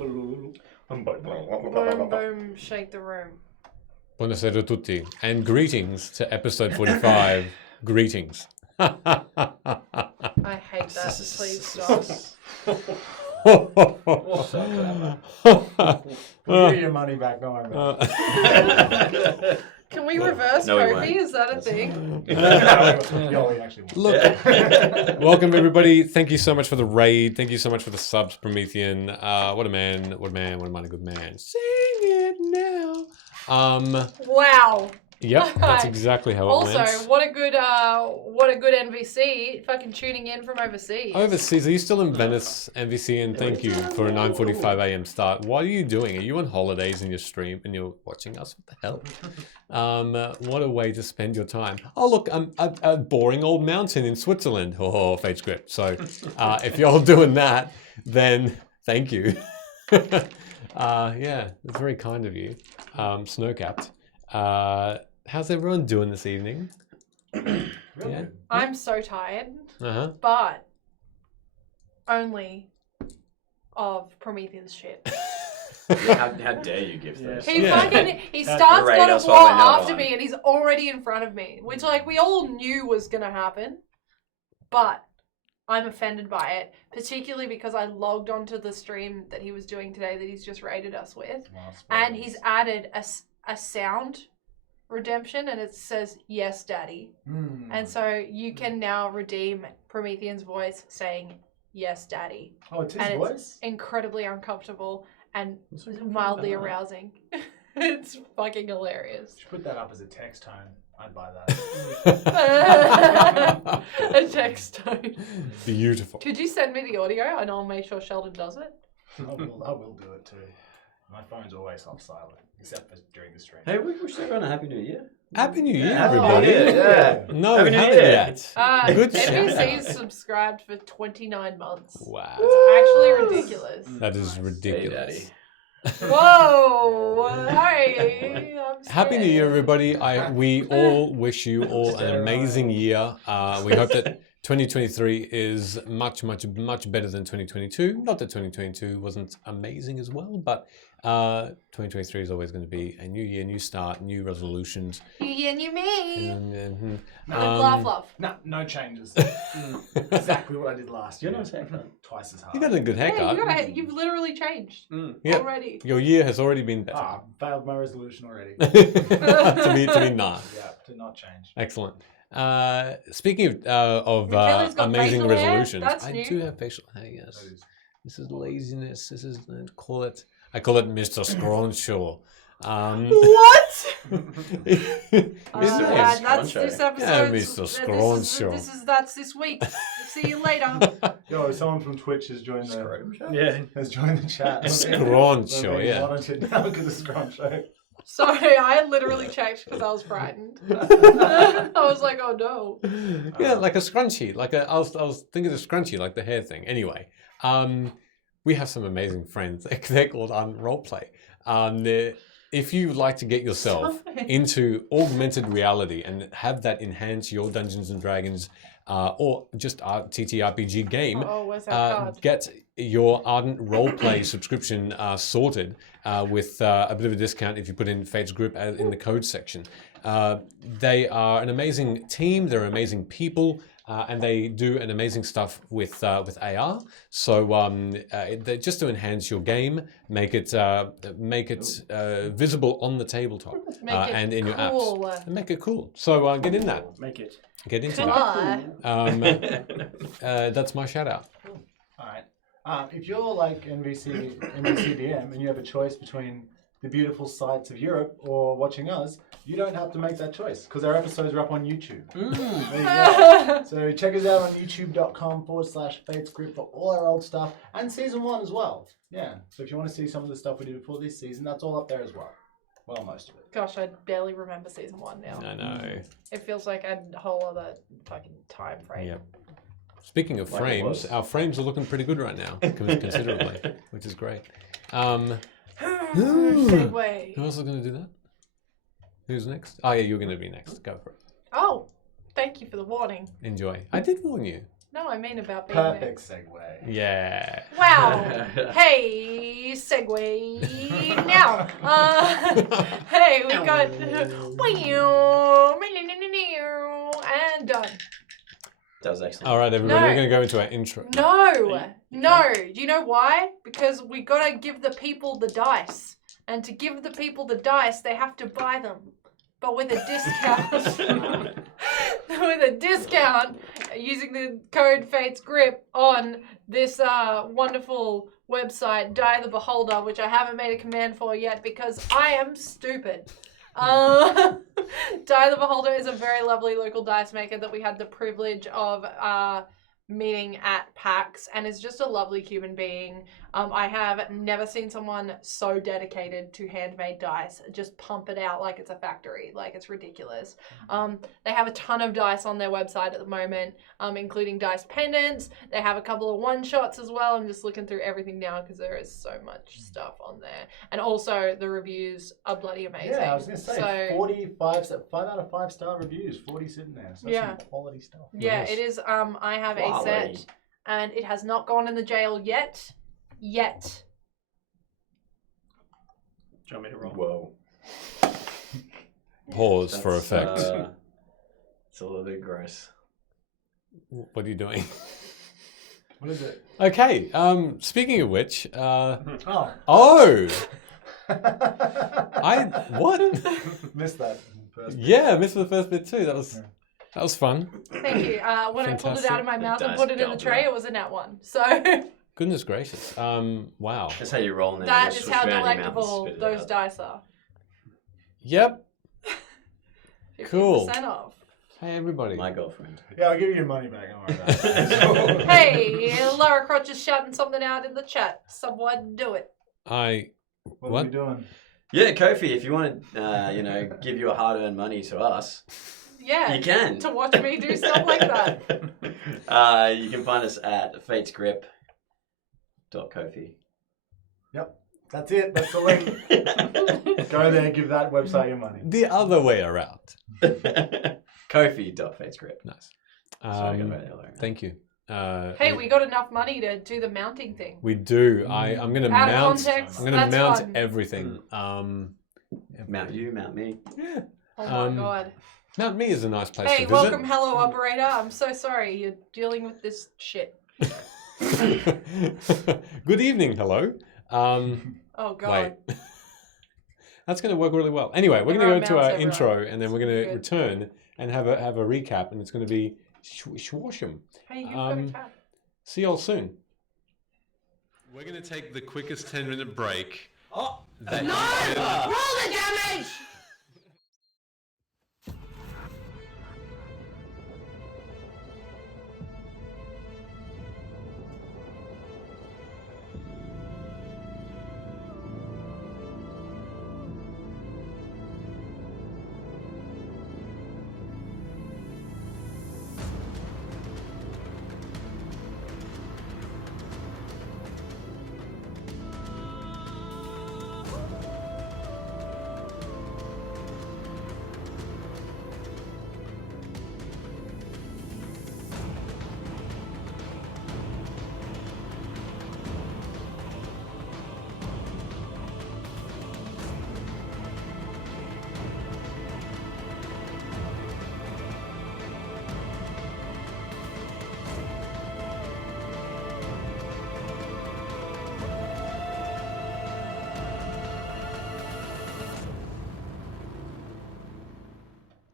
Boom, boom, shake the room. Buonasera a tutti, and greetings to episode 45. Greetings. I hate that. Please stop. So clever. We'll get your money back, don't worry about it. Can we reverse No, we Kofi? won't. Is that a thing? Yeah, we actually won't. Look, welcome everybody. Thank you so much for the raid. Thank you so much for the subs, Promethean. What a man, what a man, what a mighty good man. Sing it now. Wow. Yep, that's exactly how it went. Also, what a good NVC fucking tuning in from overseas. Overseas, are you still in Venice, NVC? And thank you for a 9:45 a.m. start. What are you doing? Are you on holidays in your stream and you're watching us? What the hell? What a way to spend your time. Oh, look, a boring old mountain in Switzerland. Oh, fate script. So if you're all doing that, then thank you. Yeah, it's very kind of you. Snow-capped. How's everyone doing this evening? Yeah. I'm so tired, Uh-huh. but only of Prometheus shit. How dare you give this? He Yeah. he starts Great, God of that's War what we know after about. me, and he's already in front of me, which like we all knew was gonna happen, but I'm offended by it, particularly because I logged onto the stream that he was doing today that he's just raided us with, and he's added a sound redemption, and it says "Yes, Daddy," and so you can now redeem Promethean's voice saying "Yes, Daddy." Oh, it's his And voice? it's incredibly uncomfortable and mildly arousing. It's fucking hilarious. You should put that up as a text tone. I'd buy that. A text tone. Beautiful. Could you send me the audio and I'll make sure Sheldon does it? I will do it too. My phone's always off silent, except for during the stream. Hey, we wish everyone a Happy New Year. Happy New Year, Happy New everybody. Year, yeah. No, Happy we New haven't Year. yet. Good NBC's shout. subscribed for 29 months. Wow. It's actually ridiculous. That is ridiculous. Hey, Whoa! Hey, I'm Happy New Year, scared. everybody. We all wish you all an amazing year. We hope that 2023 is much, much, much better than 2022. Not that 2022 wasn't amazing as well, but 2023 is always going to be a new year, new start, new resolutions. New year, new me. Mhm. Laugh. No changes. Exactly what I did last year. You're nice haircut. Twice as hard. You got a good Hey, haircut. you've literally changed Yeah. already. Your year has already been better. Failed my resolution already. to be not. Yeah, to not change. Excellent. Speaking of Kelly's got amazing facial hair. resolutions, That's I new. do have facial hair. Yes, That is- this is laziness. This is I call it Mr. Scronshaw. What? Mr. That's this episode. Yeah, Mr. Scronshaw. That's this week. See you later. Yo, someone from Twitch has joined the Scrotum show? has joined the chat. Scronshaw, yeah. Monitored now because of Scrum Show. Sorry, I literally checked because I was frightened. I was like, oh no. Yeah, like a scrunchie. I was thinking of scrunchie, like the hair thing. Anyway, we have some amazing friends. They're called Roleplay. If you would like to get yourself into augmented reality and have that enhance your Dungeons and Dragons or just TTRPG game, Oh, where's that card? get your Ardent Roleplay subscription sorted with a bit of a discount if you put in Fate's Group in the code section. They are an amazing team. They're amazing people. And they do an amazing stuff with AR. So just to enhance your game, make it visible on the tabletop Make it and in your cool. apps. And make it cool. So get in that. Make it. Get into Cool. that. That's my shout out. Alright. If you're like NVCDM and you have a choice between the beautiful sights of Europe or watching us, you don't have to make that choice because our episodes are up on YouTube. There you go. So check us out on youtube.com/FatesGroup for all our old stuff and season 1 as well. Yeah. So if you want to see some of the stuff we did before this season, that's all up there as well. Well, most of it. Gosh, I barely remember season 1 now. I know. It feels like a whole other fucking time frame. Yeah. Speaking of Like it frames, was. our frames are looking pretty good right now, considerably, which is great. Segue. Who else is going to do that? Who's next? Oh yeah, you're going to be next. Go for it. Oh, thank you for the warning. Enjoy. I did warn you. No, I mean about being Perfect segue. Yeah. Wow. Hey, segue now. Hey, we got and done. That was excellent. All right, everybody, No. we're going to go into our intro. No. Do you know why? Because we gotta give the people the dice, and to give the people the dice, they have to buy them, but with a discount. With a discount, using the code Fate's Grip on this wonderful website, Die the Beholder, which I haven't made a command for yet because I am stupid. Die the Beholder is a very lovely local dice maker that we had the privilege of meeting at PAX, and is just a lovely human being. I have never seen someone so dedicated to handmade dice. Just pump it out like it's a factory. Like, it's ridiculous. They have a ton of dice on their website at the moment, including dice pendants. They have a couple of one-shots as well. I'm just looking through everything now because there is so much stuff on there. And also, the reviews are bloody amazing. Yeah, I was going to say, So, 5 out of 5 star reviews, 40 sitting there. So that's Yeah. some quality stuff. yeah, Nice. it is. I have a Quality. set, and it has not gone in the jail yet. Do you want me to roll? Whoa. Pause for That's, effect. It's a little bit gross. What are you doing? What is it? Okay, speaking of which, Oh. oh, I what? missed that first. Yeah, I missed the first bit too. That was fun. Thank you. When I pulled it out of my mouth and Dice put it in the goblin. tray, it was a nat one. So Goodness gracious. Wow. That's how you roll now. that You is switch how around your mouth and delectable spit it those out. dice are. Yep. 50% Cool. off. Hey everybody. My girlfriend. Yeah, I'll give you your money back. Don't worry about it. Hey, Lara Crotch is shouting something out in the chat. Someone do it. What are we What? doing? Yeah, Kofi, if you want to, give your hard-earned money to us, Yeah. you can. To watch me do stuff like that. You can find us at fatesgrip.kofi. That's it. That's the link. Go there, give that website your money. The other way around. Kofi.fatesgrip. Nice. Sorry, I got about the other way. Thank you. Hey, we got enough money to do the mounting thing. We do. I'm gonna Out of mount. context, I'm gonna that's mount fun. everything. Mount you, mount me. Yeah. Oh my Um, god. Mount me is a nice place Hey, to welcome, hello, operator. I'm so sorry you're dealing with this shit. visit. Good evening. Hello. Oh god. Wait. That's going to work really well. Anyway, we're There going are to go to mounts our everywhere. intro, and then we're going to Good. return and have a recap, and it's going to be Schwasham. Hey, you've got a Um, cat. See y'all soon. We're going to take the quickest 10-minute break. Oh, That Roll the damage!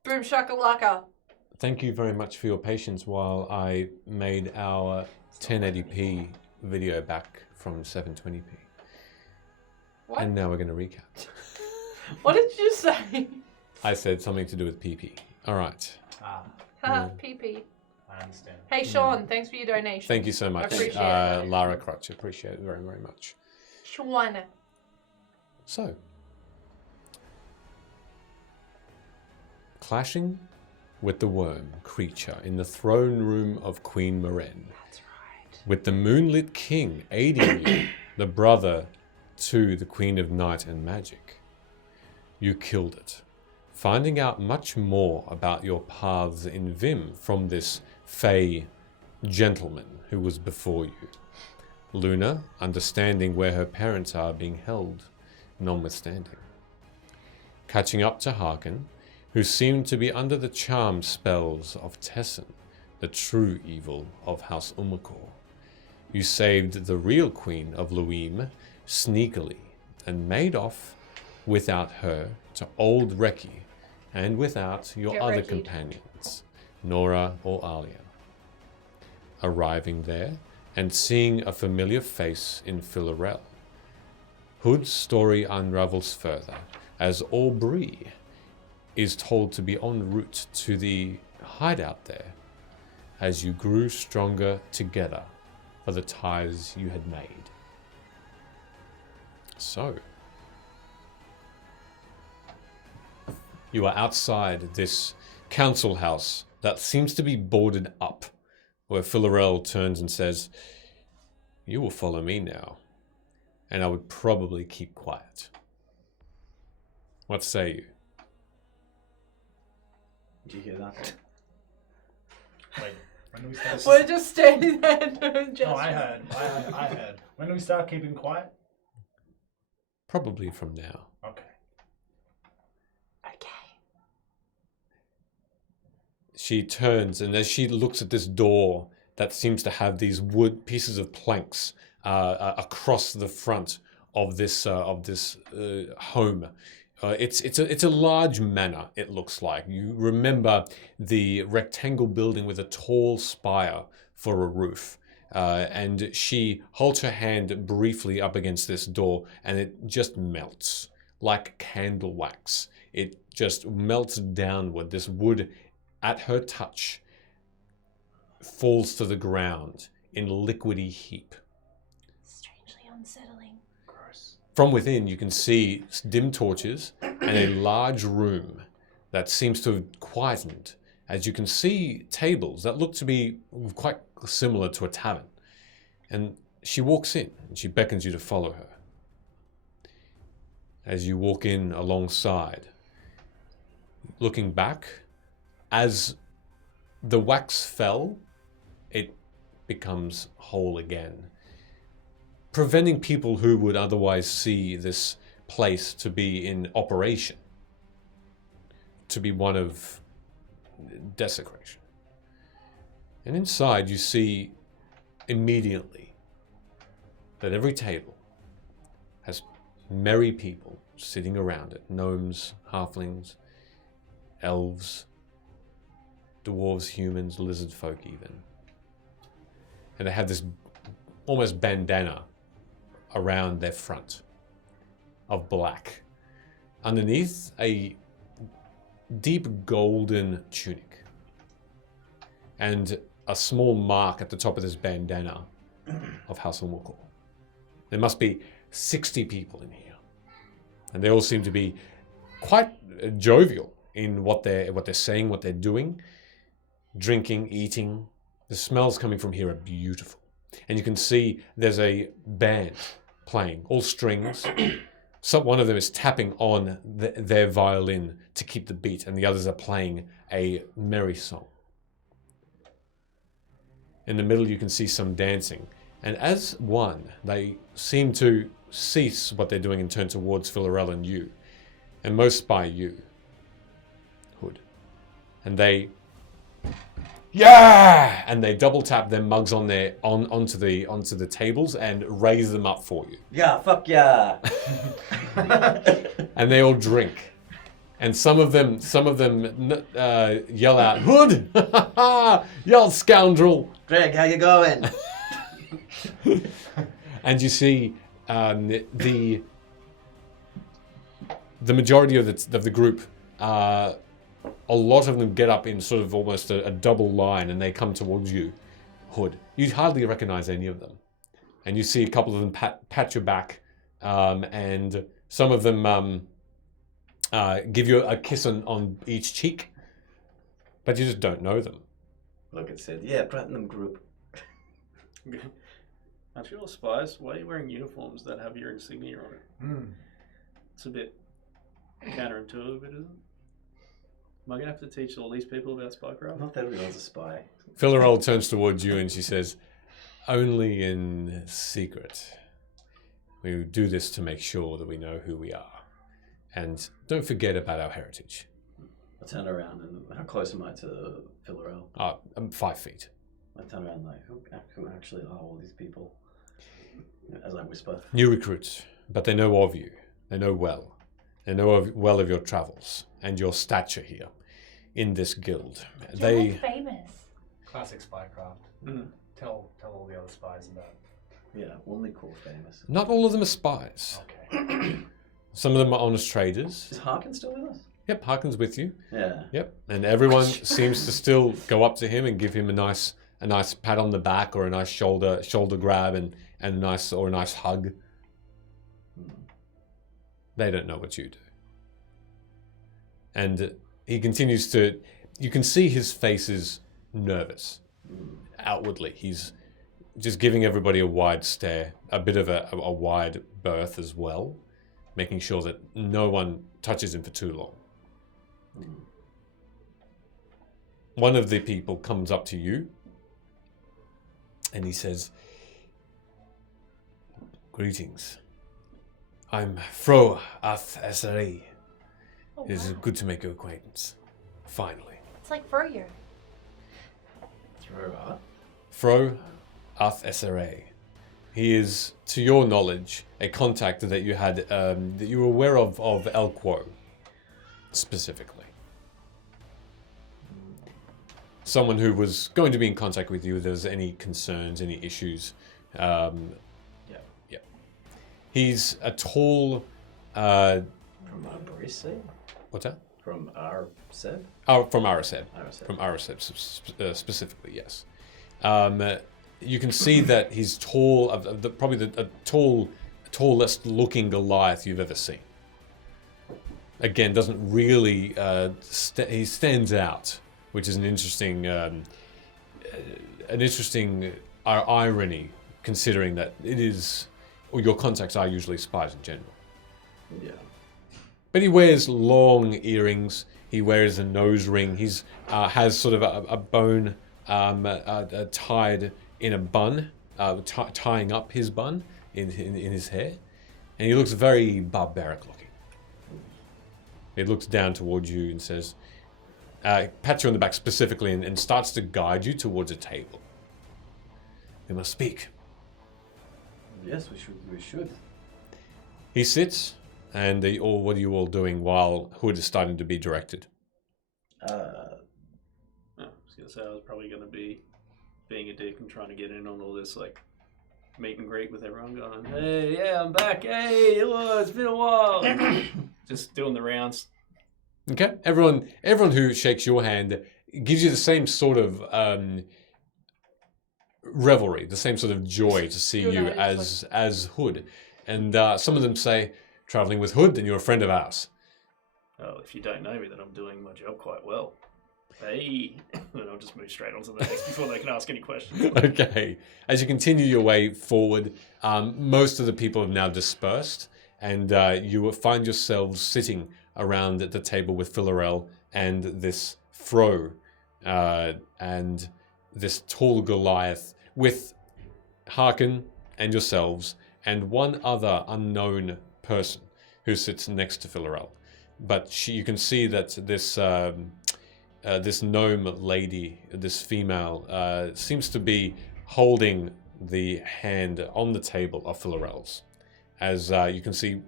Boom shakalaka. Thank you very much for your patience while I made our 1080p video back from 720p. What? And now we're going to recap. What did you say? I said something to do with PP. All right. Ha, PP. I understand. Hey, Sean, thanks for your donation. Thank you so much, Appreciate it. Lara Crotch. Appreciate it very, very much. Sean. So, clashing with the worm creature in the throne room of Queen Maren, That's right. with the moonlit king aiding you, the brother to the Queen of Night and Magic. You killed it, finding out much more about your paths in Vim from this Fey gentleman who was before you. Luna, understanding where her parents are being held, notwithstanding. Catching up to Harkin, who seemed to be under the charm spells of Tessin, the true evil of House Ulmicor. You saved the real queen of Luim sneakily and made off without her to Old Reki and without your Get other Reki'd. companions, Nora or Alia. Arriving there and seeing a familiar face in Filaurel. Hood's story unravels further as Aubrey is told to be en route to the hideout there as you grew stronger together for the ties you had made. So, you are outside this council house that seems to be boarded up, where Filaurel turns and says, "You will follow me now, and I would probably keep quiet. What say you?" Did you hear that? Wait, when do we start? We're just standing there doing No, I gestures. heard. When do we start keeping quiet? Probably from now. Okay. Okay. She turns, and as she looks at this door that seems to have these wood pieces of planks across the front of this home. It's a large manor, it looks like. You remember the rectangle building with a tall spire for a roof. And she holds her hand briefly up against this door, and it just melts like candle wax. It just melts downward. This wood, at her touch, falls to the ground in liquidy heap. Strangely unsettling. Gross. From within, you can see dim torches and a large room that seems to have quietened, as you can see tables that look to be quite similar to a tavern. And she walks in and she beckons you to follow her. As you walk in alongside, looking back, as the wax fell, it becomes whole again, preventing people who would otherwise see this place to be in operation to be one of desecration. And inside you see immediately that every table has merry people sitting around it. Gnomes, halflings, elves, dwarves, humans, lizard folk even. And they have this almost bandana around their front of black. Underneath, a deep golden tunic. And a small mark at the top of this bandana of House Ulmicor. There must be 60 people in here. And they all seem to be quite jovial in what they're saying, what they're doing. Drinking, eating. The smells coming from here are beautiful. And you can see there's a band playing, all strings. One of them is tapping on their violin to keep the beat, and the others are playing a merry song. In the middle, you can see some dancing. And as one, they seem to cease what they're doing and turn towards Filaurel and you. And most by you, Hood. And they... Yeah! And they double tap their mugs on onto the tables and raise them up for you. Yeah, fuck yeah. And they all drink. And some of them yell out, "Hood! You old scoundrel!" Greg, how you going? And you see the majority of the group, a lot of them get up in sort of almost a double line, and they come towards you, Hood. You hardly recognize any of them. And you see a couple of them pat your back, and some of them give you a kiss on each cheek, but you just don't know them. Look, it said, yeah, platinum group. Aren't you all spies? Why are you wearing uniforms that have your insignia on it? It's a bit counterintuitive, isn't it? Am I going to have to teach all these people about spycraft? Not that everyone's a spy. Filaurel turns towards you and she says, only in secret. We do this to make sure that we know who we are. And don't forget about our heritage. I turn around and how close am I to Filaurel? I'm 5 feet. I turn around like, who actually are all these people? As I whisper. New recruits, but they know of you. They know well. They know well of your travels and your stature here in this guild. You're like famous. Classic spycraft. Mm. Tell all the other spies about. Yeah, Ulmicor famous. Not all of them are spies. Okay. Some of them are honest traders. Is Harkin still with us? Yep, Harkin's with you. Yeah. Yep, and everyone seems to still go up to him and give him a nice pat on the back or a nice shoulder grab and a nice hug. They don't know what you do. And he continues to. You can see his face is nervous. Outwardly, he's just giving everybody a wide stare, a bit of a wide berth as well, making sure that no one touches him for too long. One of the people comes up to you and he says, "Greetings. I'm Fro Ath Esari. Oh, It is wow. good to make your acquaintance. Finally. It's like Furrier. Throw up. Fro Ath Esari. He is, to your knowledge, a contact that you had, that you were aware of Elquo, specifically. Someone who was going to be in contact with you if there was any concerns, any issues. Yeah. He's a tall, From Arborisi? what's that? From Arseb? Oh, from Araseb. Arseb. From Araseb specifically, yes. You can see that he's tall, probably the tallest looking Goliath you've ever seen. Again, doesn't really, he stands out, which is an interesting irony, considering that it is, or your contacts are usually spies in general. Yeah. But he wears long earrings. He wears a nose ring. He's has sort of a bone tied in a bun, tying up his bun in his hair, and he looks very barbaric looking. He looks down towards you and says, pats you on the back specifically, and starts to guide you towards a table. We must speak. Yes, we should. He sits, and what are you all doing while Hood is starting to be directed? Oh, I was gonna say I was probably gonna be being a dick and trying to get in on all this like meet and greet with everyone, going, "Hey, yeah, I'm back. Hey, it's been a while." Just doing the rounds. Okay, everyone who shakes your hand gives you the same sort of revelry, the same sort of joy to see you as Hood. And some of them say, "Traveling with Hood, then you're a friend of ours." Oh, if you don't know me, then I'm doing my job quite well. Hey, and I'll just move straight on to the next before they can ask any questions. Okay, as you continue your way forward, most of the people have now dispersed, and you will find yourselves sitting around at the table with Filaurel and this Fro and this tall Goliath with Harkin and yourselves and one other unknown person who sits next to Filaurel. But you can see that this this gnome lady, this female, seems to be holding the hand on the table of Filaurel's. As you can see,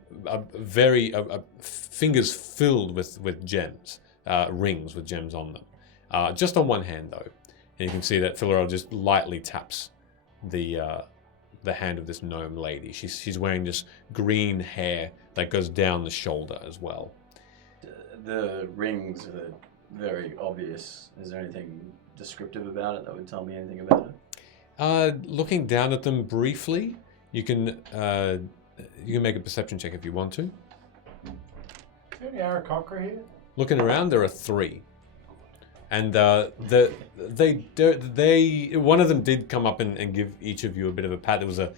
fingers filled with gems, rings with gems on them. Just on one hand, though. And you can see that Filaurel just lightly taps the hand of this gnome lady. She's wearing this green hair that goes down the shoulder as well. The rings are very obvious. Is there anything descriptive about it that would tell me anything about it? Looking down at them briefly, you can make a perception check if you want to. Is there any Aarakocra here? Looking around, there are 3. And one of them did come up and give each of you a bit of a pat. There was a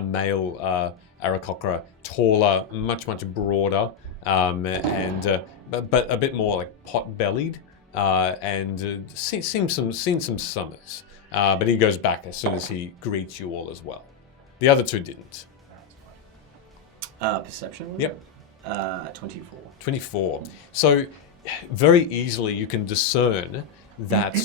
male Aarakocra, taller, much broader, but a bit more like pot-bellied, and seen some summers. But he goes back as soon as he greets you all as well. The other two didn't. Perception. Was Yep. it? 24. 24. So very easily you can discern that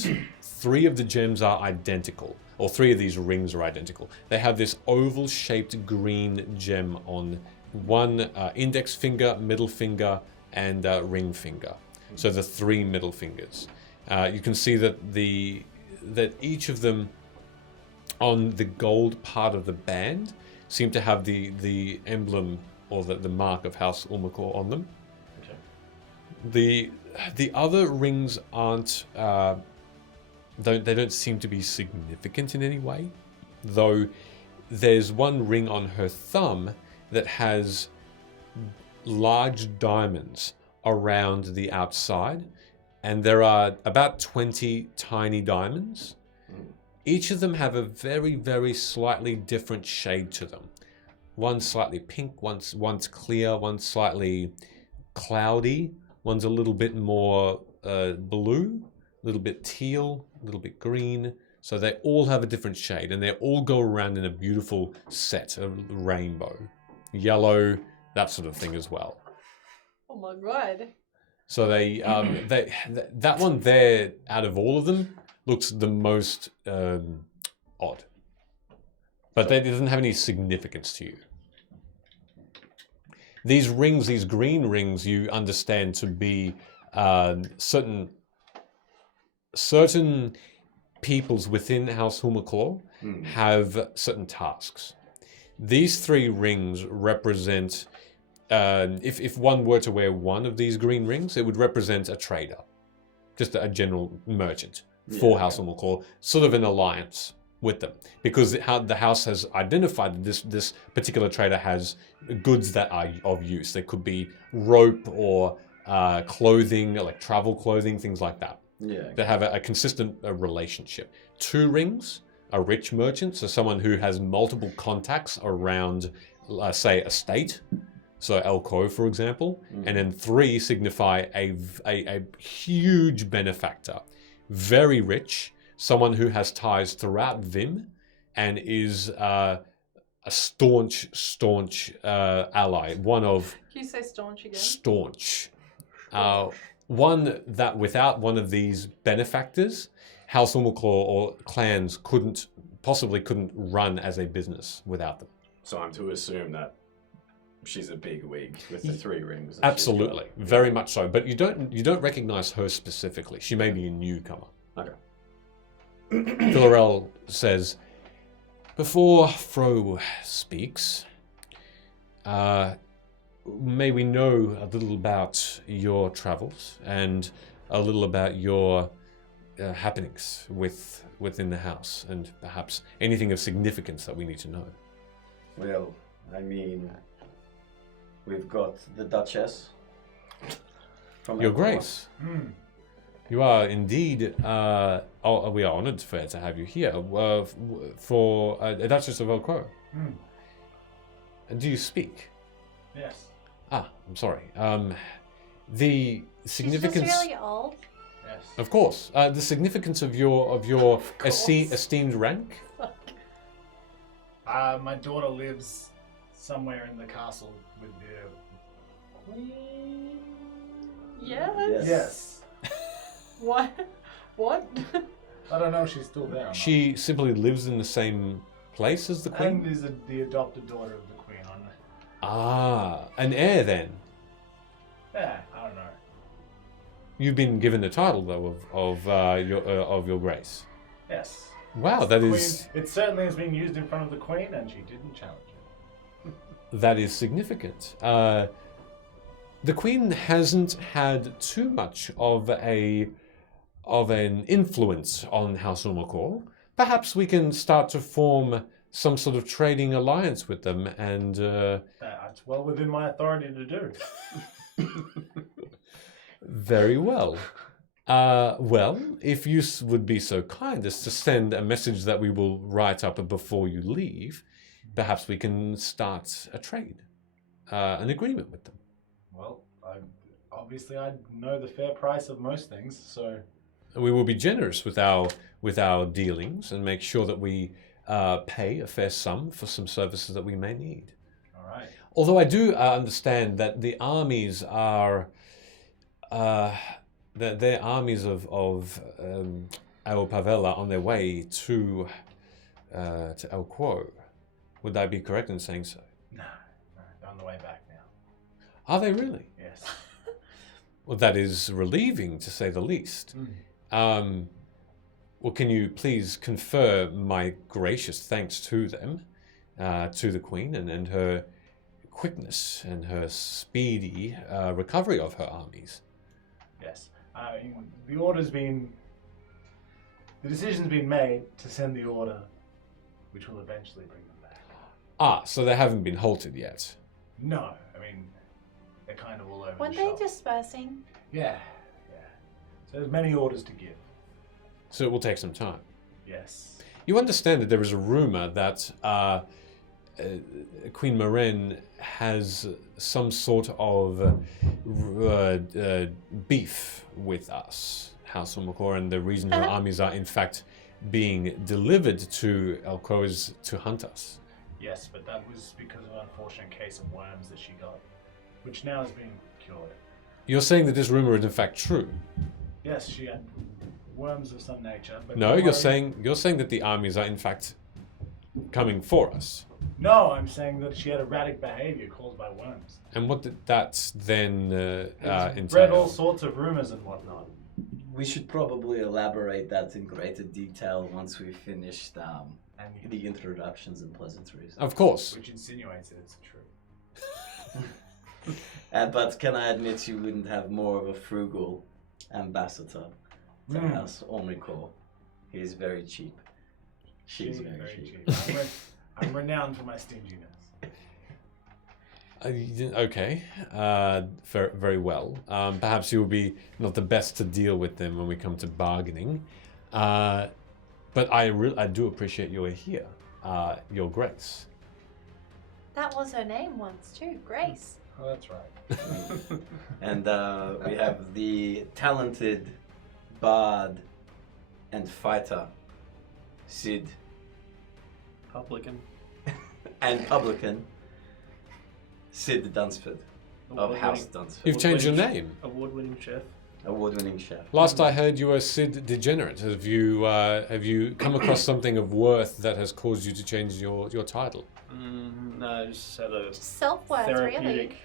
3 of the gems are identical, or 3 of these rings are identical. They have this oval-shaped green gem on one index finger, middle finger, and ring finger. So the 3 middle fingers. You can see that that each of them on the gold part of the band seem to have the emblem or the mark of House Ulmicor on them. Okay. The other rings aren't they don't seem to be significant in any way, though there's one ring on her thumb that has large diamonds around the outside, and there are about 20 tiny diamonds. Each of them have a very, very slightly different shade to them. One's slightly pink, one's clear, one's slightly cloudy, one's a little bit more blue, a little bit teal, a little bit green. So they all have a different shade, and they all go around in a beautiful set of rainbow. Yellow, that sort of thing as well. Oh my god. So that one there, out of all of them, looks the most odd. But it doesn't have any significance to you. These rings, these green rings, you understand to be certain peoples within House Ulmicor have certain tasks. These 3 rings represent, if one were to wear one of these green rings, it would represent a trader, just a general merchant for House Ulmicor, sort of an alliance with them, because the house has identified that this particular trader has goods that are of use. There could be rope or clothing, like travel clothing, things like that. Yeah. That have a consistent relationship. 2 rings, a rich merchant, so someone who has multiple contacts around, say, a state, so Elko, for example. And then 3 signify a huge benefactor, very rich, someone who has ties throughout Vim and is a staunch ally. One of... Can you say staunch again? Staunch. One that without one of these benefactors, House Ulmicor or clans couldn't run as a business without them. So I'm to assume that she's a big wig with the 3 rings. Absolutely, very much so. But you don't recognize her specifically. She may be a newcomer. Okay. Filaurel says, before Fro speaks, may we know a little about your travels and a little about your happenings within the house, and perhaps anything of significance that we need to know. Well, I mean, we've got the Duchess. From Your Elmore. Grace. You are indeed, we are honored to have you here for a Duchess of Elko. Do you speak? Yes. Ah, I'm sorry. The significance... She's just really old. Yes. Of course. The significance of your esteemed rank? My daughter lives somewhere in the castle with the queen. Yes. Yes. What? What? I don't know if she's still there. Or not. She simply lives in the same place as the queen? And is the adopted daughter of the queen. Ah, an heir then. Yeah, I don't know. You've been given the title though of your grace. Yes. Wow, that is It certainly has been used in front of the queen, and she didn't challenge it. that is significant. The queen hasn't had too much of an influence on House Ulmicor. Perhaps we can start to form some sort of trading alliance with them, and That's well within my authority to do. very well. Well, if you would be so kind as to send a message that we will write up before you leave, perhaps we can start a trade, an agreement with them. Well, obviously I know the fair price of most things, so... we will be generous with our dealings and make sure that we pay a fair sum for some services that we may need. All right. Although I do understand that the armies are that they're armies of El Pavella on their way to El Quo. Would I be correct in saying so? No, they're on the way back now. Are they really? Yes. Well, that is relieving, to say the least. Well, can you please confer my gracious thanks to them, to the Queen, and her quickness and her speedy recovery of her armies? Yes. The decision's been made to send the order, which will eventually bring them back. Ah, so they haven't been halted yet. No, I mean, they're kind of all over Weren't the they shop. dispersing? Yeah. So there's many orders to give. So it will take some time. Yes. You understand that there is a rumor that Queen Marin has some sort of beef with us, House Ulmicor, and the reason her armies are in fact being delivered to Elko is to hunt us. Yes, but that was because of an unfortunate case of worms that she got, which now has been cured. You're saying that this rumor is in fact true? Yes, she had worms of some nature, but No, you're saying that the armies are in fact coming for us. No, I'm saying that she had erratic behavior caused by worms. And what did that then It's entail? bred all sorts of rumors and whatnot. We should probably elaborate that in greater detail once we've finished And the introductions and pleasantries. Of course. which insinuates that it's true. But can I admit you wouldn't have more of a frugal ambassador to House Ulmicor? He is very cheap. She's very cheap. I'm renowned for my stinginess. Okay, very, very well. Perhaps you will be not the best to deal with them when we come to bargaining. But I do appreciate you are here, Your Grace. That was her name once too, Grace. Oh, that's right. And we have the talented bard and fighter, Sid, Publican. and publican, Sid Dunsford of House Dunsford. You've changed your name. Award-winning chef. Award-winning chef. Last I heard, you were Sid Degenerate. Have you come across something of worth that has caused you to change your title? No, I just had a Just self-worth, really. therapeutic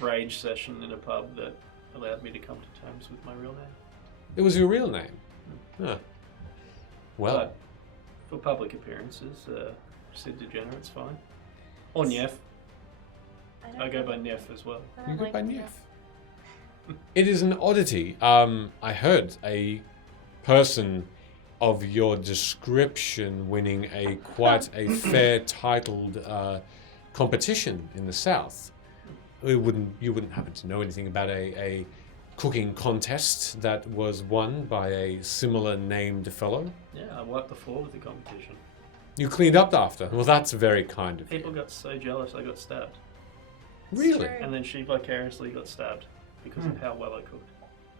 rage session in a pub that allowed me to come to terms with my real name. It was your real name. Huh. Well, But for public appearances, Sid Degenerate's fine. Or Neff. I go by Neff as well. I don't you go like by that. Neff. It is an oddity. I heard a person of your description winning quite a fair titled competition in the South. You wouldn't happen to know anything about a cooking contest that was won by a similar named fellow? Yeah, I wiped the floor with the competition. You cleaned up after. Well, that's very kind of you. People got so jealous I got stabbed. Really? true. And then she vicariously got stabbed because of how well I cooked.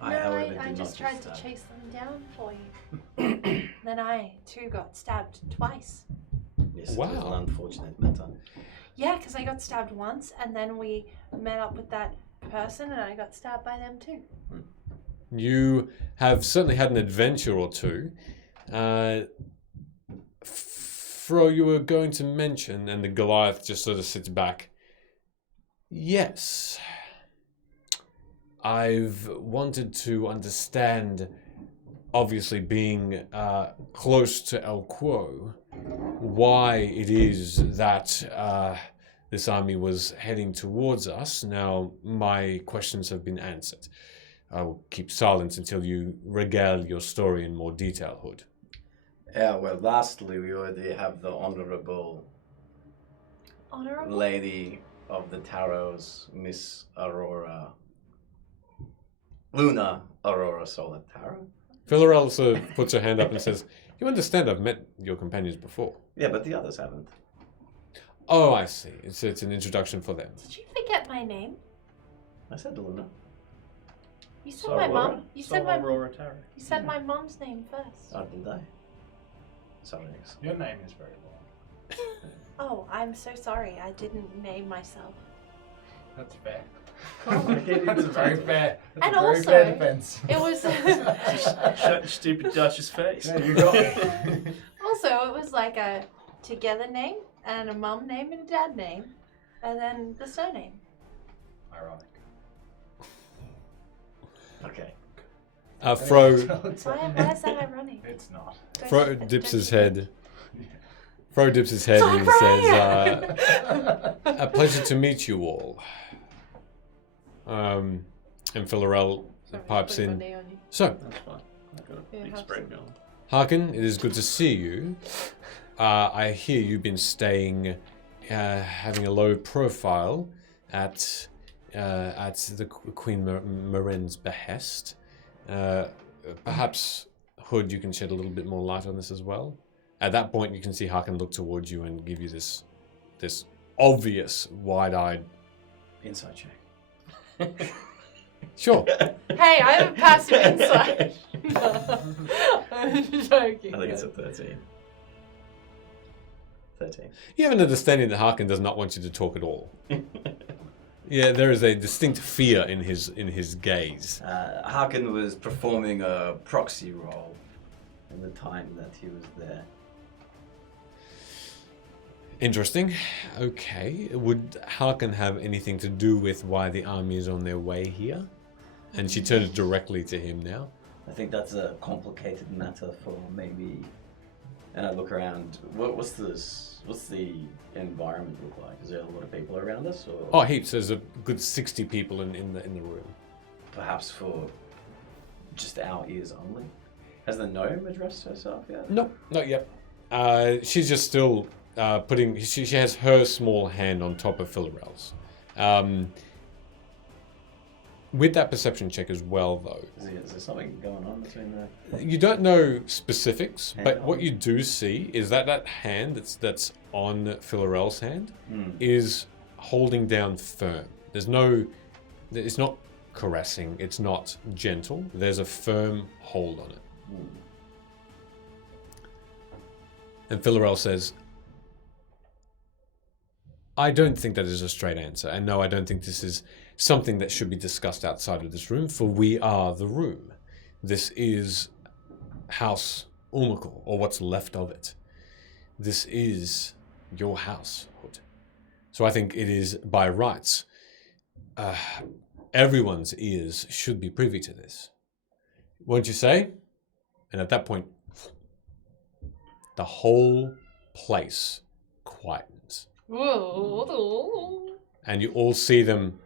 I, however, did I not just get tried stabbed. to chase them down for you. Then I too got stabbed twice. Yes, it was Wow. an unfortunate matter. Yeah, because I got stabbed once, and then we met up with that person, and I got stabbed by them too. You have certainly had an adventure or two. Fro, you were going to mention, and the Goliath just sort of sits back. Yes. I've wanted to understand, obviously being close to El Quo, why it is that this army was heading towards us. Now, my questions have been answered. I will keep silence until you regale your story in more detail, Hood. Yeah, well, lastly, we already have the honorable Honorable? lady of the Tarots, Miss Aurora. Luna Aurora Solitaro. Filaurel sort of puts her hand up and says, "You understand I've met your companions before." Yeah, but the others haven't. Oh, I see. It's an introduction for them. Did you forget my name? I said Luna. You said my mum. You said my. Aurora Taro. You said my mum's name first. Oh, did I? Sorry. Your name is very long. Oh, I'm so sorry. I didn't name myself. That's fair. Cool. That's a very fair. That's And a very also- fair defense. It was. Shut your stupid Dutch's face. Yeah, you got me. Also, it was like a together name and a mum name and a dad name, and then the surname. Ironic. Okay. Fro Why is that ironic? It's not. Fro dips his head. Fro dips his head and says, "A pleasure to meet you all." And Filaurel pipes in. So, That's fine. I've got a Yeah, big have spread some. going. Harkin, it is good to see you. I hear you've been staying, having a low profile at the Queen Maren's behest. Perhaps, Hood, you can shed a little bit more light on this as well. At that point, you can see Harkin look towards you and give you this obvious, wide-eyed. Inside check. Sure. Hey, I have a passive insight. I'm joking. I think it's a 13. 13. You have an understanding that Harkin does not want you to talk at all. Yeah, there is a distinct fear in his gaze. Harkin was performing a proxy role in the time that he was there. Interesting. Okay. Would Harkin have anything to do with why the army is on their way here? And she turns directly to him now. I think that's a complicated matter for maybe. And I look around. What's the environment look like? Is there a lot of people around us, or Oh, heaps. There's a good 60 people in the room. perhaps for just our ears only? Has the gnome addressed herself yet? Nope, not yet. She's just still putting. She has her small hand on top of Filaurel's. With that perception check as well, though. Is there something going on between the? You don't know specifics, Hang but on. what you do see is that hand that's on Filaurel's hand Hmm. is holding down firm. It's not caressing, it's not gentle. There's a firm hold on it. Hmm. And Filaurel says, I don't think that is a straight answer. And no, I don't think this is something that should be discussed outside of this room, for we are the room. This is House Ulmicor, or what's left of it. This is your house, Hood. So I think it is by rights. Everyone's ears should be privy to this. Won't you say? And at that point, the whole place quietens. Whoa. And you all see them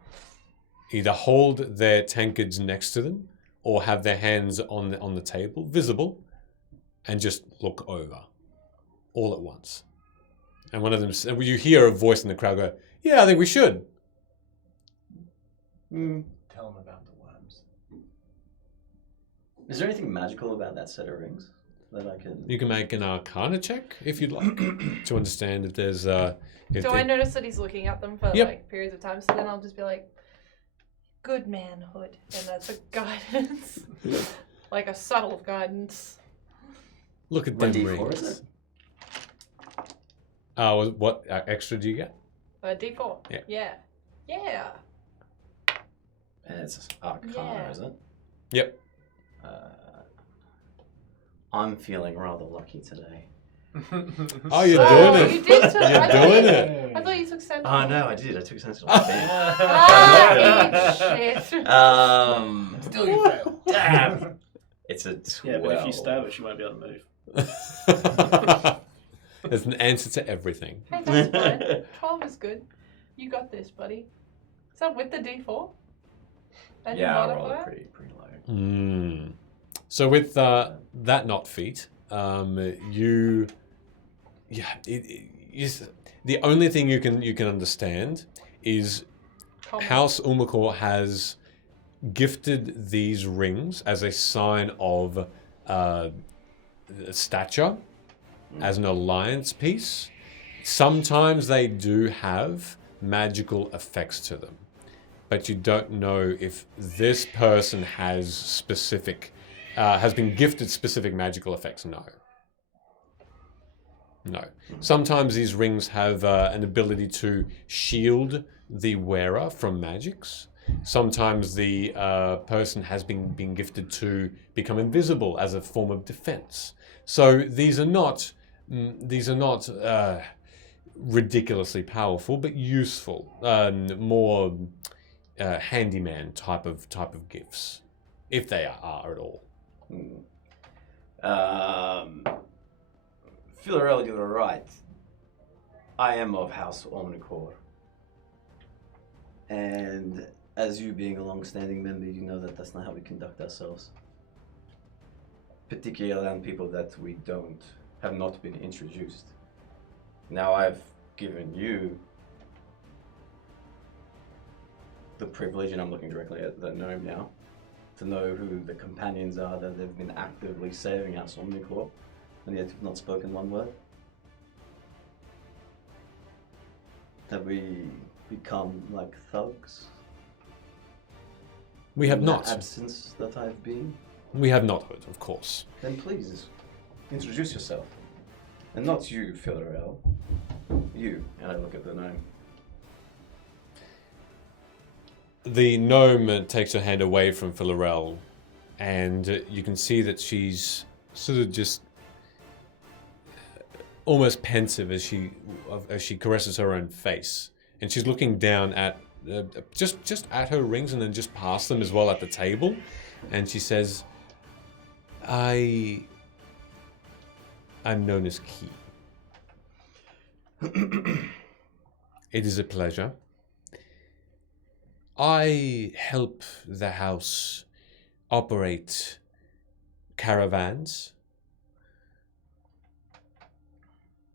either hold their tankards next to them or have their hands on the table, visible, and just look over all at once. And one of them, you hear a voice in the crowd go, yeah, I think we should. Tell them about the worms. Is there anything magical about that set of rings that I can? You can make an Arcana check if you'd like to understand if there's. Do I notice that he's looking at them for Yep. like periods of time? So then I'll just be like, good manhood. And that's a guidance. Like a subtle guidance. Look at One them D4, rings. is it? What extra do you get? D4. Yeah. Yeah. Yeah. And it's Arcana, Yeah. is it? Yep. I'm feeling rather lucky today. Oh, you're Oh, doing it. you did took- You're I thought doing you- it. I thought you took Sentinel. Oh no, I did. I took Sentinel. Ah, eat shit. Still you fail. Damn. It's a 12. Yeah, but if you stab it, she won't be able to move. There's an answer to everything. Hey, that's fine. 12 is good. You got this, buddy. Is that with the D4? And your Yeah, I rolled modifier? it pretty low. So with that not feat, the only thing you can understand is Common. House Ulmicor has gifted these rings as a sign of stature, as an alliance piece. Sometimes they do have magical effects to them. but you don't know if this person has been gifted specific magical effects. No. Sometimes these rings have an ability to shield the wearer from magics. Sometimes the person has been gifted to become invisible as a form of defense. So these are not ridiculously powerful, but useful, more handyman type of gifts, if they are at all. Filaurel, you're right. I am of House Ulmicor. And as you being a long-standing member, you know that that's not how we conduct ourselves. Particularly around people that we have not been introduced. Now I've given you the privilege, and I'm looking directly at the gnome now, to know who the companions are that have been actively saving House Ulmicor, and yet have not spoken one word. Have we become like thugs? We have In not. the absence that I've been? We have not, of course. Then please, introduce yourself. And not you, Filaurel. You. And I look at the gnome. The gnome takes her hand away from Filaurel, and you can see that she's sort of just almost pensive as she caresses her own face, and she's looking down at just at her rings and then just past them as well at the table, and she says, "I'm known as Key. It is a pleasure. I help the house operate caravans,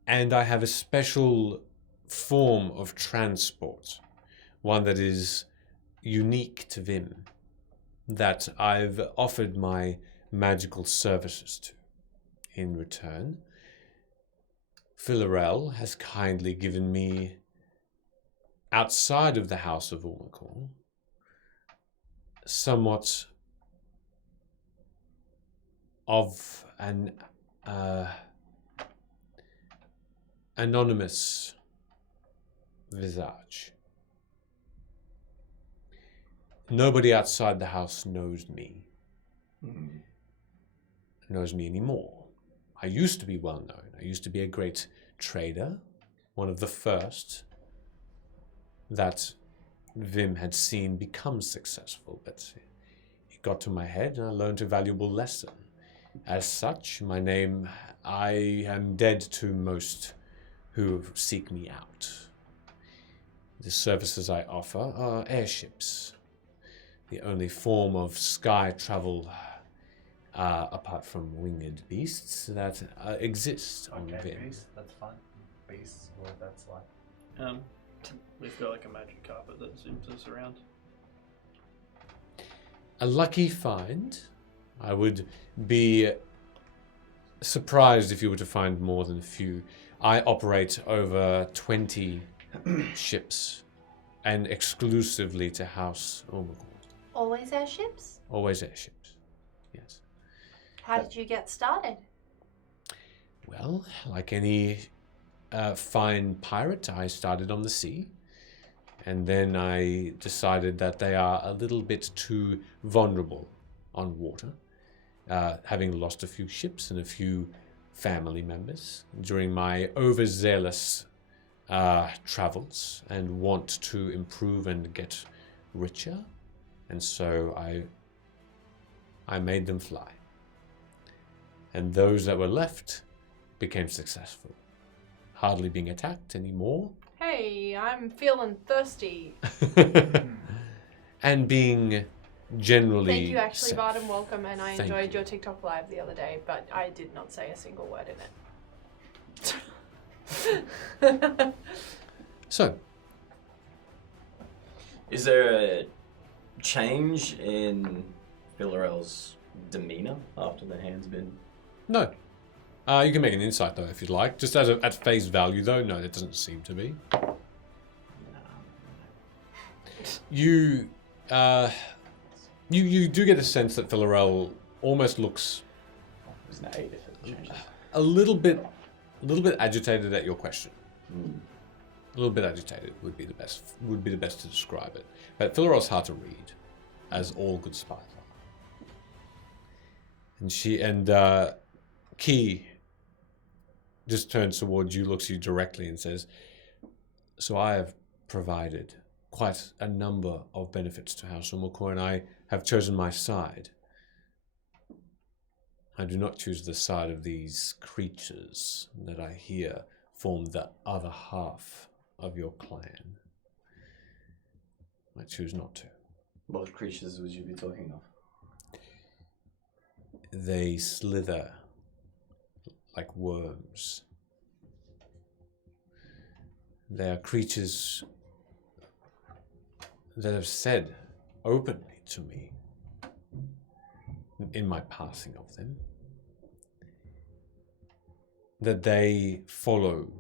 and I have a special form of transport, one that is unique to Vim, that I've offered my magical services to. In return, Filaurel has kindly given me, outside of the House of Ulmicor, somewhat of an anonymous visage. Nobody outside the house knows me. Knows me anymore. I used to be well known. I used to be a great trader, one of the first that Vim had seen become successful, but it got to my head and I learned a valuable lesson. As such, I am dead to most who seek me out. The services I offer are airships, the only form of sky travel apart from winged beasts that exist on Vim. Beasts, that's fine. Beasts, or that's like... We've got like a magic carpet that zooms us around. A lucky find. I would be surprised if you were to find more than a few. I operate over 20 ships, and exclusively to House Ulmicor. Always airships? Always airships, yes. How did you get started? Well, like any fine pirate, I started on the sea. And then I decided that they are a little bit too vulnerable on water, having lost a few ships and a few family members during my overzealous travels and want to improve and get richer. And so I made them fly. And those that were left became successful, hardly being attacked anymore. Hey, I'm feeling thirsty. And being generally Thank you, actually, safe. Bard, and welcome. And I Thank enjoyed you. your TikTok live the other day, but I did not say a single word in it. So, Is there a change in Filaurel's demeanor after the hand's been... no. You can make an insight, though, if you'd like. Just at face value, though, no, it doesn't seem to be. You you do get a sense that Filaurel almost looks It's an 8 if it changes. a little bit agitated at your question. Mm. A little bit agitated would be the best to describe it. But Filaurel's hard to read, as all good spies are. And Key just turns towards you, looks you directly, and says, "So I have provided quite a number of benefits to House Ulmicor, and I have chosen my side. I do not choose the side of these creatures that I hear form the other half of your clan. I choose not to. What creatures would you be talking of? They slither like worms. They are creatures that have said openly to me in my passing of them that they follow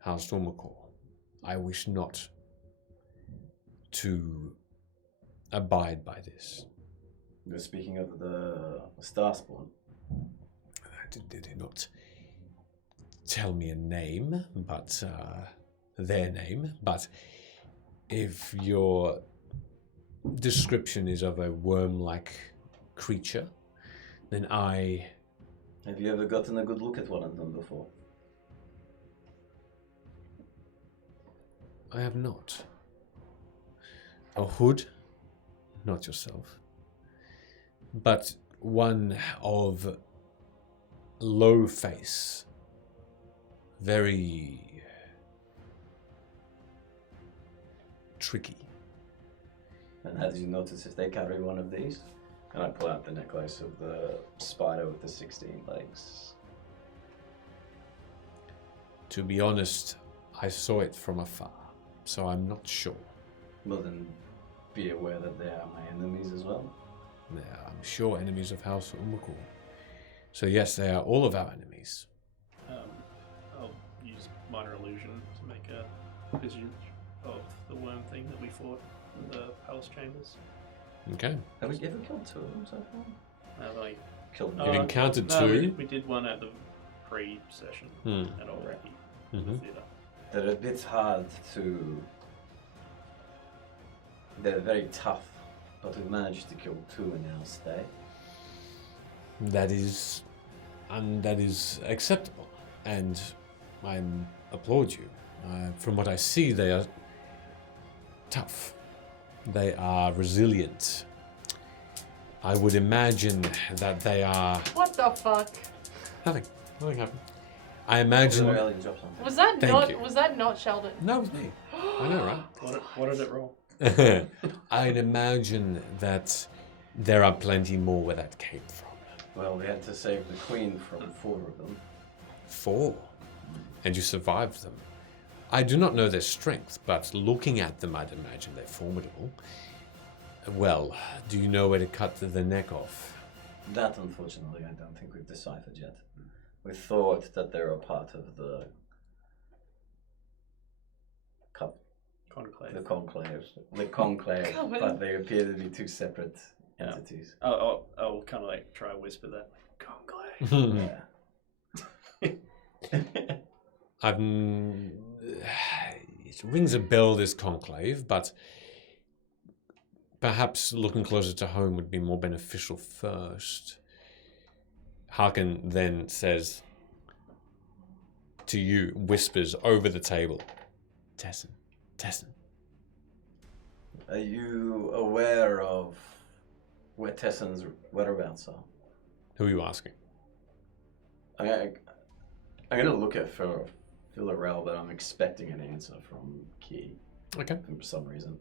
House Ulmicor. I wish not to abide by this." You're speaking of the Starspawn. Did he not tell me a name, but their name? But if your description is of a worm-like creature, then Have you ever gotten a good look at one of them before? I have not. A hood, not yourself, but one of low face, very tricky. And how did you notice if they carry one of these? And I pull out the necklace of the spider with the 16 legs. To be honest, I saw it from afar, so I'm not sure. Well then, be aware that they are my enemies as well. They are, I'm sure, enemies of House Ulmicor. So yes, they are all of our enemies. I'll use minor illusion to make a vision of the worm thing that we fought in the palace chambers. Okay. Have we ever killed 2 of them so far? Like, Killed You've encountered no, two. we did one at the pre-session at Already Mhm. Theatre. They're a bit hard to... They're very tough, but we managed to kill 2 in our stay. That is acceptable, and I applaud you. From what I see, they are tough. They are resilient. I would imagine that they are What the fuck? nothing happened. I imagine. Filaurel, you dropped something. Was that Thank you. Was that not Sheldon? No, it was me. I know, right? What did it roll? I'd imagine that there are plenty more where that came from. Well, we had to save the queen from 4 of them. 4, and you survived them. I do not know their strength, but looking at them, I'd imagine they're formidable. Well, do you know where to cut the neck off? That, unfortunately, I don't think we've deciphered yet. We thought that they were a part of the Conclave. the conclave, Come on. but they appear to be 2 separate Yeah. entities. I'll kind of like try to whisper that. Conclave. Yeah. It rings a bell, this conclave, but perhaps looking closer to home would be more beneficial first. Harkin then says to you, whispers over the table, Tessin. Are you aware of where Tessin's whereabouts are? Who are you asking? I'm gonna look at Filaurel, but I'm expecting an answer from Key Okay. for some reason.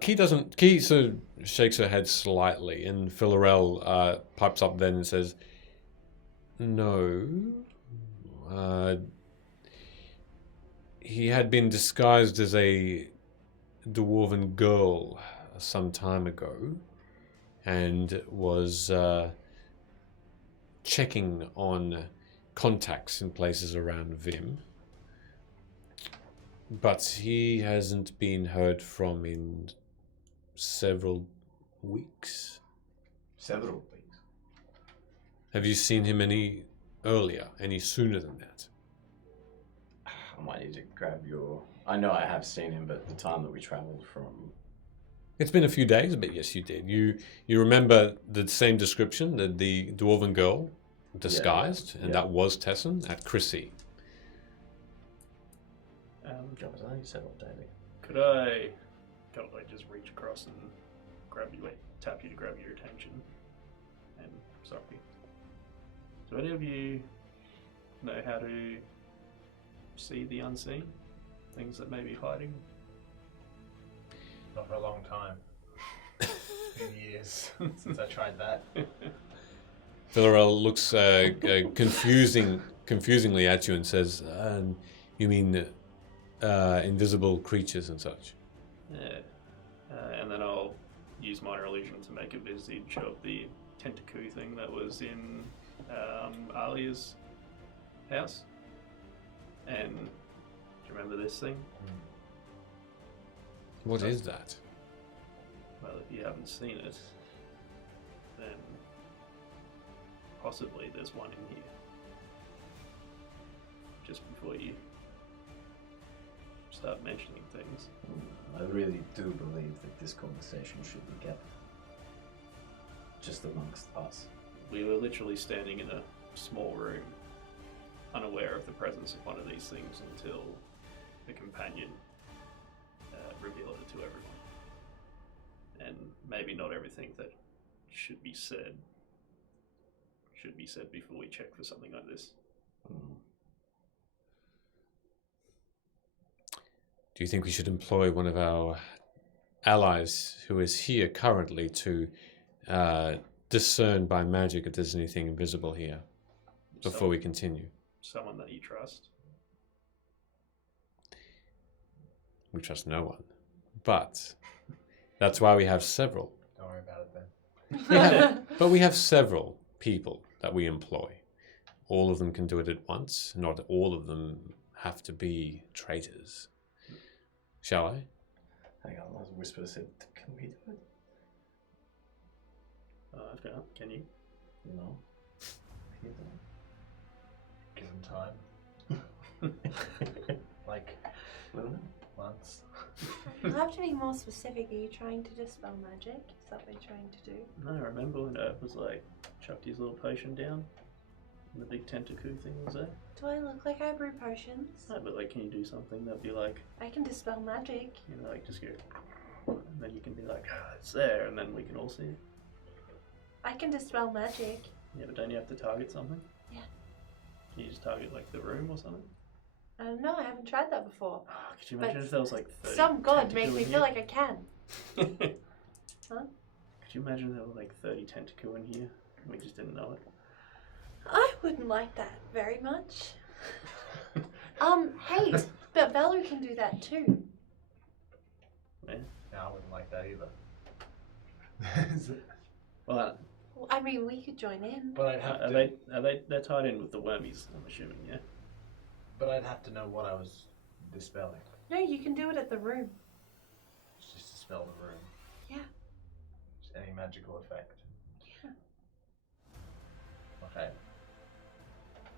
Key sort of shakes her head slightly, and Filaurel pipes up then and says, "No. He had been disguised as a dwarven girl some time ago, and was checking on contacts in places around Vim. But he hasn't been heard from in several weeks. Several weeks. Have you seen him any earlier, any sooner than that? I might need to grab your. I know I have seen him, but the time that we travelled from. It's been a few days, but yes, you did. You remember the same description, the dwarven girl disguised, and that was Tessin at Chrissy. God, was only several days. Could I just reach across and grab you, tap you to grab your attention? And sorry. Do any of you know how to see the unseen? Things that may be hiding? Not for a long time. Been years since I tried that. Filaurel looks confusingly at you and says, "You mean invisible creatures and such?" Yeah. And then I'll use minor illusion to make a visage of the tentacle thing that was in Alia's house. And do you remember this thing? What is that? Well, if you haven't seen it, then possibly there's one in here. Just before you start mentioning things. I really do believe that this conversation should be kept just amongst us. We were literally standing in a small room, unaware of the presence of one of these things until the companion revealed it to everyone. And maybe not everything that should be said before we check for something like this. Do you think we should employ one of our allies who is here currently to discern by magic if there's anything invisible here before we continue? Someone that you trust. We trust no one. But that's why we have several. Don't worry about it then. But we have several people that we employ. All of them can do it at once. Not all of them have to be traitors. Shall I? Hang on, Whisper said, can we do it? Can you? No. Give him time. Like months. You have to be more specific. Are you trying to dispel magic? Is that what you're trying to do? No, I remember when Earth was like, chucked his little potion down, and the big tentacle thing was there. Do I look like I brew potions? No, but like, can you do something that'd be like, I can dispel magic. you know, like just go, and then you can be like, it's there, and then we can all see it. I can dispel magic. Yeah, but don't you have to target something? Yeah. Can you just target like the room or something? No, I haven't tried that before. Could you imagine if there was like 30 Some god tentacle made me in feel here? like I can. Huh? Could you imagine there were like 30 tentacle in here and we just didn't know it? I wouldn't like that very much. Hey, but Valor can do that too. Yeah. No, I wouldn't like that either. Well, I mean, we could join in. But I'd have are to. they're tied in with the wormies, I'm assuming, yeah? But I'd have to know what I was dispelling. No, you can do it at the room. Just dispel the room. Yeah. Just any magical effect. Yeah. Okay.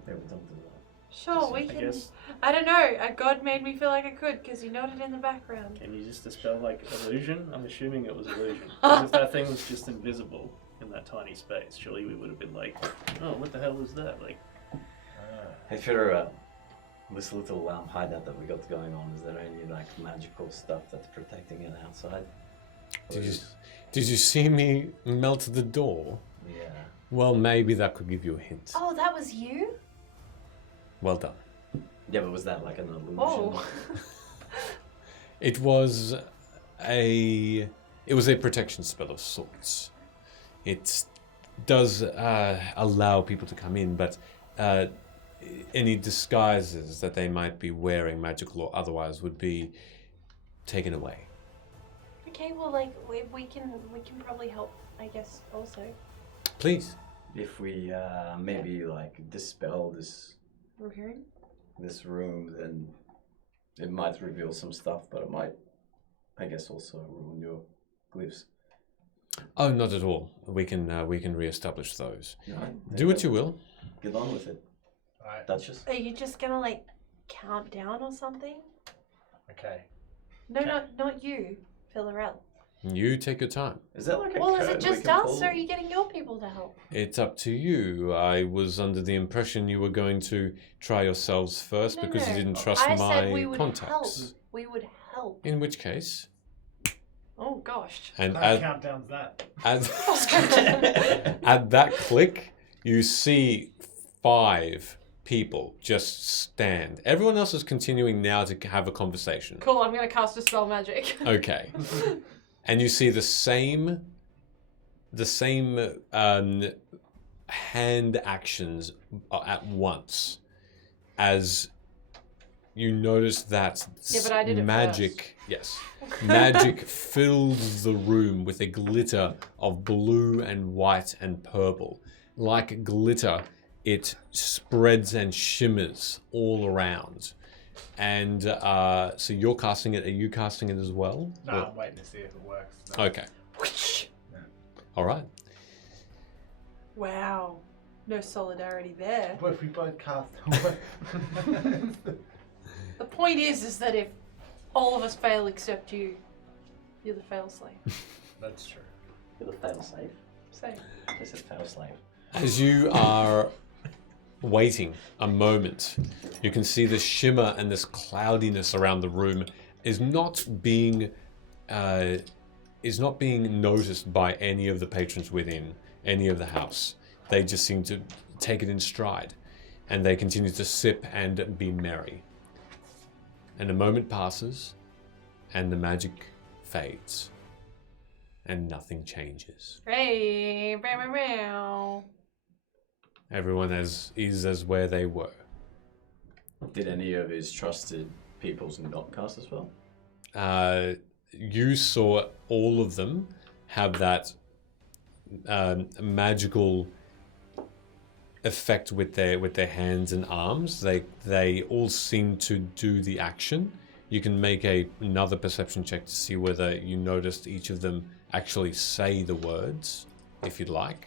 Yeah, we don't do that. Sure, we I can. guess, I don't know. A god made me feel like I could because you noted in the background. can you just dispel like illusion? I'm assuming it was illusion. Because if that thing was just invisible in that tiny space, surely we would have been like, oh, what the hell was that? Like, Hey, Filaurel, this little hideout that we got going on, is there any like magical stuff that's protecting it outside? Did you see me melt the door? Yeah. Well, maybe that could give you a hint. Oh, that was you? Well done. Yeah, but was that like an illusion? Oh. It was a protection spell of sorts. It does allow people to come in, but any disguises that they might be wearing, magical or otherwise, would be taken away. Okay, well, like we can probably help, I guess. Also, Please. If we maybe like dispel this we're hearing. room, then It might reveal some stuff, but it might, I guess, also ruin your glyphs. Oh, not at all. We can reestablish those. Right, Do what you will. Get on with it. Alright, Duchess? Are you just gonna like count down or something? okay. No, not you, Filaurel. You take your time. Is that like a Well, is code it we just can us, pull? or are you getting your people to help? It's up to you. I was under the impression you were going to try yourselves first No, because no. you didn't trust I my said we would contacts. help. We would help. In which case, Oh gosh. and How at, countdown's that? at that click, you see 5 people just stand. Everyone else is continuing now to have a conversation. Cool, I'm gonna cast a spell magic. Okay. And you see the same hand actions at once as you notice that Yeah, but I did it magic, yes, magic fills the room with a glitter of blue and white and purple. Like glitter, it spreads and shimmers all around. And so you're casting it. Are you casting it as well? No, I'm waiting to see if it works. No. Okay. All right. Wow. No solidarity there. What if we both cast? The point is that if all of us fail except you, you're the fail slave. That's true. You're the fail slave. Same. This is fail slave. As you are waiting a moment, you can see the shimmer and this cloudiness around the room is not being noticed by any of the patrons within any of the house. They just seem to take it in stride, and they continue to sip and be merry. And a moment passes, and the magic fades, and nothing changes. Hey, meow, meow, meow. Everyone is as where they were. Did any of his trusted peoples not cast as well? You saw all of them have that magical effect with their hands and arms. They all seem to do the action. You can make another perception check to see whether you noticed each of them actually say the words, if you'd like.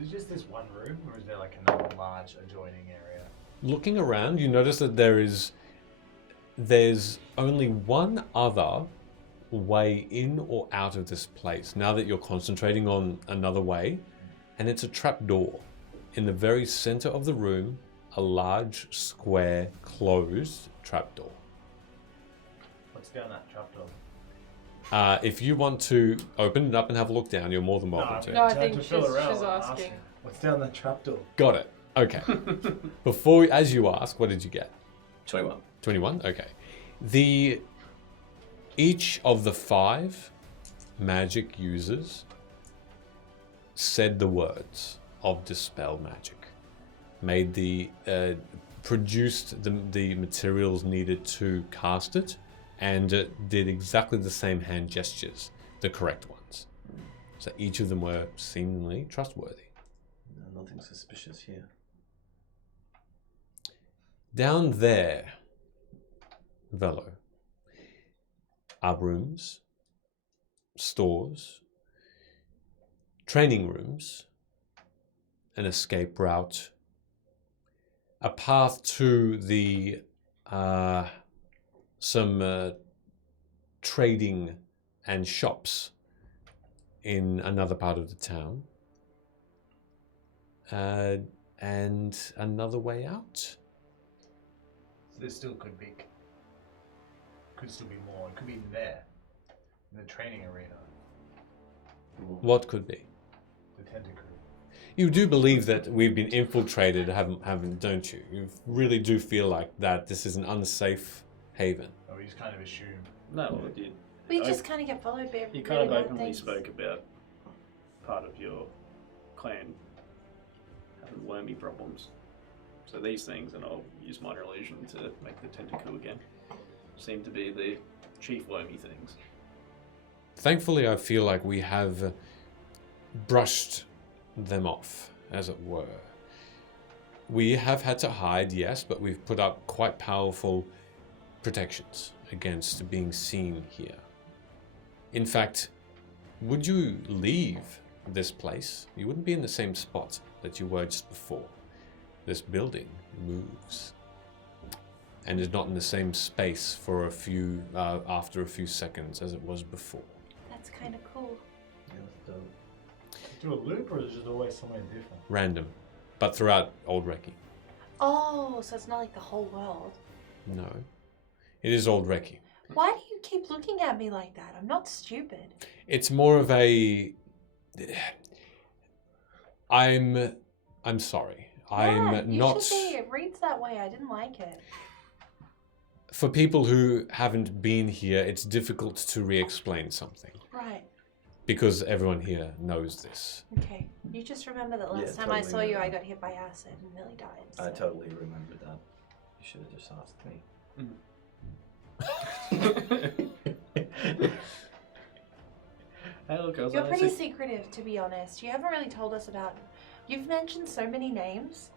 Is it just this one room, or is there like another large adjoining area? Looking around, you notice that there's only one other way in or out of this place now that you're concentrating on another way, and it's a trapdoor. In the very center of the room, a large, square, closed trapdoor. What's down that trapdoor? If you want to open it up and have a look down, you're more than welcome to. No, I Turn think to she's Filaurel and asking. What's down that trapdoor? Got it. Okay. As you ask, what did you get? 21. 21? Okay. Each of the 5 magic users said the words of Dispel Magic. Produced the materials needed to cast it, and did exactly the same hand gestures, the correct ones. So each of them were seemingly trustworthy. No, nothing suspicious here. Down there, Velo, are rooms, stores, training rooms, an escape route, a path to the some trading and shops in another part of the town, and another way out. So there still could still be more. It could be there, in the training arena, What could be? the tentacruel. You do believe that we've been infiltrated, haven't, don't you? You really do feel like that this is an unsafe haven. Or we just kind of assume. No, it did. We just kind of get followed by You kind of really bad openly things. spoke about part of your clan having wormy problems. So these things, and I'll use minor illusion to make the tentacle again, seem to be the chief wormy things. Thankfully, I feel like we have brushed them off, as it were. We have had to hide, yes, but we've put up quite powerful protections against being seen here. In fact, would you leave this place, you wouldn't be in the same spot that you were just before. This building moves and is not in the same space for a few after a few seconds as it was before. That's kind of cool. Yeah, that's dope. Do a loop, or is it just always somewhere different? Random, but throughout Old Reiki. Oh, so it's not like the whole world. No, it is Old Reiki. Why do you keep looking at me like that? I'm not stupid. It's more of a. I'm sorry. I'm you not. should be. It reads that way. I didn't like it. For people who haven't been here, it's difficult to re-explain something Right. because everyone here knows this. Okay. You just remember that last Yeah, time I totally saw you, I remember. got hit by acid and nearly died. I so- totally remember that. You should have just asked me. Hey, look, I was You're pretty honestly- secretive, to be honest. You haven't really told us about. You've mentioned so many names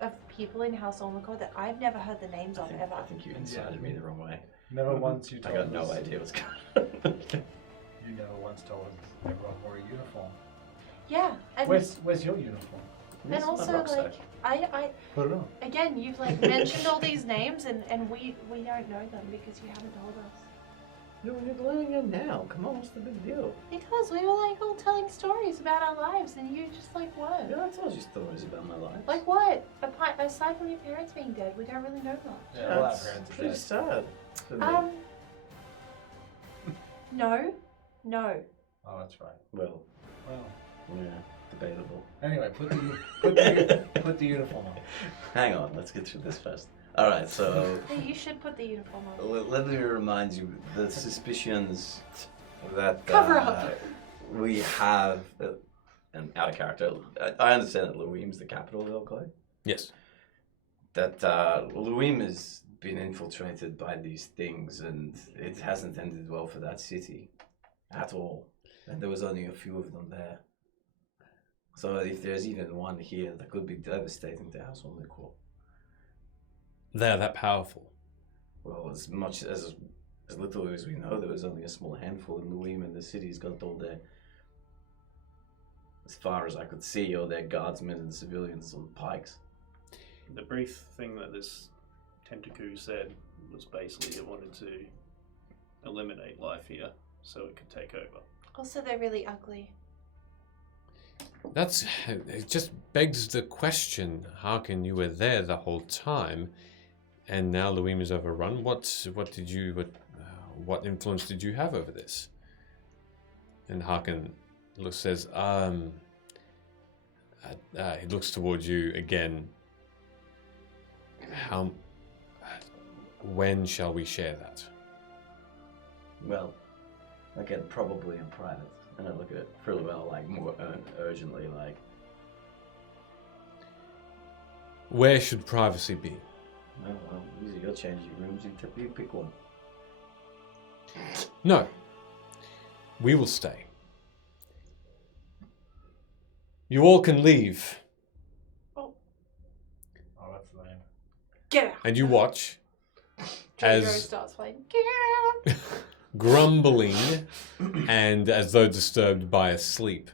of people in House Ulmicor that I've never heard the names of ever. I think you incited me the wrong way. Never once you I told got no us. idea what's going on. You never once told us everyone wore a uniform. Yeah, and Where's your uniform? and It's my also rucksack. like I Put it on. again, you've like mentioned all these names and we don't know them because you haven't told us. No, you're learning it now. Come on, what's the big deal? Because we were like all telling stories about our lives and you just like weren't. Yeah, I told you stories about my life. Like what? Aside from your parents being dead, we don't really know much. Yeah, all our That's parents are pretty dead. sad for me. No. Oh, that's right. Well, Well, yeah, debatable. anyway, put the uniform on. Hang on, let's get through this first. All right, so Hey, you should put the uniform on. let me remind you the suspicions that Cover up. we have, and out of character. I understand that Luim's the capital of Ilkley. Yes. That Luim has been infiltrated by these things, and it hasn't ended well for that city at all. And there was only a few of them there. So if there's even one here, that could be devastating to House Ulmicor. They're that powerful. Well, as little as we know, there was only a small handful in Luim, and the city's got all their, as far as I could see, all their guardsmen and civilians on pikes. The brief thing that this Tentaku said was basically it wanted to eliminate life here so it could take over. Also, they're really ugly. It just begs the question, how can you were there the whole time and now Luim is overrun? What influence did you have over this? And Harkin says, he looks towards you again. When shall we share that? Well, again, probably in private. And I look at Filaurel like more urgently, like, Where should privacy be? well, these are your changing rooms. You pick one. No. We will stay. You all can leave. Oh, that's lame. Get out. And you watch Jojo as starts playing. Get out. grumbling and as though disturbed by a sleep,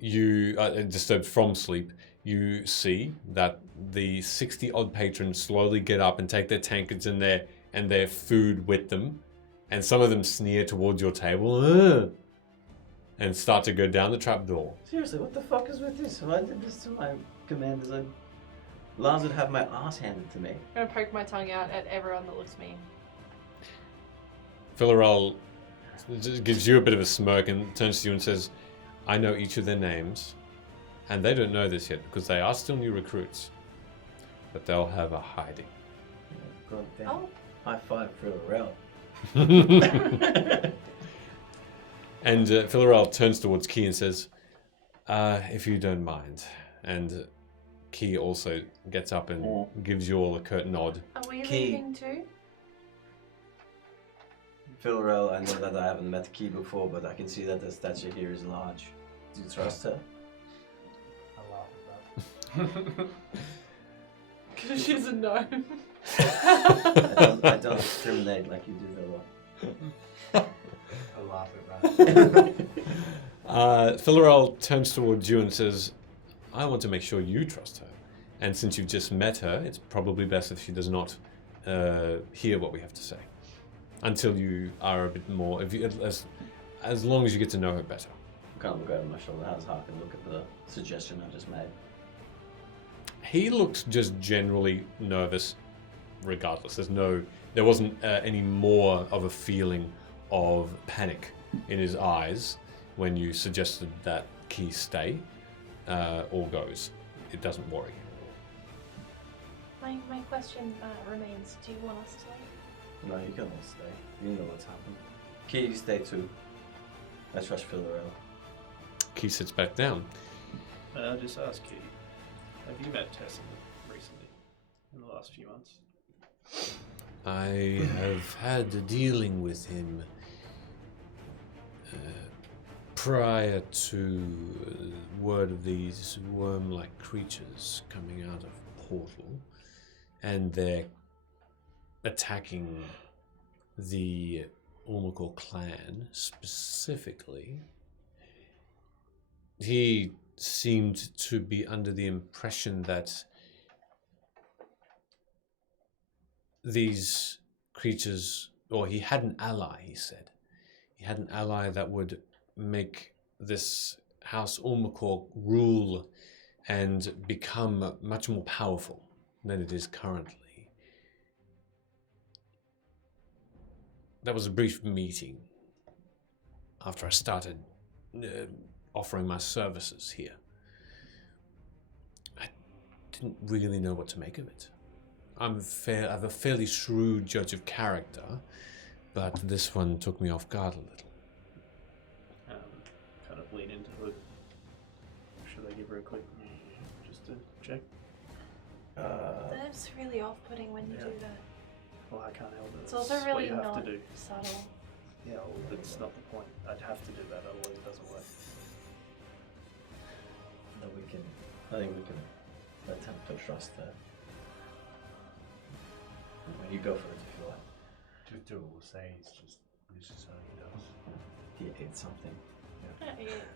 disturbed from sleep, you see that the 60 odd patrons slowly get up and take their tankards and their food with them, and some of them sneer towards your table and start to go down the trapdoor. Seriously, what the fuck is with this? If I did this to my commanders, Lars would have my ass handed to me. I'm gonna poke my tongue out at everyone that looks mean. Filaurel just gives you a bit of a smirk and turns to you and says, I know each of their names, and they don't know this yet because they are still new recruits, but they'll have a hiding. God damn. Oh, High five Filaurel. And Filaurel turns towards Key and says, if you don't mind. And Key also gets up and gives you all a curt nod. are we Key. leaving too? Filaurel, I know that I haven't met Key before, but I can see that the stature here is large. Do you trust her? I laugh at that. Because she's a gnome. I don't discriminate like you do, Villa. I laugh at that. Filaurel turns towards you and says, I want to make sure you trust her. And since you've just met her, it's probably best if she does not hear what we have to say. Until you are a bit more, as long as you get to know her better. I can't look over my shoulder. How's Harkin look at the suggestion I just made? He looks just generally nervous, regardless. There wasn't any more of a feeling of panic in his eyes when you suggested that Key stay or goes. It doesn't worry him. My question remains, do you want us to leave? No, you can all stay. You know what's happened. Key, you stay too. I trust Filaurel. Key sits back down. I'll just ask you, have you met Tessa recently, in the last few months? I have had a dealing with him prior to word of these worm-like creatures coming out of Portal, and they're attacking the Ulmicor Clan specifically. He seemed to be under the impression that these creatures, or he had an ally, he said. He had an ally that would make this House Ulmicor rule and become much more powerful than it is currently. That was a brief meeting after I started offering my services here. I didn't really know what to make of it. I'm a fairly shrewd judge of character, but this one took me off guard a little. Kind of lean into it. Should I give her a quick, just to check? That's really off-putting when you do that. Well, I can't help it. It's also what really you have not to do. subtle. Yeah, well, that's not the point. I'd have to do that, otherwise it doesn't work. No, I think we can attempt to trust her. When you go for it if you like. Just do what we'll say. It's just so he does. He ate something.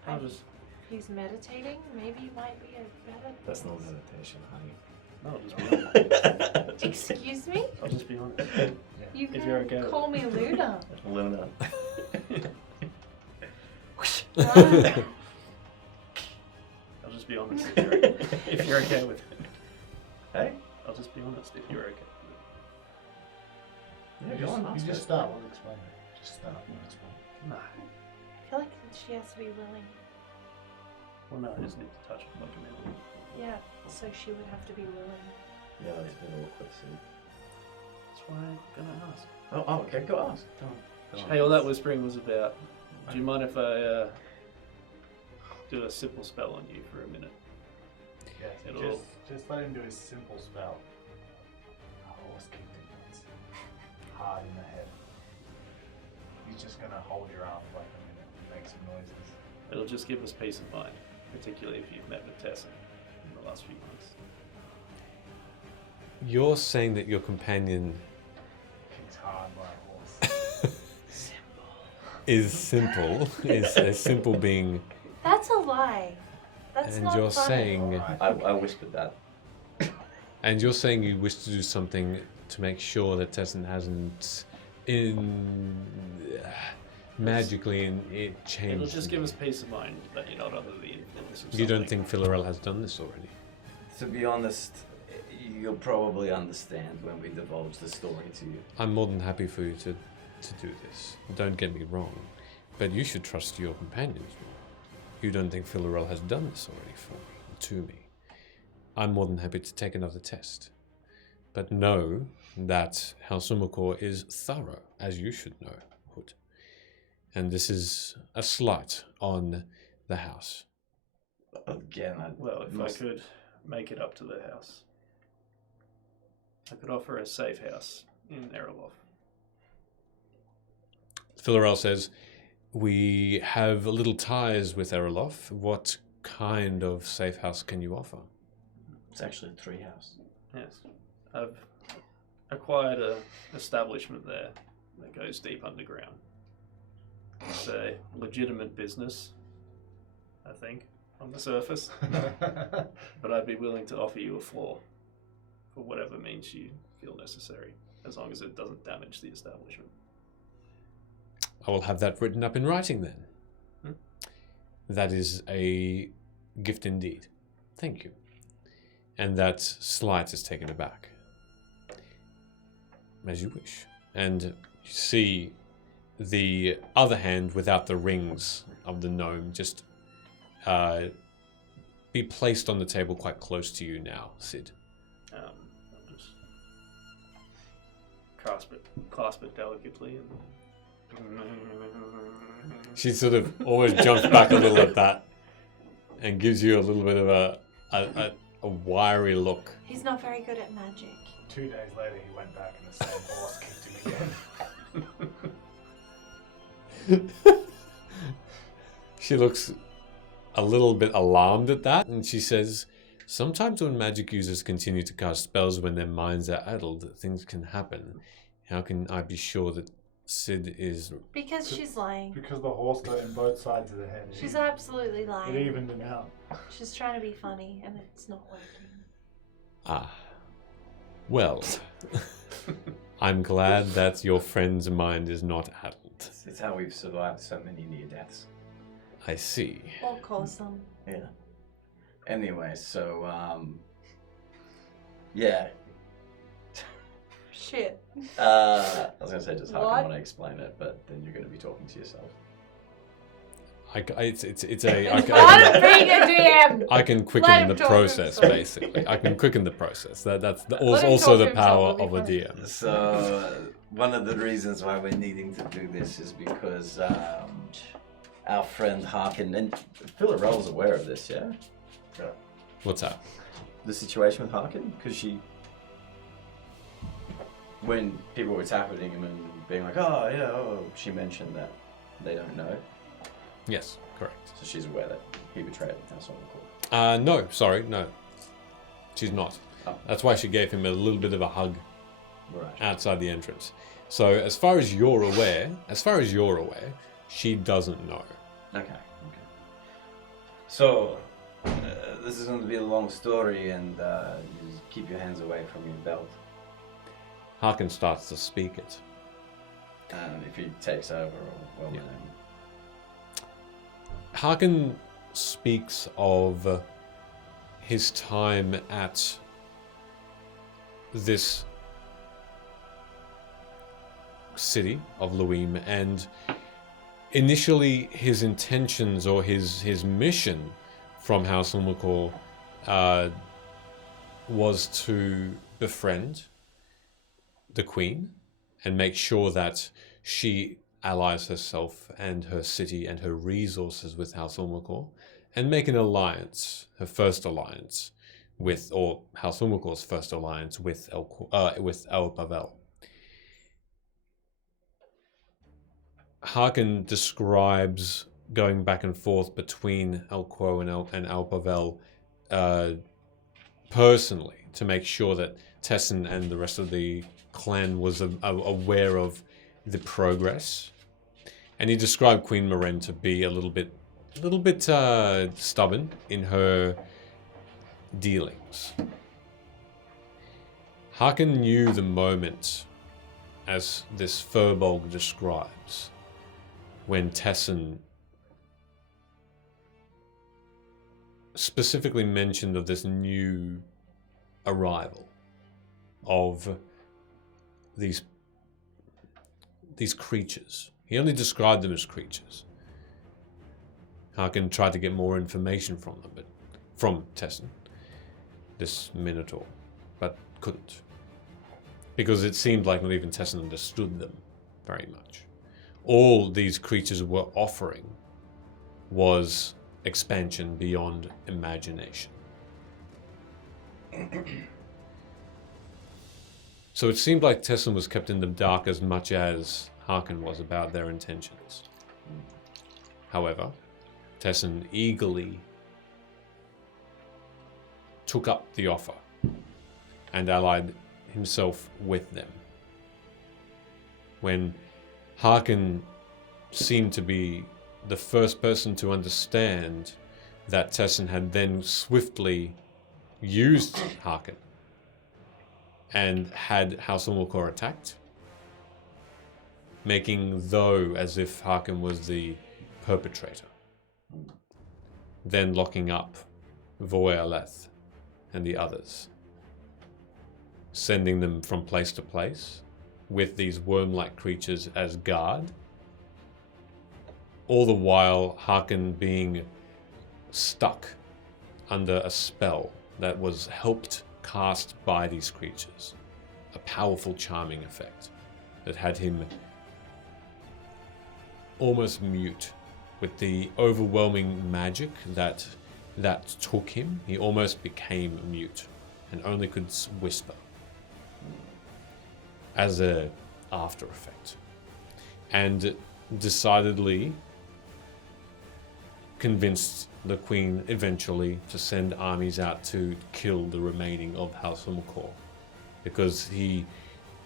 I'll just, He's meditating. Maybe it might be a better. That's not meditation, honey. I'll just be honest. Excuse me? I'll just be honest. You If you're can okay with call me Luna. Luna. I'll just be honest if you're okay with it. Hey? I'll just be honest if you're okay with Yeah, go on. You just start. We'll explain it. Just start. We'll explain. it. Nah. I feel like she has to be willing. Well, no, I just need to touch it like a minute. Yeah, so she would have to be willing. Yeah, that's a bit awkward, see. That's why I'm gonna ask. Oh, okay, go ask. Go on. Hey, all that whispering was about. Do you mind if I do a simple spell on you for a minute? Yeah, It'll- just let him do his simple spell. A horse kicked him once. Hard in the head. He's just gonna hold your arm for like a minute and make some noises. It'll just give us peace of mind, particularly if you've met with Tessa in the last few months. You're saying that your companion Kicked hard by a horse. is simple, is a simple being, That's a lie. That's and not you're funny. saying, I whispered that. and you're saying you wish to do something to make sure that Tessin hasn't magically it changed. It'll just give us peace of mind that you're not under the influence of You don't something. think Filaurel has done this already? To be honest, you'll probably understand when we divulge the story to you. I'm more than happy for you to do this. Don't get me wrong, but you should trust your companions more. You don't think Filaurel has done this already for me, to me. I'm more than happy to take another test. But know that House Ulmicor is thorough, as you should know, Hood. And this is a slight on the house. Again, Well, if I could make it up to the house, I could offer a safe house in Erlof. Filaurel says, we have little ties with Erlof. What kind of safe house can you offer? It's actually a tree house. Yes. I've acquired a establishment there that goes deep underground. It's a legitimate business, I think, on the surface. But I'd be willing to offer you a floor for whatever means you feel necessary, as long as it doesn't damage the establishment. I will have that written up in writing then. That is a gift indeed. Thank you. And that Slight is taken aback. As you wish. And you see the other hand without the rings of the gnome just be placed on the table quite close to you now, Sid. I'll just clasp it delicately. She sort of always jumps back a little at that and gives you a little bit of a wiry look. He's not very good at magic. 2 days later, he went back and the same horse kicked him again. She looks a little bit alarmed at that, and she says, "Sometimes when magic users continue to cast spells when their minds are addled, things can happen. How can I be sure that Sid is..." Because she's lying. Because the horse got in both sides of the head. She's absolutely It lying. evened him out. She's trying to be funny, and it's not working. Ah. Well, I'm glad that your friend's mind is not addled. It's how we've survived so many near deaths. I see. Or cause them. Yeah. Anyway, so yeah. Shit. I was gonna say just how I What? want to explain it, but then you're gonna be talking to yourself. Not being a DM. I can Let quicken him the talk to process, himself. basically. I can quicken the process. That's him also talk the to himself, power it'll of be a fine. DM. So one of the reasons why we're needing to do this is because our friend Harkin, and Filaurel's aware of this, yeah? What's that? The situation with Harkin? Because when people were tapping him and being like, oh yeah, she mentioned that they don't know. Yes, correct. So she's aware that he betrayed House Ulmicor. No, sorry, no. She's not. Oh. That's why she gave him a little bit of a hug Right. outside the entrance. So as far as you're aware, she doesn't know. Okay. So, this is going to be a long story, and you just keep your hands away from your belt. Harkin starts to speak it. And if he takes over, well Yeah. then. Harkin speaks of his time at this city of Luim, and initially his intentions or his mission from House Ulmicor was to befriend the Queen and make sure that she allies herself and her city and her resources with House Ulmicor and make an alliance, her first alliance with, or House Ulmicor's first alliance with El Pavel. Harkin describes going back and forth between El Quo and El Pavel personally to make sure that Tessin and the rest of the clan was aware of the progress. And he described Queen Maren to be a little bit stubborn in her dealings. Harkin knew the moment, as this Furbolg describes, when Tessin specifically mentioned of this new arrival of these creatures. He only described them as creatures. Harkin tried to get more information from them, but from Tessin, this Minotaur, but couldn't. Because it seemed like not even Tessin understood them very much. All these creatures were offering was expansion beyond imagination. So it seemed like Tessin was kept in the dark as much as Harkin was about their intentions. However, Tessin eagerly took up the offer. and allied himself with them. When Harkin seemed to be the first person to understand that Tessin had then swiftly used Harkin and had House Ulmicor attacked, making though as if Harkin was the perpetrator, then locking up Voyaleth and the others, sending them from place to place with these worm-like creatures as guard, all the while Harkin being stuck under a spell that was helped cast by these creatures, a powerful charming effect that had him almost mute with the overwhelming magic that took him. He almost became mute and only could whisper as a after effect, and decidedly convinced the Queen eventually to send armies out to kill the remaining of House Ulmicor, because he,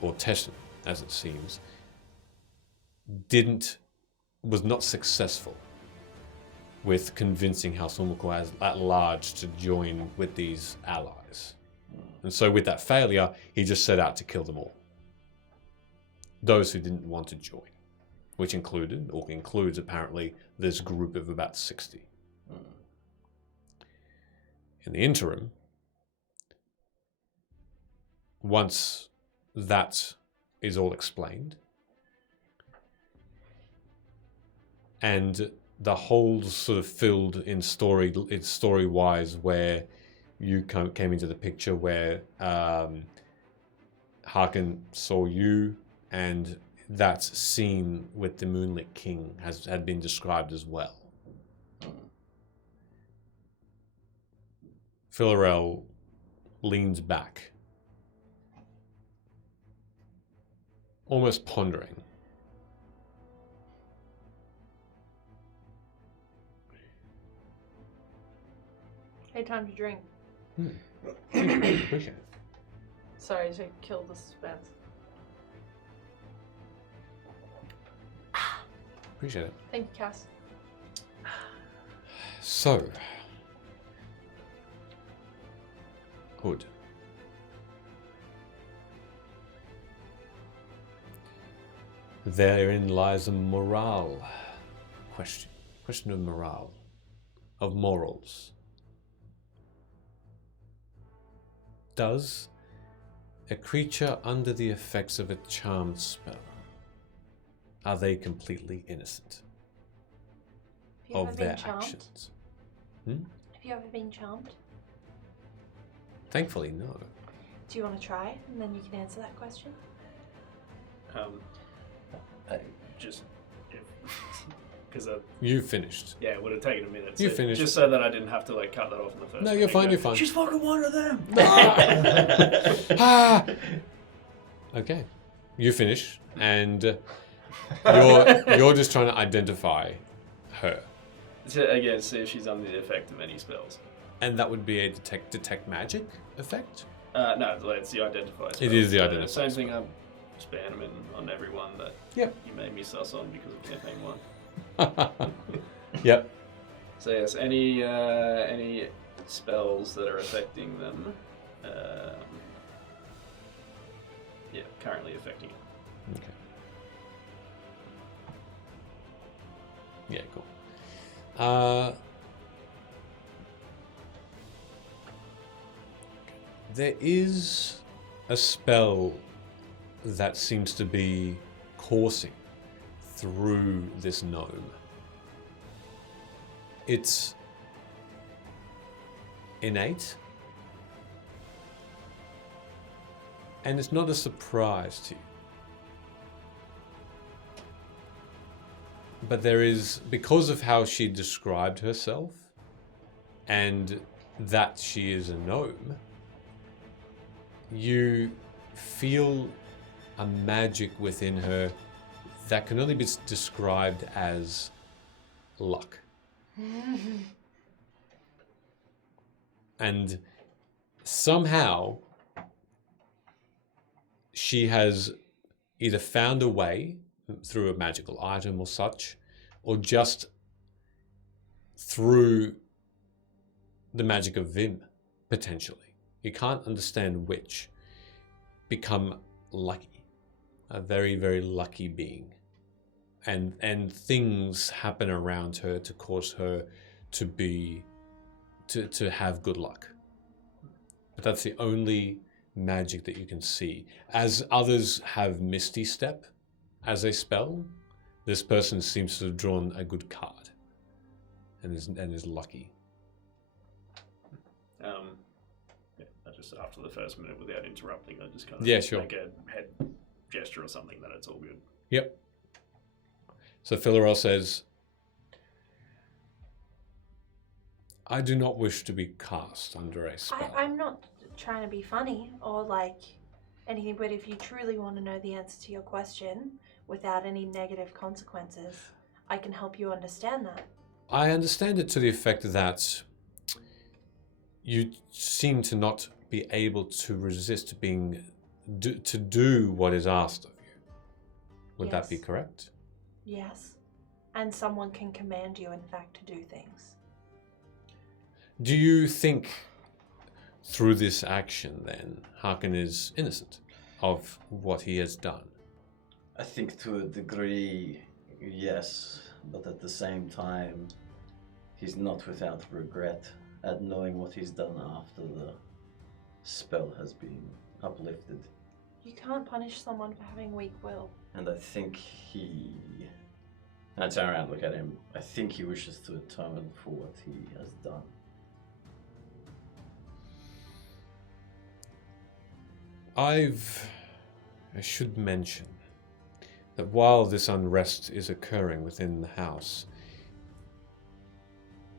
or Tessin as it seems, was not successful with convincing House Ulmicor at large to join with these allies. And so with that failure, he just set out to kill them all. Those who didn't want to join, which included, or includes apparently, this group of about 60. In the interim, once that is all explained, and the whole sort of filled in story-wise, where you came into the picture, where Harkin saw you, and that scene with the Moonlit King had been described as well. Filaurel leans back, almost pondering. Hey, time to drink. Appreciate it. Sorry to kill the suspense. Appreciate it. Thank you, Cass. So, Hood. Therein lies a morale question. Question of morale. Of morals. Does a creature under the effects of a charmed spell, are they completely innocent Have you ever of been their charmed? actions? Have you ever been charmed? Thankfully, no. Do you want to try, and then you can answer that question? Just because You finished. yeah, it would have taken a minute. You so- finished. just so that I didn't have to like cut that off in the first. No, one. you're Like, fine, go, you're fine. She's fucking one of them. Ah! Okay. You finish, and you're just trying to identify her. So, again, see if she's under the effect of any spells. And that would be a detect magic effect? No, it's the identifier. It is the identifier Same thing. I'm spamming on everyone that Yep. you made me sus on because of campaign 1. Yep. So yes, any spells that are affecting them, yeah, currently affecting it. Okay. Yeah, cool. There is a spell that seems to be coursing through this gnome. It's innate, and it's not a surprise to you. But there is, because of how she described herself, and that she is a gnome, you feel a magic within her that can only be described as luck. And somehow, she has either found a way through a magical item or such, or just through the magic of Vim, potentially. You can't understand which. Become lucky. A very, very lucky being. And things happen around her to cause her to be to have good luck. But that's the only magic that you can see. As others have Misty Step as a spell, this person seems to have drawn a good card and is lucky. Yeah, I just after the first minute without interrupting, I just kind of make a head gesture or something that it's all good. Yep. So Filaurel says, I do not wish to be cast under a spell. I'm not trying to be funny or like anything, but if you truly want to know the answer to your question without any negative consequences, I can help you understand that. I understand it to the effect that you seem to not be able to resist to do what is asked of you. Would that be Yes. correct? Yes. And someone can command you, in fact, to do things. Do you think through this action then Harkin is innocent of what he has done? I think to a degree, yes, but at the same time, he's not without regret at knowing what he's done after the spell has been uplifted. You can't punish someone for having weak will. And I think I turn around and look at him, I think he wishes to atone for what he has done. I should mention that while this unrest is occurring within the house,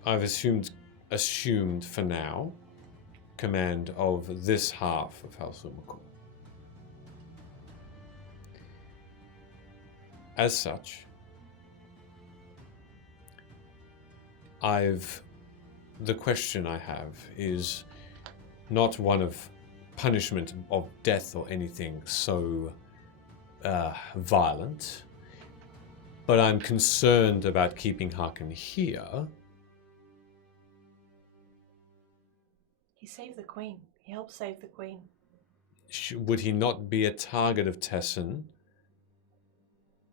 I've assumed for now command of this half of House Ulmicor. As such, the question I have is not one of punishment of death or anything so violent, but I'm concerned about keeping Harkin here. He saved the queen. He helped save the queen. Would he not be a target of Tessin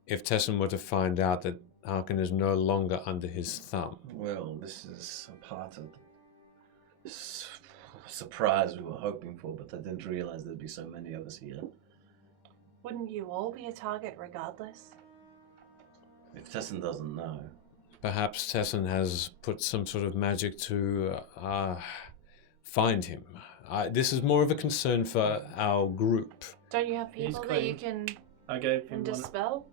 if Tessin were to find out that Harkin is no longer under his thumb? Well, this is a part of the surprise we were hoping for, but I didn't realize there'd be so many of us here. Wouldn't you all be a target regardless? If Tessin doesn't know. Perhaps Tessin has put some sort of magic to find him. This is more of a concern for our group. Don't you have people that you can I gave him dispel?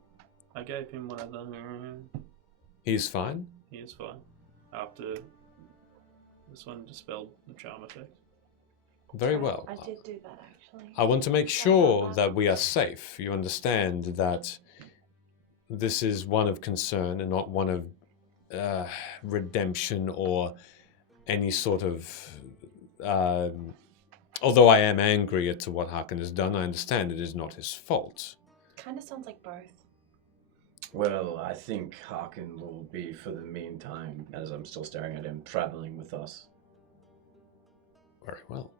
I gave him one of them. He's fine? He is fine. After this one dispelled the charm effect. Very well. I did do that actually. I want to make sure that we are safe. You understand that this is one of concern and not one of redemption or any sort of... although I am angry at what Harkin has done, I understand it is not his fault. Kind of sounds like both. Well, I think Harkin will be, for the meantime, as I'm still staring at him, traveling with us. Very well.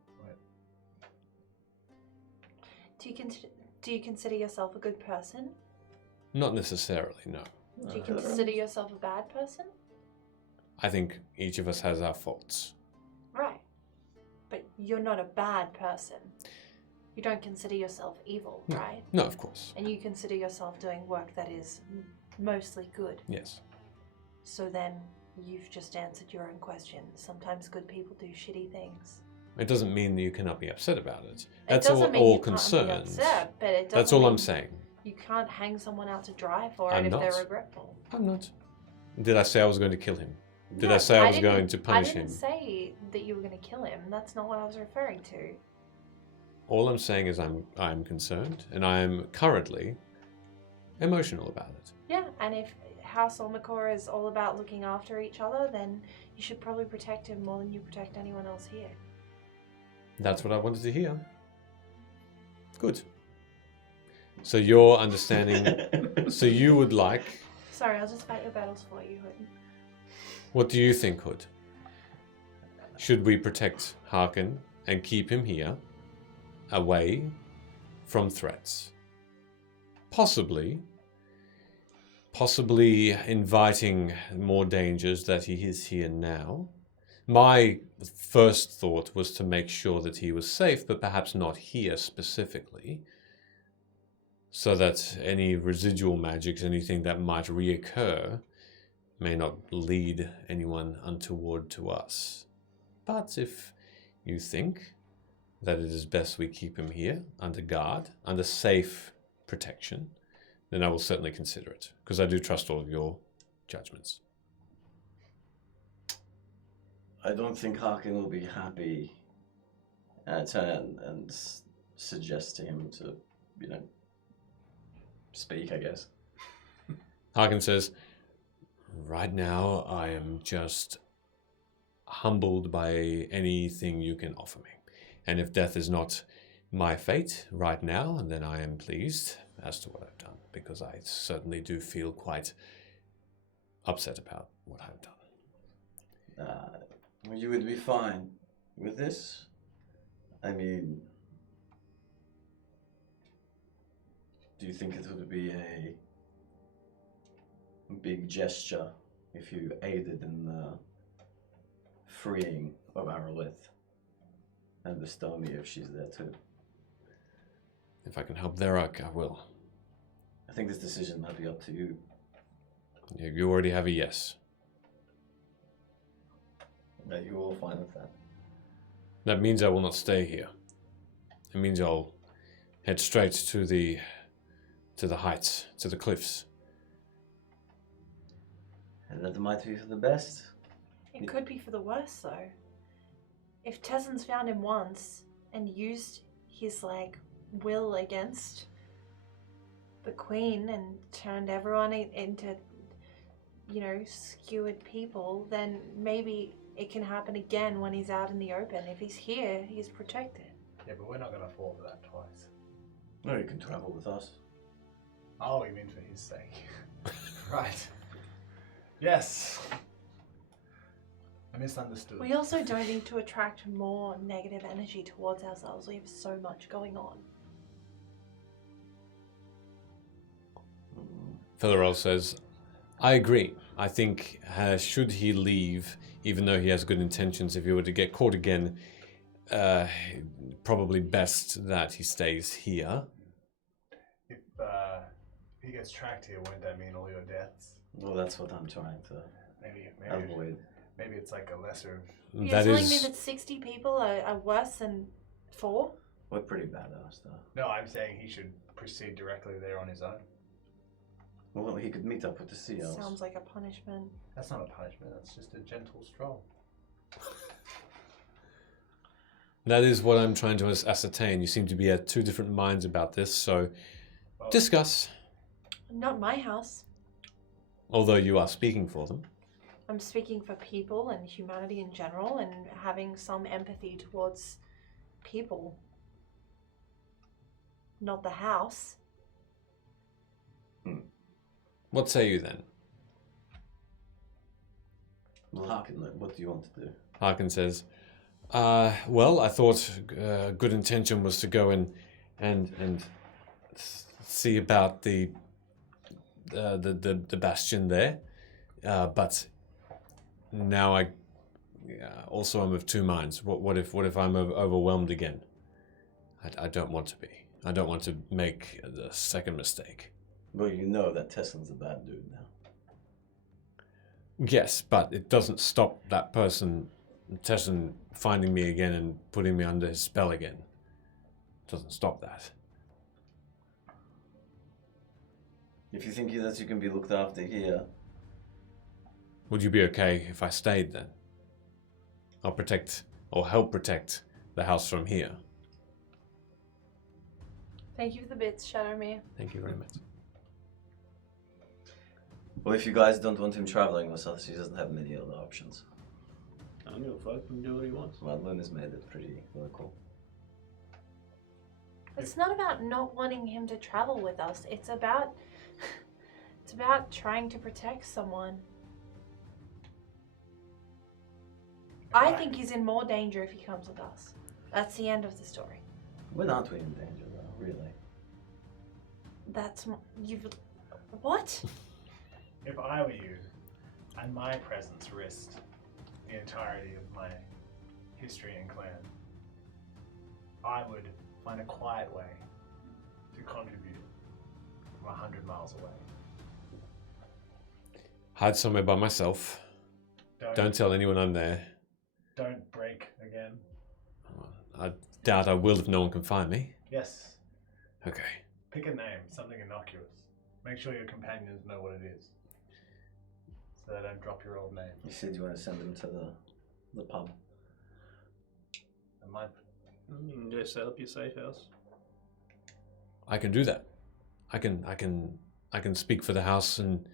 Do you consider yourself a good person? Not necessarily, no. Do you consider yourself a bad person? I think each of us has our faults. Right. But you're not a bad person. You don't consider yourself evil, No. right? No, of course. And you consider yourself doing work that is mostly good. Yes. So then you've just answered your own question. Sometimes good people do shitty things. It doesn't mean that you cannot be upset about it. It That's doesn't mean all you can't be concerned. upset, but it doesn't That's all mean I'm saying. You can't hang someone out to dry for I'm it if not. they're regretful. I'm not. Did I say I was going to kill him? Did No, I say I was didn't- going to punish I didn't him? say that you were going to kill him. That's not what I was referring to. All I'm saying is I'm concerned, and I am currently emotional about it. Yeah, and if House Ulmicor is all about looking after each other, then you should probably protect him more than you protect anyone else here. That's what I wanted to hear. Good. So your understanding. So you would like. Sorry, I'll just fight your battles for you. What do you think, Hood? Should we protect Harkin and keep him here, away from threats? Possibly inviting more dangers that he is here now. My first thought was to make sure that he was safe, but perhaps not here specifically, so that any residual magics, anything that might reoccur, may not lead anyone untoward to us. But if you think that it is best we keep him here, under guard, under safe protection, then I will certainly consider it, because I do trust all of your judgments. I don't think Harkin will be happy and suggest to him to, speak, I guess. Harkin says, right now I am just humbled by anything you can offer me. And if death is not my fate right now, then I am pleased as to what I've done, because I certainly do feel quite upset about what I've done. You would be fine with this? I mean, do you think it would be a big gesture if you aided in the freeing of Aralith and Bestonia if she's there too? If I can help Therak, I will. I think this decision might be up to you. You already have a yes. Yeah, you all fine with that? That means I will not stay here. It means I'll head straight to the heights, to the cliffs. And that might be for the best. It could be for the worse, though. If Tessen's found him once and used his, will against the Queen and turned everyone into, skewered people, then maybe it can happen again when he's out in the open. If he's here, he's protected. Yeah, but we're not going to fall for that twice. No, you can travel with us. Oh, you mean for his sake. Right. Yes. I misunderstood. We also don't need to attract more negative energy towards ourselves. We have so much going on. Filaurel says, I agree. I think should he leave, even though he has good intentions, if he were to get caught again, probably best that he stays here. If he gets tracked here, won't that mean all your deaths? Well, that's what I'm trying to avoid. Maybe it's like a lesser. You're That telling is me that 60 people are worse than 4? We're pretty badass, though. No, I'm saying he should proceed directly there on his own. Well, he could meet up with the sea elves. Sounds like a punishment. That's not a punishment. That's just a gentle stroll. That is what I'm trying to ascertain. You seem to be at two different minds about this, so discuss. Not my house. Although you are speaking for them. I'm speaking for people and humanity in general and having some empathy towards people. Not the house. What say you then? Well, Harkin, what do you want to do? Harkin says, well, I thought good intention was to go in and see about the bastion there, but now I also am of two minds. What if I'm overwhelmed again? I don't want to be. I don't want to make the second mistake. Well, you know that Tessen's a bad dude now. Yes, but it doesn't stop that person, Tessen, finding me again and putting me under his spell again. It doesn't stop that. If you think that you can be looked after here, Would you be okay if I stayed then? I'll protect, or help protect, the house from here. Thank you for the bits, Shadowmere. Thank you very much. well, if you guys don't want him traveling with us, he doesn't have many other options. I don't give a fuck. He can do what he wants. Well, Luna's made it pretty local. It's not about not wanting him to travel with us. It's about trying to protect someone. I think he's in more danger if he comes with us. That's the end of the story. We're not in danger, though, really. You've... What? If I were you, and my presence risked the entirety of my history and clan, I would find a quiet way to contribute from 100 miles away. Hide somewhere by myself. Don't tell anyone I'm there. Don't break again. I doubt I will if no one can find me. Yes. Okay. Pick a name, something innocuous. Make sure your companions know what it is, so they don't drop your old name. You said you want to send them to the pub. And my You can go set up your safe house. I can do that. I can speak for the house and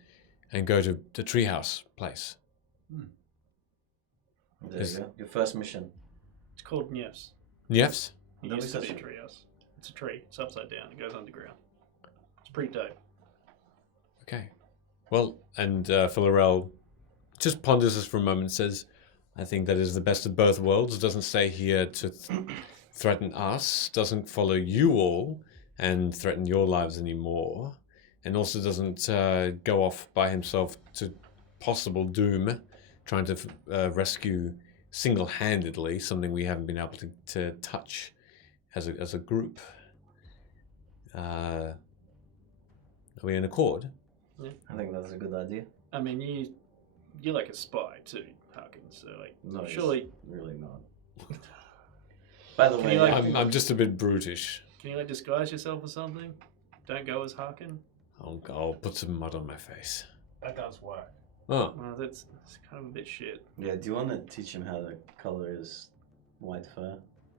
go to the treehouse place. There you go. Your first mission. It's called Nefs. Yes? It used to be a treehouse. It's a tree. It's upside down. It goes underground. It's pretty dope. Okay. Well, and Filaurel just ponders this for a moment and says, I think that is the best of both worlds. Doesn't stay here to threaten us, doesn't follow you all and threaten your lives anymore, and also doesn't go off by himself to possible doom, trying to rescue single-handedly something we haven't been able to touch as a group. Are we in accord? Yeah. I think that's a good idea. I mean, you're like a spy too, Harkins. So like, No, surely it's really not. By the Can way, you, like, I'm just a bit brutish. can you like disguise yourself or something? Don't go as Harkin. I'll put some mud on my face. that does work. Oh, Well, that's kind of a bit shit. yeah, do you want to teach him how to color his white fur?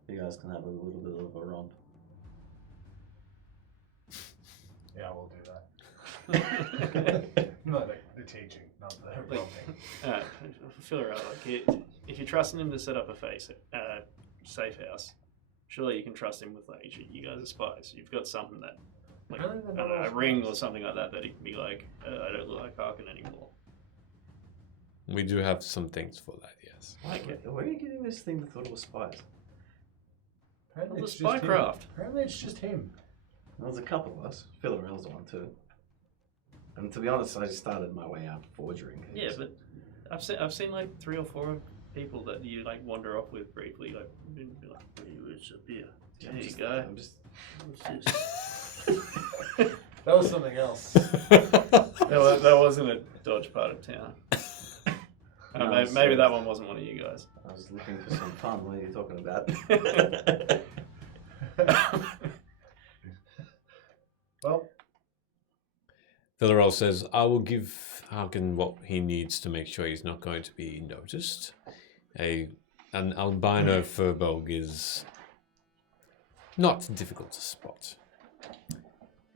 You guys can have a little bit of a romp. Yeah, we'll do that. Not the teaching, not the romping. Filaurel, like if you're trusting him to set up a safe house, surely you can trust him with like you guys are spies. You've got something that, like, Really? I don't know, a ring or something like that he can be like, I don't look like Harkin anymore. we do have some things for that, yes. Okay. Where are you getting this thing that thought it was spies? Apparently Well, it's the just him. spycraft. Apparently it's just him. There's a couple of us. Filaurel's one too. And to be honest, I just started my way out forging. Yeah, but I've seen like 3 or 4 people that you like wander off with briefly, like be like, "Hey, what's up here? There you go. I'm just. What's this?" That was something else. That wasn't a Dodge part of town. No, maybe that one wasn't one of you guys. I was looking for some fun. What are you talking about? Well, Filaurel says, I will give Harkin what he needs to make sure he's not going to be noticed. An albino furbolg is not difficult to spot.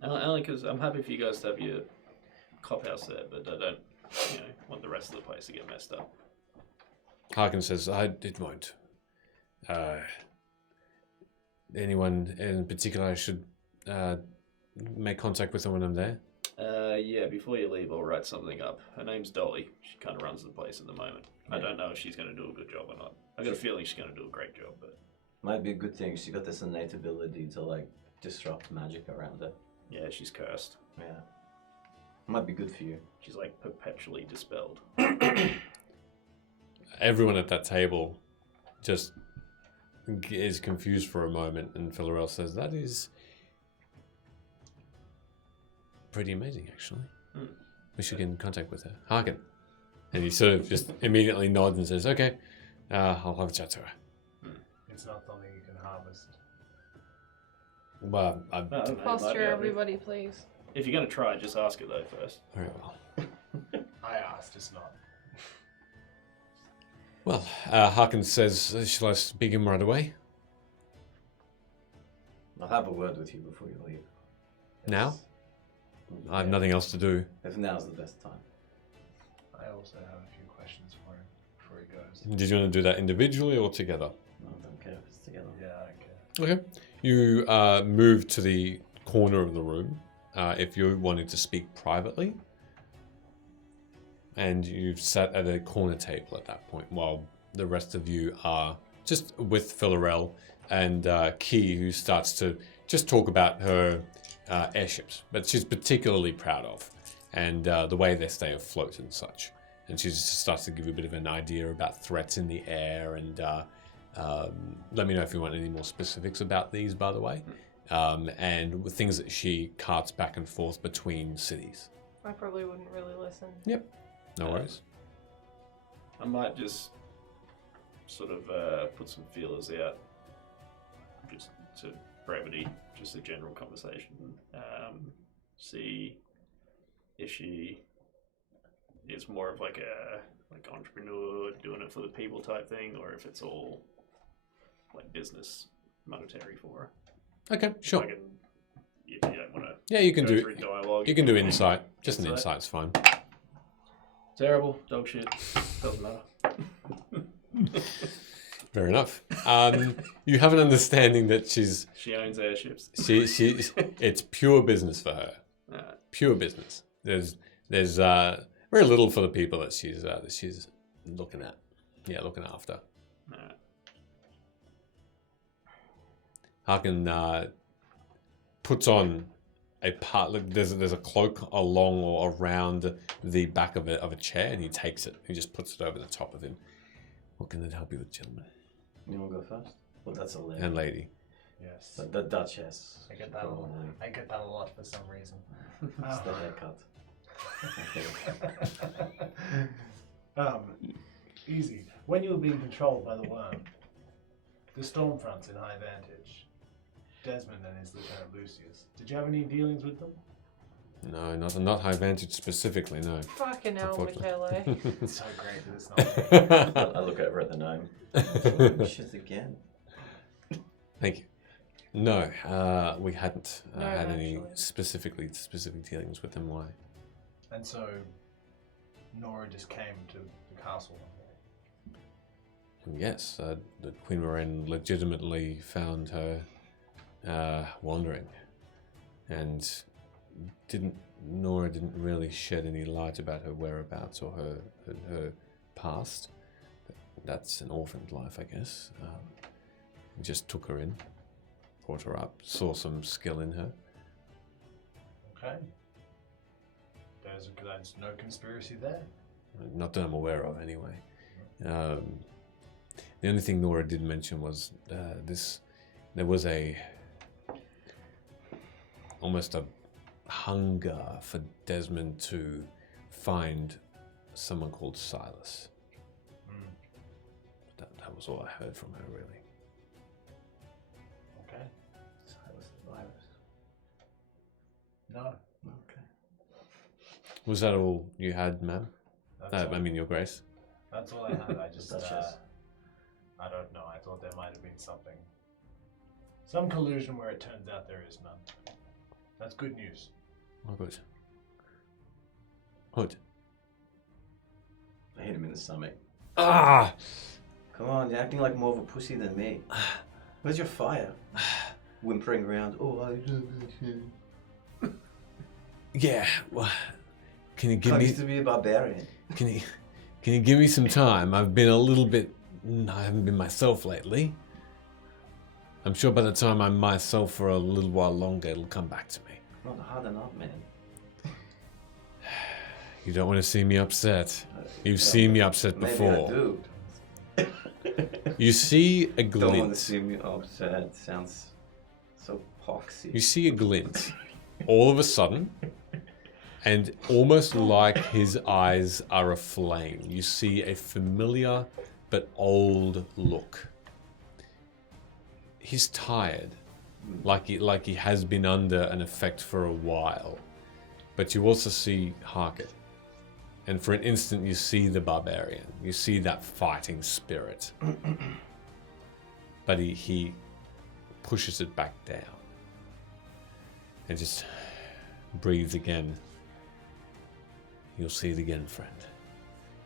Only because I'm happy for you guys to have your cop house there, but I don't, want the rest of the place to get messed up. Harkin says, it won't. Anyone in particular I should make contact with when I'm there? Yeah, before you leave, I'll write something up. Her name's Dolly. She kind of runs the place at the moment. I don't know if she's going to do a good job or not. I got a feeling she's going to do a great job, but Might be a good thing. She got this innate ability to like disrupt magic around her. yeah, she's cursed. Yeah. Might be good for you. She's like perpetually dispelled. Everyone at that table just is confused for a moment, and Filaurel says, that is pretty amazing, actually. We should get in contact with her. Harkin. And he sort of just immediately nods and says, okay, I'll have a chat to her. it's not something you can harvest. Well, I don't know, might be Posture, able to. everybody, please. If you're going to try, just ask her though first. very well. I asked, it's not. Well, Harkin says, shall I speak him right away? I'll have a word with you before you leave. Now? I have nothing else to do. If now's the best time. I also have a few questions for him before he goes. Did you want to do that individually or together? I don't care if it's together. Yeah, I don't care. Okay. You move to the corner of the room if you wanted to speak privately. And you've sat at a corner table at that point while the rest of you are just with Filaurel and Key, who starts to just talk about her airships, but she's particularly proud of, and the way they stay afloat and such. And she just starts to give you a bit of an idea about threats in the air, and let me know if you want any more specifics about these, by the way, and things that she carts back and forth between cities. I probably wouldn't really listen. Yep, no worries. I might just sort of put some feelers out, just to brevity, just a general conversation. See if she is more of like a entrepreneur doing it for the people type thing, or if it's all like business, monetary for her. Okay, sure. If you don't want to. Yeah, you can go do. through dialogue. You can do insight. Just an Insight. insight's fine. Terrible dog shit. Doesn't matter. Fair enough. You have an understanding that she owns airships. it's pure business for her. Pure business. There's very little for the people that she's looking at. Yeah, looking after. Harkin puts on a part. Look, there's a cloak along or around the back of a chair, and he takes it. He just puts it over the top of him. What can I help you with, gentlemen? You want to go first? Well, that's a lady. And lady. Yes. The Duchess. I get that. Probably. I get that a lot for some reason. It's the haircut. Easy. When you were being controlled by the worm, the Stormfront's in high vantage. Desmond and his Lieutenant Lucius. Did you have any dealings with them? No, not high vantage specifically. No. Fucking hell, Unfortunately. Michele. It's so great that it's not. I look over at the gnome. Shit again. Thank you. No, we hadn't No, had any actually. specific dealings with them. Why? And so, Nora just came to the castle one day. Yes, the Queen Moraine legitimately found her wandering, and Nora didn't really shed any light about her whereabouts or her past. That's an orphaned life, I guess. Just took her in, brought her up, saw some skill in her. Okay. There's no conspiracy there. Not that I'm aware of, anyway. The only thing Nora did mention was there was almost a hunger for Desmond to find someone called Silas. That was all I heard from her, really. Okay. Silas the virus. No. Okay. Was that all you had, ma'am? That's all. I mean, Your Grace. That's all I had. I just, Duchess. I don't know. I thought there might have been some collusion where it turns out there is none. That's good news. Oh, good. Good. I hit him in the stomach. Ah! Come on, you're acting like more of a pussy than me. Where's your fire? Whimpering around. Oh, I Yeah. Well, can you give I me? used to be a barbarian. Can you give me some time? I've been a little bit. I haven't been myself lately. I'm sure by the time I'm myself for a little while longer, it'll come back to me. Not hard enough, man. You don't want to see me upset. You've seen me upset Maybe before. I do. You see a Don't want to glint. see me upset. Sounds so poxy. You see a glint all of a sudden, and almost like his eyes are aflame. You see a familiar but old look. He's tired, like he has been under an effect for a while. But you also see Harkett. And for an instant you see the barbarian. You see that fighting spirit. But he pushes it back down. And just breathes again. You'll see it again, friend.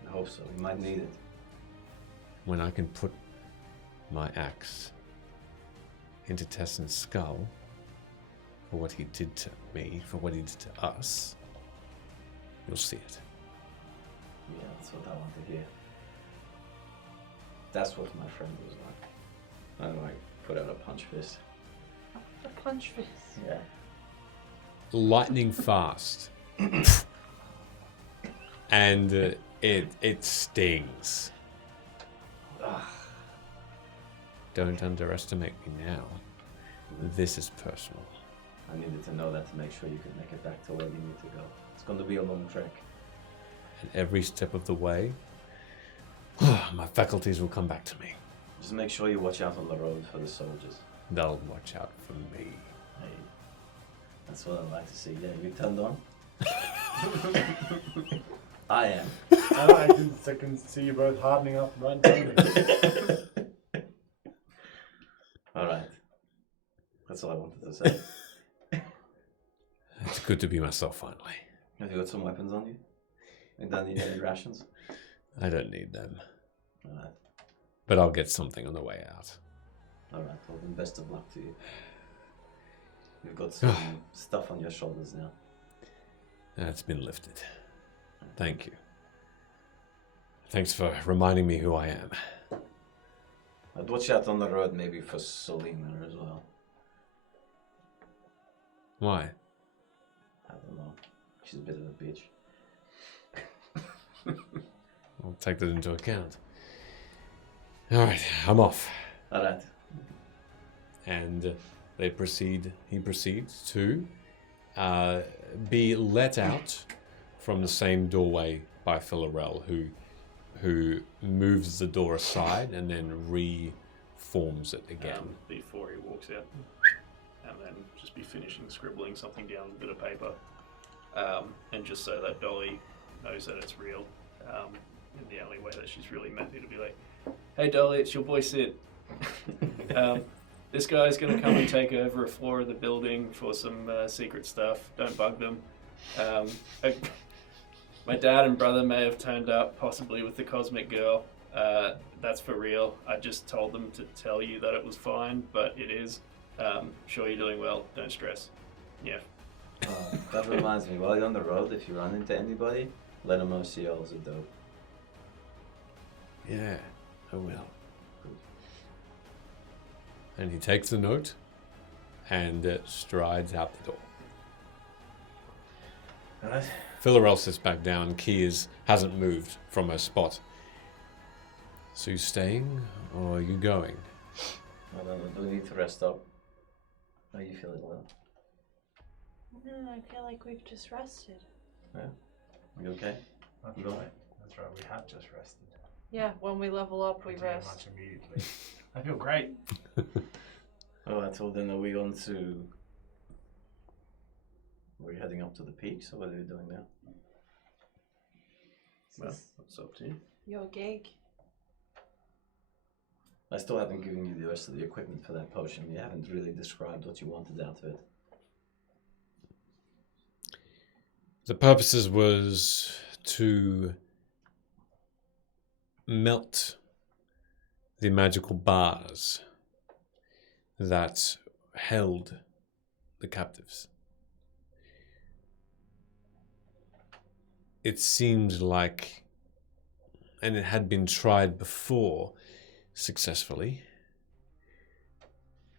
I hope so. You might need it. When I can put my axe into Tesson's skull for what he did to me, for what he did to us, you'll see it. Yeah, that's what I want to hear. That's what my friend was like. And I put out a punch fist. A punch fist. Yeah. Lightning fast. And it stings. Ugh. Don't underestimate me now. This is personal. I needed to know that to make sure you could make it back to where you need to go. It's going to be a long trek. And every step of the way, my faculties will come back to me. Just make sure you watch out on the road for the soldiers. They'll watch out for me. Hey, that's what I'd like to see. Yeah, you turned on? I am. I can see you both hardening up right in front of me. Alright. That's all I wanted to say. It's good to be myself finally. Have you got some weapons on you? You don't need any rations? I don't need them. Alright. But I'll get something on the way out. Alright, well then best of luck to you. You've got some stuff on your shoulders now. That's been lifted. Thank you. Thanks for reminding me who I am. I'd watch out on the road maybe for Selena as well. Why? I don't know. She's a bit of a bitch. I'll take that into account. Alright, I'm off. Alright. And he proceeds to be let out from the same doorway by Filaurel, who moves the door aside and then reforms it again. Before he walks out. And then just be finishing scribbling something down on a bit of paper. And just so that Dolly knows that it's real. In the only way that she's really met me to be like, hey Dolly, it's your boy Sid. This guy's going to come and take over a floor of the building for some secret stuff. Don't bug them. My dad and brother may have turned up, possibly with the Cosmic Girl. That's for real. I just told them to tell you that it was fine, but it is. Sure, you're doing well. Don't stress. Yeah. That reminds me, while you're on the road, if you run into anybody, let them know CL's a dope. Yeah, I will. And he takes the note and strides out the door. Alright. Filaurel sits back down. Key hasn't moved from her spot. So you staying or are you going? I don't know, do we need to rest up? Are you feeling well? No, I feel like we've just rested. Yeah? You okay? That's You got right. That's right. We have just rested. Yeah, when we level up, we Pretty rest. much immediately. I feel great. Alright, well then are we on to... Are we heading up to the peaks, or what are we doing now? Well, that's up to you. Your gig. I still haven't given you the rest of the equipment for that potion. You haven't really described what you wanted out of it. The purposes was to melt the magical bars that held the captives. It seemed like, and it had been tried before successfully,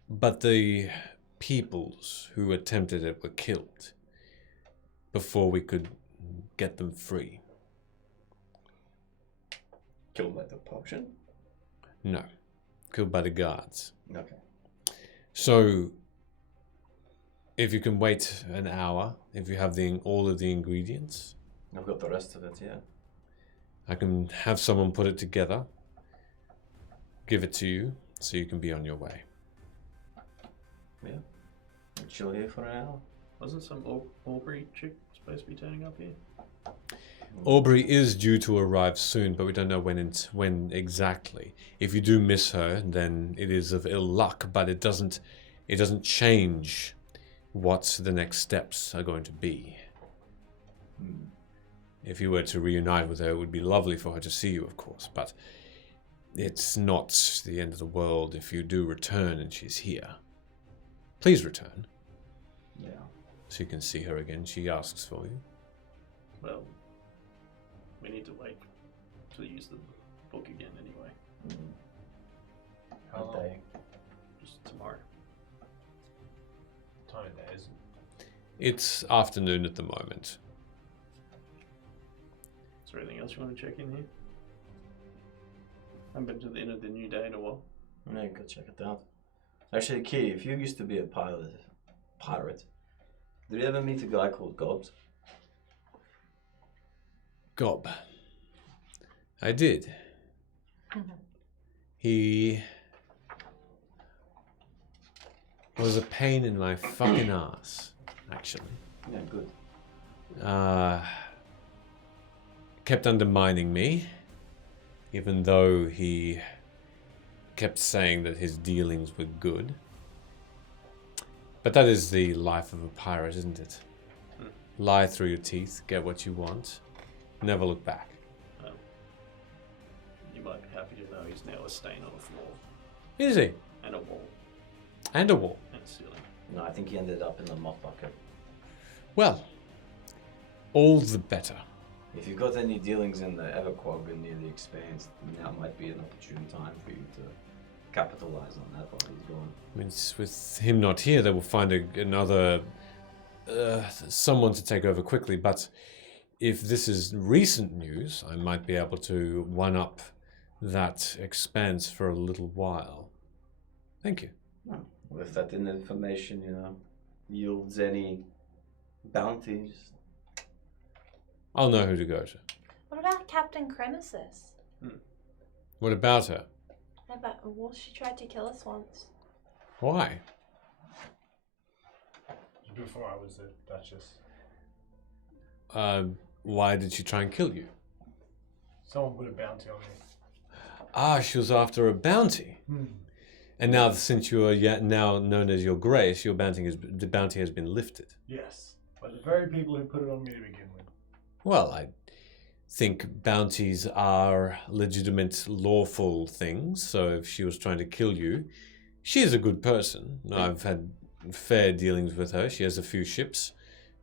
but the peoples who attempted it were killed before we could get them free. Killed by the potion? No, killed by the guards. Okay. So, if you can wait an hour, if you have all of the ingredients, I've got the rest of it, yeah. I can have someone put it together, give it to you, so you can be on your way. Yeah. We'll chill here for an hour. Wasn't some Aubrey chick supposed to be turning up here? Aubrey is due to arrive soon, but we don't know when exactly. If you do miss her, then it is of ill luck, but it doesn't change what the next steps are going to be. If you were to reunite with her, it would be lovely for her to see you, of course, but it's not the end of the world if you do return and she's here. Please return, Yeah. so you can see her again. She asks for you. Well, we need to wait to use the book again anyway. How What long? day? Just tomorrow. Time of day is it? It's afternoon at the moment. Is there anything else you want to check in here? I haven't been to the end of the new day in a while. Yeah, go check it out. Actually, Key, if you used to be a pirate, did you ever meet a guy called Gobbs? Gob. I did. He was a pain in my fucking ass, actually. Yeah, good. Kept undermining me, even though he kept saying that his dealings were good. But that is the life of a pirate, isn't it? Lie through your teeth, get what you want, never look back. You might be happy to know he's now a stain on a floor Is he? and a wall And a wall. and a ceiling. No, I think he ended up in the mop bucket. Well, all the better. If you've got any dealings in the Everquag and near the Expanse, now might be an opportune time for you to capitalize on that while he's gone. I mean, with him not here, they will find another someone to take over quickly. But if this is recent news, I might be able to one-up that Expanse for a little while. Thank you. Well, if that information, yields any bounties. I'll know who to go to. What about Captain Krenesis? What about her? Well, she tried to kill us once. Why? Before I was a Duchess. Why did she try and kill you? Someone put a bounty on me. Ah, she was after a bounty. And now, since you are now known as Your Grace, the bounty has been lifted. Yes. By the very people who put it on me to begin with. Well, I think bounties are legitimate, lawful things. So if she was trying to kill you, she is a good person. I've had fair dealings with her. She has a few ships.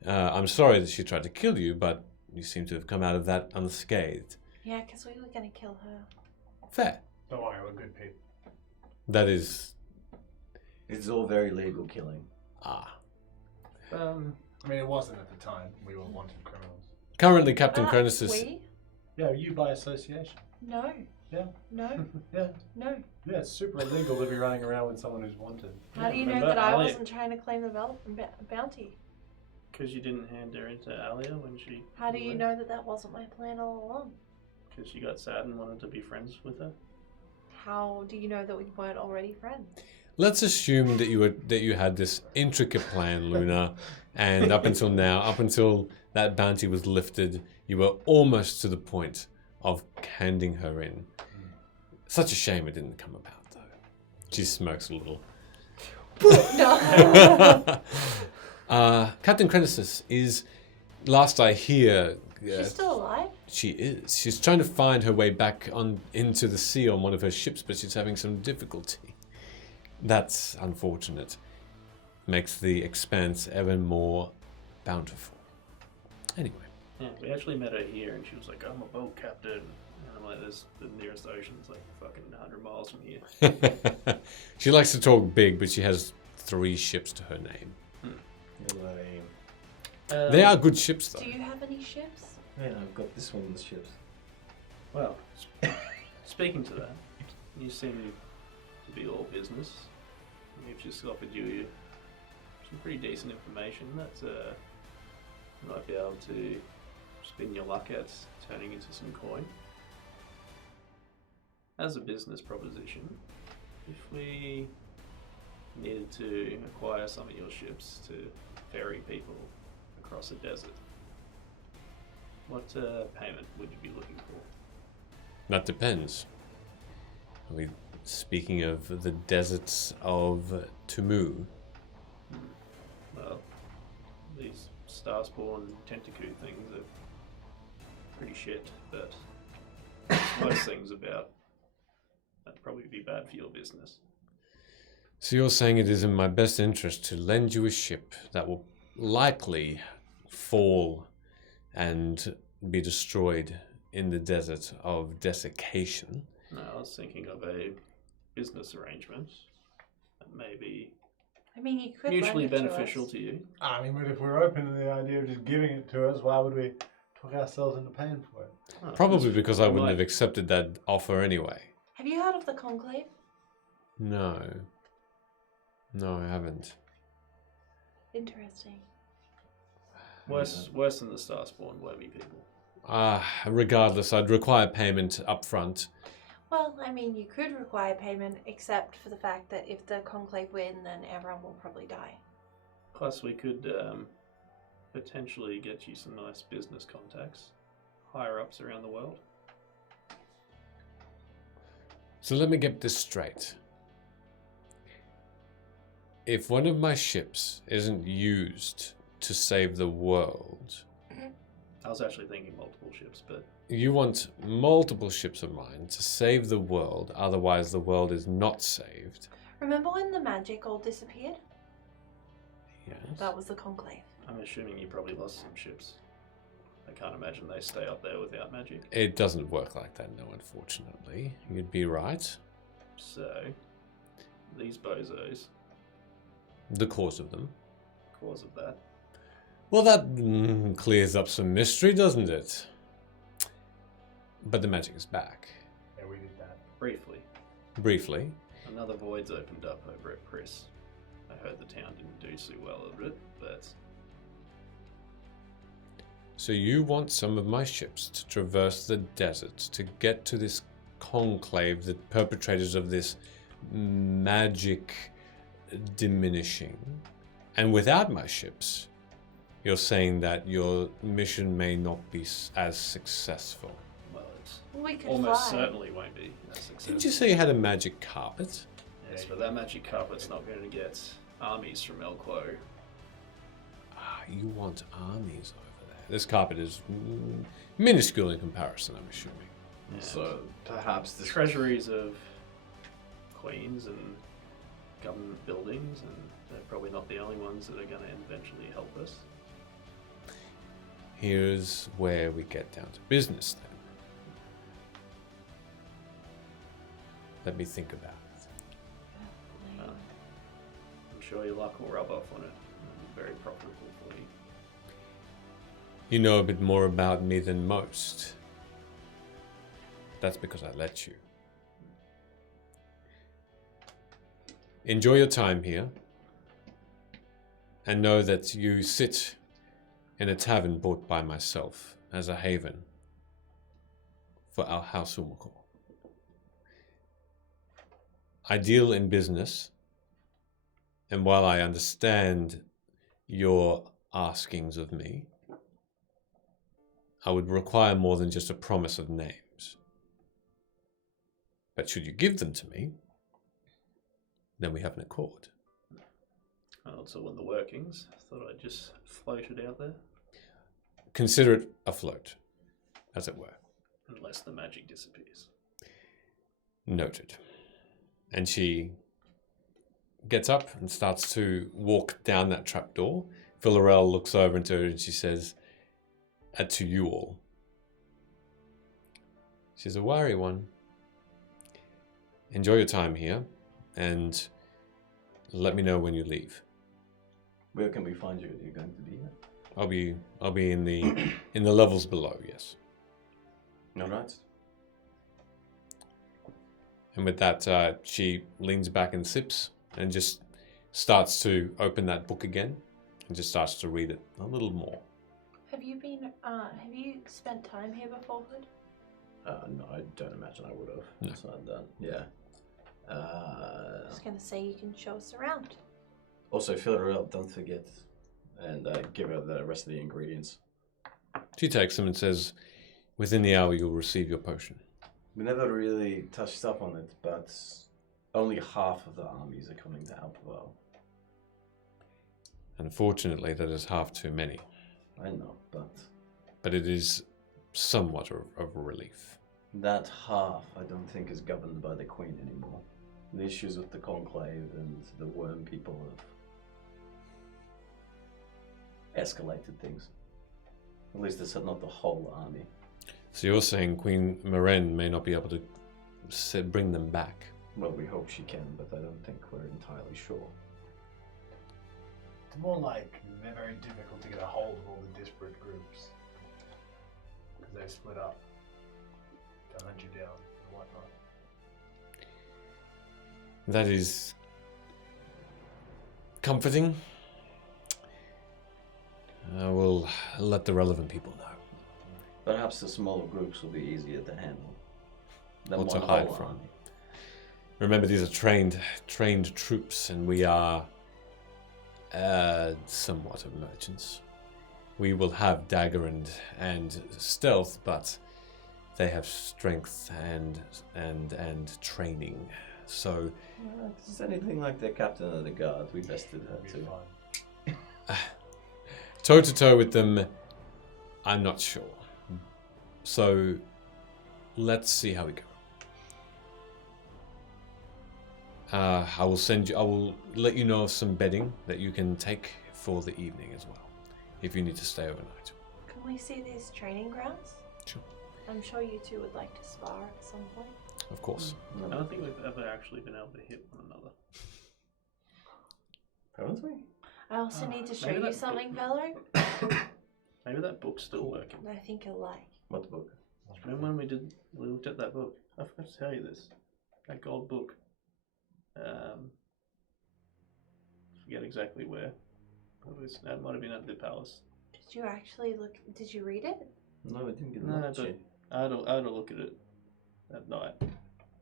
I'm sorry that she tried to kill you, but you seem to have come out of that unscathed. Yeah, because we were going to kill her. Fair. Don't worry, we're good people. That is... It's all very legal killing. Ah. I mean, it wasn't at the time. We were wanted criminals. Currently, Captain Krenesis... We? Yeah, you by association. No. Yeah. No. Yeah. No. Yeah, it's super illegal to be running around with someone who's wanted. How do you know remember that I Alia? wasn't trying to claim the bounty? Because you didn't hand her into Alia when she... How do you know that that wasn't my plan all along? Because she got sad and wanted to be friends with her. How do you know that we weren't already friends? Let's assume that you had this intricate plan, Luna, and up until now, up until that bounty was lifted, you were almost to the point of handing her in. Such a shame it didn't come about, though. She smokes a little. No. Captain Krenesis is, last I hear, She's still alive? she is. She's trying to find her way back into the sea on one of her ships, but she's having some difficulty. That's unfortunate. Makes the Expanse ever more bountiful. Anyway. Yeah, we actually met her here and she was like, I'm a boat captain. And I'm like, this the nearest ocean's like fucking 100 miles from here. She likes to talk big, but she has 3 ships to her name. They are good ships, though. Do you have any ships? Yeah, I've got this one on the ships. Well, speaking to that, you seem to be all business. We've just offered you some pretty decent information that you might be able to spin your luck at turning into some coin. As a business proposition, if we needed to acquire some of your ships to ferry people across a desert, what payment would you be looking for? That depends. Are we speaking of the deserts of Tumu? Well, these Starspawn Tentaku things are pretty shit, but most things about that'd probably be bad for your business. So you're saying it is in my best interest to lend you a ship that will likely fall and be destroyed in the desert of desiccation. No, I was thinking of a business arrangement that may be I mean, you could mutually lend it to beneficial us. to you. I mean, but if we're open to the idea of just giving it to us, why would we talk ourselves into paying for it? Oh, Probably because I we wouldn't might- have accepted that offer anyway. Have you heard of the Conclave? No. No, I haven't. Interesting. Worse than the Starspawn wormy people. Regardless, I'd require payment up front. Well, I mean, you could require payment, except for the fact that if the Conclave win, then everyone will probably die. Plus, we could potentially get you some nice business contacts, higher ups around the world. So let me get this straight. If one of my ships isn't used to save the world, I was actually thinking multiple ships, but you want multiple ships of mine to save the world, otherwise the world is not saved. Remember when the magic all disappeared? Yes. That was the Conclave. I'm assuming you probably lost some ships. I can't imagine they stay up there without magic. It doesn't work like that, no, unfortunately. You'd be right. So, these bozos, The cause of them. cause of that. Well, that clears up some mystery, doesn't it? But the magic is back. Yeah, we did that. Briefly, Briefly. another void's opened up over at Chris. I heard the town didn't do so well of it, but So you want some of my ships to traverse the desert to get to this conclave, the perpetrators of this magic diminishing. And without my ships, you're saying that your mission may not be as successful. well, it's We could almost fly. certainly won't be as successful. Didn't you say you had a magic carpet? Yes, but that magic carpet's not going to get armies from Elquo. You want armies over there. This carpet is minuscule in comparison, I'm assuming. Yeah. So perhaps The this treasuries of queens and government buildings, and they're probably not the only ones that are going to eventually help us. Here's where we get down to business then. Let me think about it. I'm sure your luck will rub off on it. It'll be very profitable for you. You know a bit more about me than most. That's because I let you. Enjoy your time here. And know that you sit in a tavern bought by myself as a haven for our house Ulmicor. I deal in business, and while I understand your askings of me, I would require more than just a promise of names. But should you give them to me, then we have an accord. It's all in the workings. I thought I'd just float it out there, Consider it afloat, as it were. unless the magic disappears. Noted. And she gets up and starts to walk down that trapdoor. Filaurel looks over into her and she says, to you all. She's a wary one. Enjoy your time here, and let me know when you leave. Where can we find you? Are you going to be here? I'll be in the in the levels below, yes. All right. And with that, she leans back and sips and just starts to open that book again and just starts to read it a little more. Have you spent time here before, Hood? No, I don't imagine I would have. No. Aside that, yeah. I was gonna say you can show us around. Also, fill her up, don't forget. And give her the rest of the ingredients. She takes them and says, within the hour you'll receive your potion. We never really touched up on it, but only half of the armies are coming to Alphaville. Unfortunately, that is half too many, I know, but it is somewhat of a relief. that half I don't think is governed by the Queen anymore. The issues with the Conclave and the Worm people have escalated things. At least it's not the whole army. So you're saying Queen Maren may not be able to bring them back? Well, we hope she can, but I don't think we're entirely sure. It's more like they're very difficult to get a hold of all the disparate groups. Because they split up to hunt you down and whatnot. That is comforting. I will let the relevant people know. Perhaps the smaller groups will be easier to handle than Or to one hide whole from. army. Remember, these are trained troops, and we are somewhat of merchants. We will have dagger and stealth, but they have strength and training. So, If it's anything like the captain of the guard, we bested her It'll be too. fine. toe to toe with them, I'm not sure. So, let's see how we go. I will let you know of some bedding that you can take for the evening as well, if you need to stay overnight. Can we see these training grounds? Sure. I'm sure you two would like to spar at some point. Of course. I don't think we've ever actually been able to hit one another. Haven't we? I also need to show maybe you that's something, Valerie. Maybe that book's still working. I think you'll like. What book? Remember when we looked at that book? I forgot to tell you this. That gold book. Forget exactly where. That might have been at the palace. Did you actually look? Did you read it? No, we didn't get No, that. but I had a look at it at night,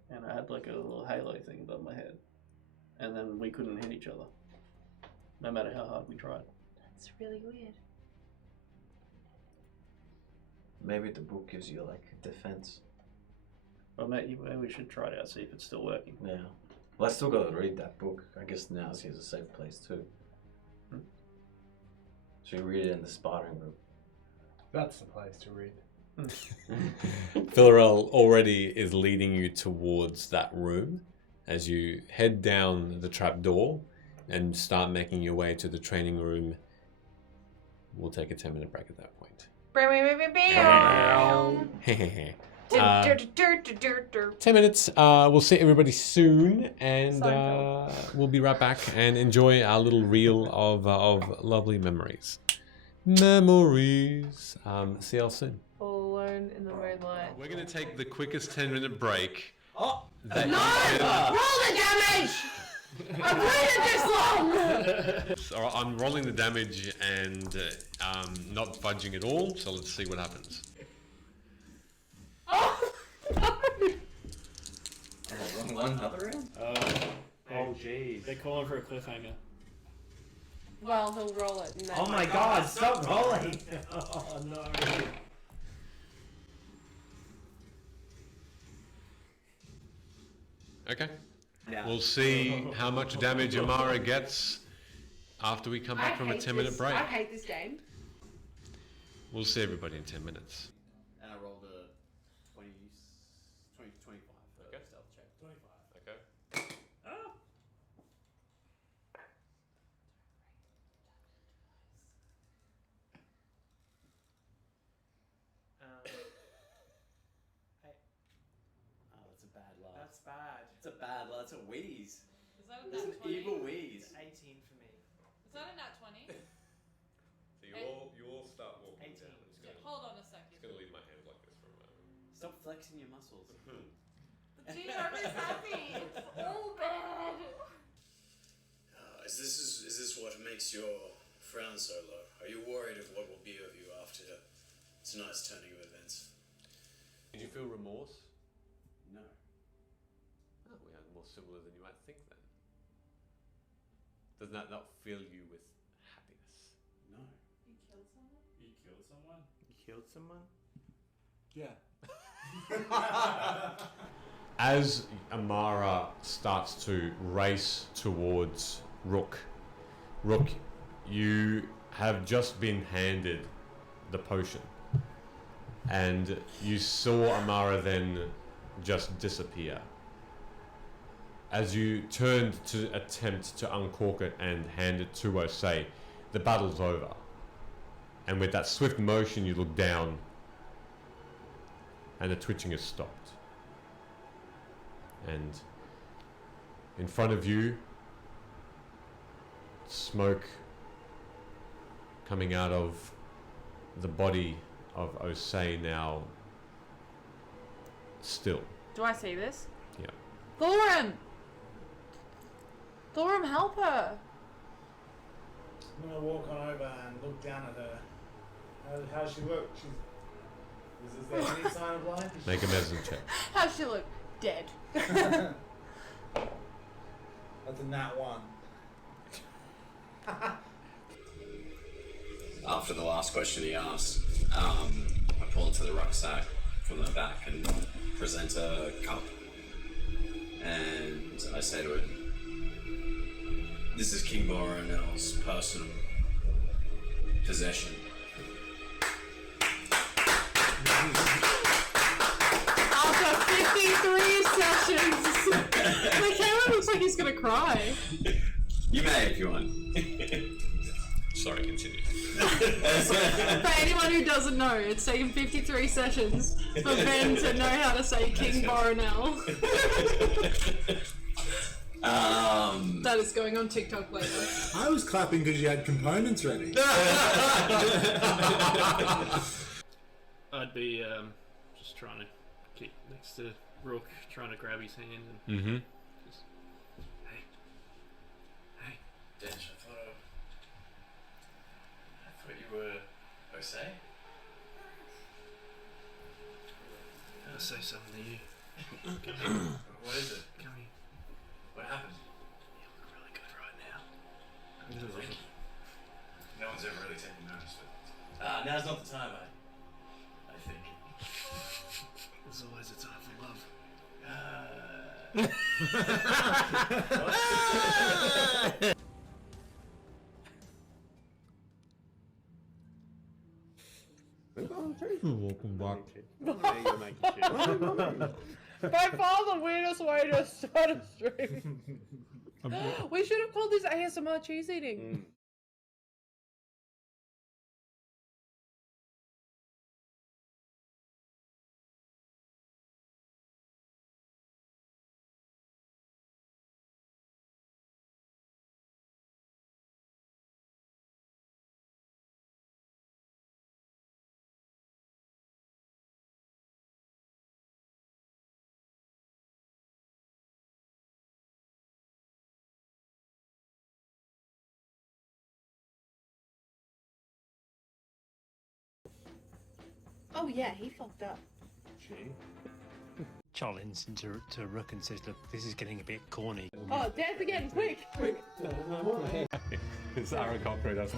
and I had like a little halo thing above my head, and then we couldn't hit each other, no matter how hard we tried. That's really weird. Maybe the book gives you like defense. Well, maybe we should try it out, see if it's still working. Yeah. Well, I still got to read that book. I guess now is a safe place too. Should we read it in the sparring room? That's the place to read. Filaurel already is leading you towards that room as you head down the trapdoor and start making your way to the training room. We'll take a 10-minute break at that point. 10 minutes. We'll see everybody soon, and we'll be right back and enjoy our little reel of lovely memories. Memories. See y'all soon. All alone in the moonlight. We're going to take the quickest 10-minute break. Oh! That Roll the damage! I've waited this long! All right, I'm rolling the damage and not budging at all, so let's see what happens. Oh, no! Wrong one, another round? Oh, jeez. They're calling for a cliffhanger. Well, he'll roll it. And then Oh my god, stop rolling! Oh no. Okay. Yeah. We'll see how much damage Amara gets after we come back from a 10-minute break. I hate this game. We'll see everybody in 10 minutes. And I rolled a 25. Okay. Stealth check. 25. Okay. Oh! That's a bad laugh. That's bad. It's a bad laugh. It's a wheeze. Is that a It's nat an 20? evil wheeze. It's 18 for me. Is that a nat 20? So you all start walking 18. down. I'm just Hold on a second. gonna leave my hands like this for a moment. Stop flexing your muscles. The team is happy. It's all bad. Is this what makes your frown so low? Are you worried of what will be of you after tonight's turning of events? Did you feel remorse? No. Oh, we are more similar than you might think then. Does that not fill you with happiness? No. You killed someone? You killed someone? You killed someone? Yeah. As Amara starts to race towards Rook, you have just been handed the potion. And you saw Amara then just disappear As you turn to attempt to uncork it and hand it to Osei, the battle's over. And with that swift motion, you look down, and the twitching has stopped. And in front of you, smoke coming out of the body of Osei, now still. Do I see this? Yeah. Thorum! Thorum, help her! I'm gonna walk on over and look down at her. How's she look? Is there any sign of life? Make a medicine check. How's she look? Dead. That's a nat 1. After the last question he asked, I pull into the rucksack from the back and present a cup. And I say to it, "This is King Boronel's personal possession." After 53 sessions! Like, Caleb looks like he's gonna cry. You may if you want. Sorry, continue. For anyone who doesn't know, it's taken 53 sessions for Ben to know how to say King Boronel. That is going on TikTok later. I was clapping because you had components ready. I'd be just trying to keep next to Rook, trying to grab his hand and Mm-hmm. just, hey, Dench, I thought you were Osei? I'll say something to you. What is it? Come here. What happened? You look really good right now. Thank you. No one's ever really taken notice, but now's not the time, I think. There's always a time for love. Welcome back. By far the weirdest way to start a stream. We should have called this ASMR cheese eating. Oh yeah, he fucked up. Charlie listens to Rook and says, "Look, this is getting a bit corny." Oh, dance again, quick! It's Aaron Cochran, that's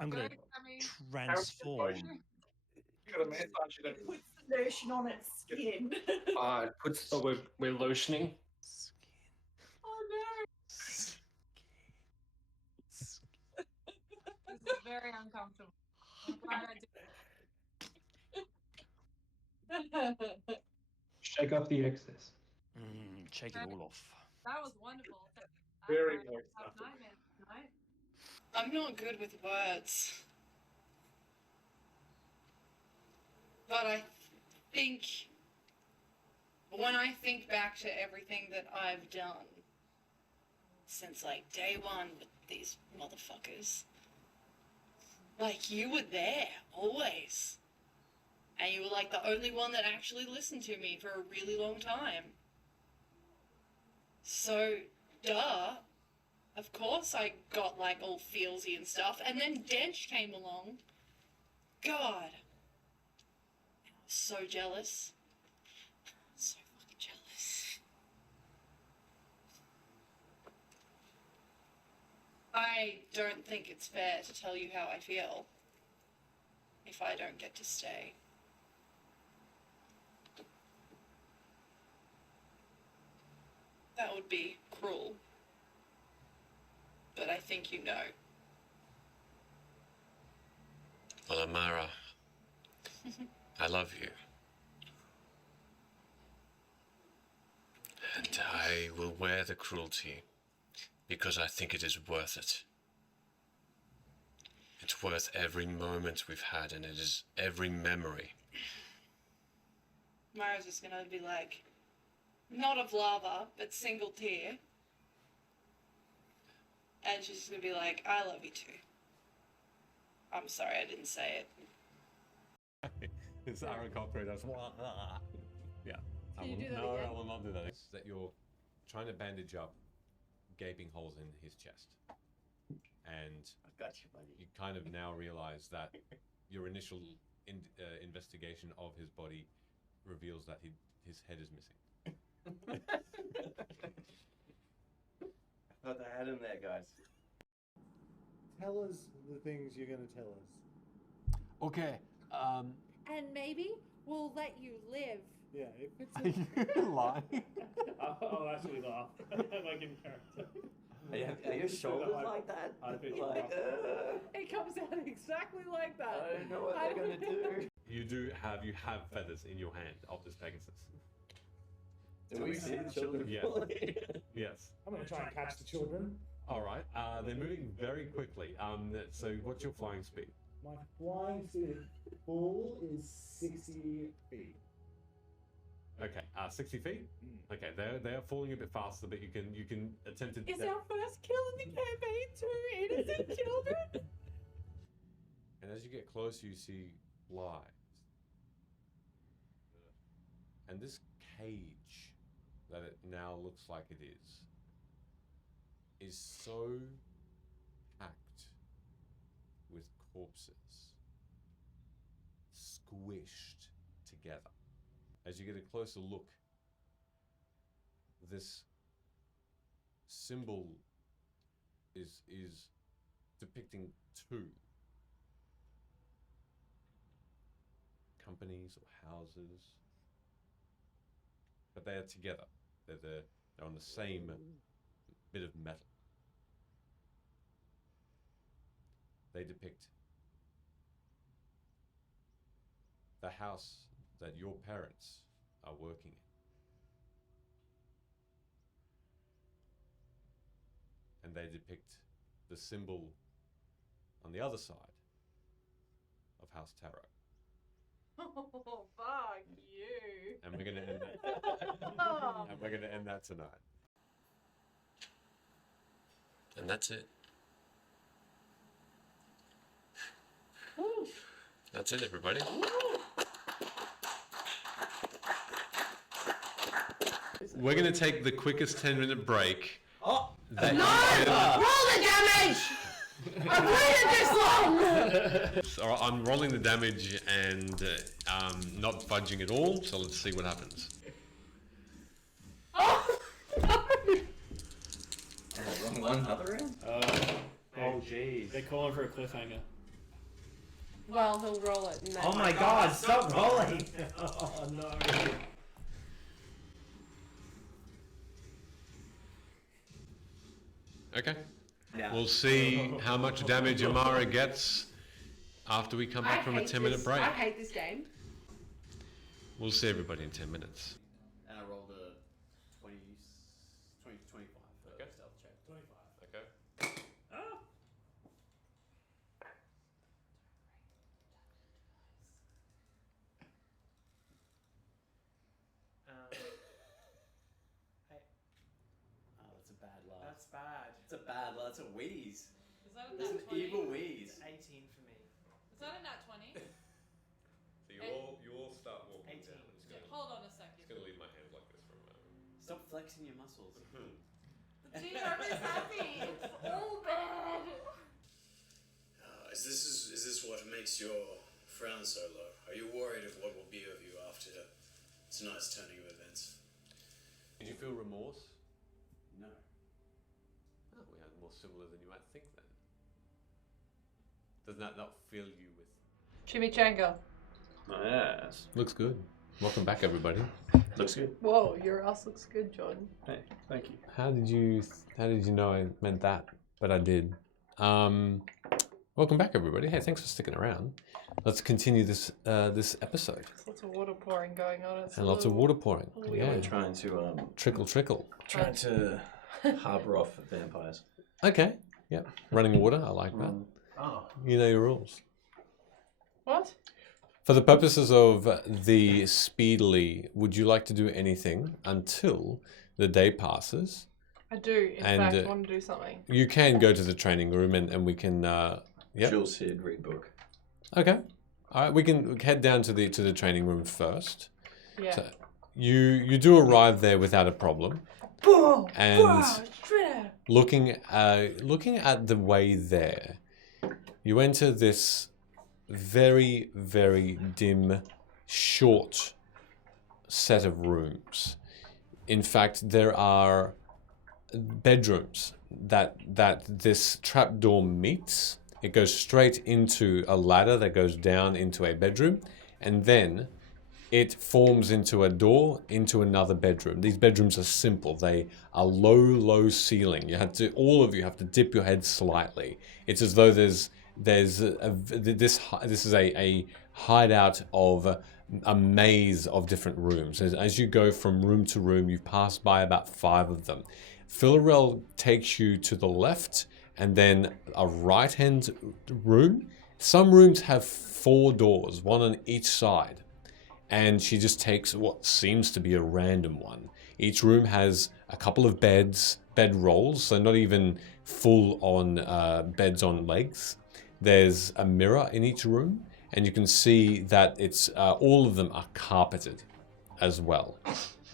I'm gonna transform. Puts the lotion on its skin. It puts. Oh, we're lotioning. Oh no! This is very uncomfortable. Shake off the excess. Shake it all off. That was wonderful. Very nice. I'm not good with words. But I think when I think back to everything that I've done since like day one with these motherfuckers, like you were there always. And you were like the only one that actually listened to me for a really long time. So, duh. Of course I got like all feelsy and stuff. And then Dench came along. God. I was so jealous. So fucking jealous. I don't think it's fair to tell you how I feel if I don't get to stay. That would be cruel. But I think you know. Well, Amara, I love you. And I will wear the cruelty because I think it is worth it. It's worth every moment we've had, and it is every memory. Mara's just gonna be like, not of lava, but single tear. And she's just gonna be like, I love you too. I'm sorry I didn't say it. It's Aaron Cochran. That's yeah. Can you do that no, again? I will not do that. It's that you're trying to bandage up gaping holes in his chest, and I got you, buddy. you kind of now realize that your initial investigation of his body reveals that his head is missing. I thought I had him there, guys. Tell us the things you're going to tell us. Okay. And maybe we'll let you live. Yeah, if it's Are you lying? I'll actually laugh. Like in character. Are your shoulders like that? I picture Like, It comes out exactly like that. I don't know what they're gonna do. You have feathers in your hand of this Pegasus. Do we see the children? Yes. Yes. I'm going to try and catch the children. All right. They're moving very quickly. So what's your flying speed? My flying speed full is 60 feet. Okay. 60 feet. Okay. They're falling a bit faster, but you can attempt to. It's our first kill in the campaign, 2 innocent children. And as you get closer, you see lives. And this cage that it now looks like it is so packed with corpses, squished together. As you get a closer look, this symbol is depicting 2 companies or houses, but they are together. They're on the same bit of metal. They depict the house that your parents are working in. And they depict the symbol on the other side of House Tarot. Oh, fuck you. And we're gonna end that. And we're gonna end that tonight. And that's it. That's it, everybody. We're gonna take the quickest 10-minute break. Oh, that Roll the damage! I've waited this long! So I'm rolling the damage and not budging at all. So let's see what happens. Oh, no! wrong one, another round? Oh, jeez. They're calling for a cliffhanger. Well, he'll roll it. And then Oh my god, stop rolling! Oh, no. Okay. Yeah. We'll see how much damage Amara gets after we come back from a 10-minute break. I hate this game. We'll see everybody in 10 minutes. And I rolled a 25 for Okay. stealth check. 25. Okay. Ah. Oh, that's a bad laugh. That's bad. It's a bad laugh. It's a wheeze. Is that a It's an nat 20? evil wheeze. 18 for me. Is that a nat 20? So you all start walking 18. down. I'm just gonna, Hold on a second. just gonna leave my hands like this for a moment. Stop flexing your muscles. The GM is happy. It's all bad. Is this what makes your frown so low? Are you worried of what will be of you after tonight's turning of events? Did you feel remorse? No. Oh, we had more more similar than you might think then. Doesn't that not fill you with... Chimichanga. Yes. Looks good. Welcome back, everybody. Looks good. Whoa, your ass looks good, John. Hey, thank you. How did you know I meant that? But I did. Welcome back, everybody. Hey, thanks for sticking around. Let's continue this episode. There's lots of water pouring going on. It's And lots of water pouring. little Yeah. We're trying to Trickle. trying to harbour off vampires. Okay. Yeah. Running water. I like that. Oh. You know your rules. What? For the purposes of the speedily, would you like to do anything until the day passes? I do, in And, fact, want to do something. You can go to the training room and we can. Yep. Jules said read book. Okay. All right. We can head down to the training room first. Yeah. So you do arrive there without a problem. And looking at the way there, you enter this very, very dim, short set of rooms. In fact, there are bedrooms that this trapdoor meets. It goes straight into a ladder that goes down into a bedroom, and then it forms into a door into another bedroom. These bedrooms are simple. They are low ceiling. All of you have to dip your head slightly. It's as though this is a hideout of a maze of different rooms. As you go from room to room, you pass by about 5 of them. Filaurel takes you to the left, and then a right-hand room. Some rooms have 4 doors, one on each side. And she just takes what seems to be a random one. Each room has a couple of bed rolls, so not even full on beds on legs. There's a mirror in each room, and you can see that it's all of them are carpeted as well.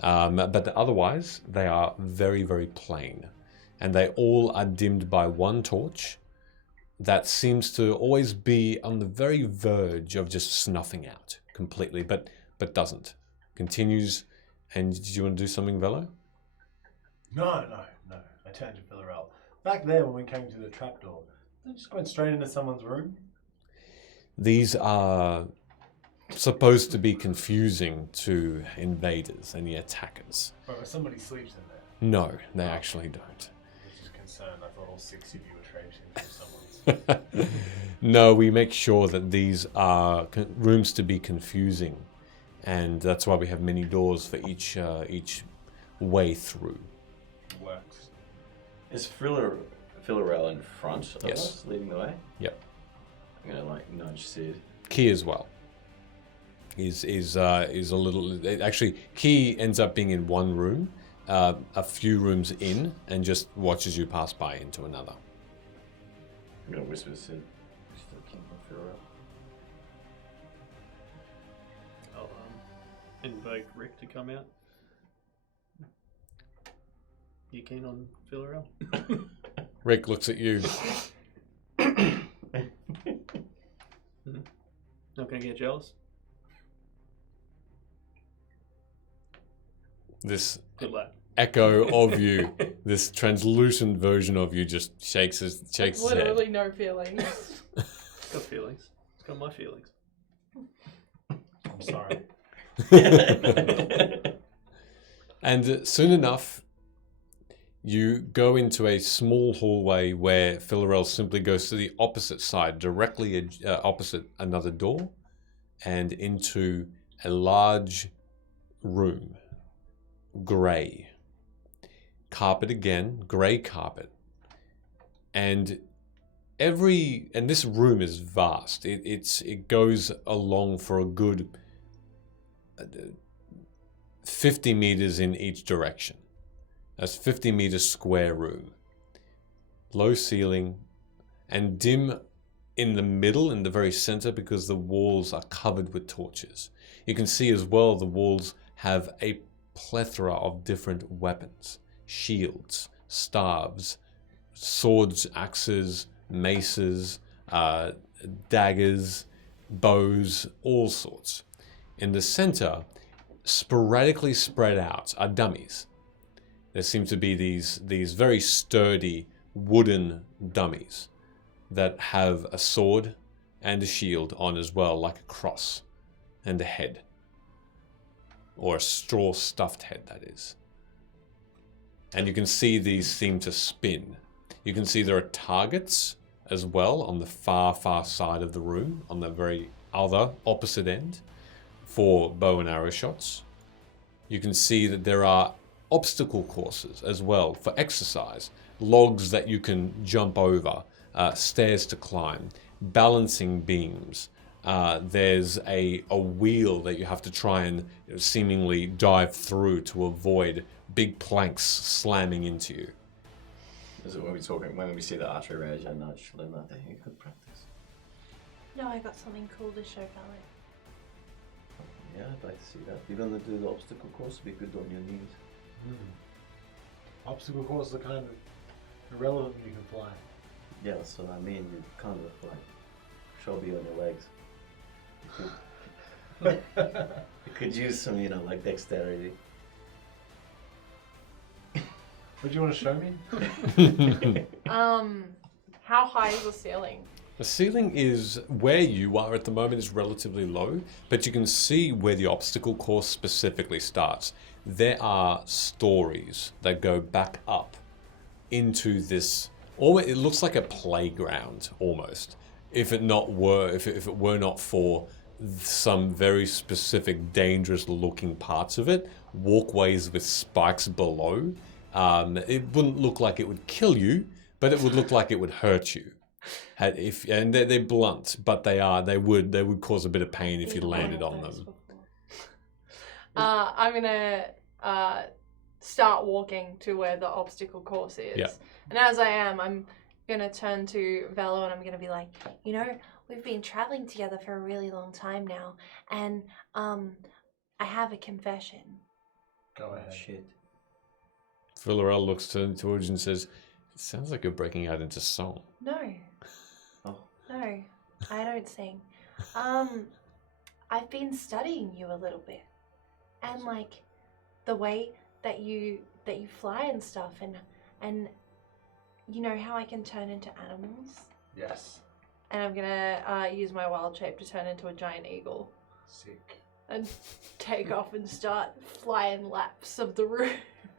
But otherwise, they are very, very plain. And they all are dimmed by one torch that seems to always be on the very verge of just snuffing out completely, but doesn't. Continues. And did you want to do something, Velo? No. I turned to Filaurel. Back there when we came to the trapdoor, they just went straight into someone's room. These are supposed to be confusing to invaders and the attackers. But somebody sleeps in there. No, they actually don't. I was just concerned. I thought all 6 of you were traipsing through someone's. No, we make sure that these are rooms to be confusing. And that's why we have many doors for each way through. Works. Is Filaurel in front of Yes. us, leading the way? Yep. I'm gonna nudge Sid. Key as well. Is a little. Actually, Key ends up being in one room, a few rooms in, and just watches you pass by into another. I'm gonna whisper to Sid. Still keen on Filaurel. I'll invoke Rick to come out. You keen on Filaurel? Rick looks at you. Not gonna get jealous? This Good luck. echo of you, this translucent version of you, just shakes his head. Literally no feelings. It's got feelings. It's got my feelings. I'm sorry. And soon enough, you go into a small hallway where Filaurel simply goes to the opposite side, directly opposite another door, and into a large room. Grey. Carpet again, grey carpet. And this room is vast. It goes along for a good 50 meters in each direction. That's 50 meter square room. Low ceiling and dim in the middle, in the very center, because the walls are covered with torches. You can see as well the walls have a plethora of different weapons. Shields, staves, swords, axes, maces, daggers, bows, all sorts. In the center, sporadically spread out, are dummies. There seem to be these very sturdy wooden dummies that have a sword and a shield on as well, like a cross, and a head. Or a straw stuffed head, that is. And you can see these seem to spin. You can see there are targets as well on the far side of the room, on the very other opposite end, for bow and arrow shots. You can see that there are obstacle courses as well for exercise, logs that you can jump over, stairs to climb, balancing beams. There's a wheel that you have to try and seemingly dive through to avoid big planks slamming into you. Is it when we see the archery range, I nudge Lima that you could practice? No, I got something cool to show Ballet. Yeah, I'd like to see that. You're gonna do the obstacle course, be good on your knees. Obstacle courses are kind of irrelevant when you can fly. Yeah, that's what I mean. You kind of like show me on your legs. You could use some, like dexterity. What do you want to show me? How high is the ceiling? The ceiling is where you are at the moment is relatively low, but you can see where the obstacle course specifically starts. There are stories that go back up into this. It looks like a playground almost. If it were not for some very specific, dangerous-looking parts of it, walkways with spikes below. It wouldn't look like it would kill you, but it would look like it would hurt you. And they're blunt, but they would cause a bit of pain if you landed on them. I'm gonna start walking to where the obstacle course is. Yeah. And as I am, I'm gonna turn to Velo and I'm gonna be like, We've been traveling together for a really long time now, and I have a confession. Go ahead. Shit. Filaurel looks towards you and says, "It sounds like you're breaking out into song." No. Oh. No, I don't sing. I've been studying you a little bit, and like the way that you fly and stuff, and you know how I can turn into animals. Yes. And I'm gonna use my wild shape to turn into a giant eagle Sick. and take off and start flying laps of the room.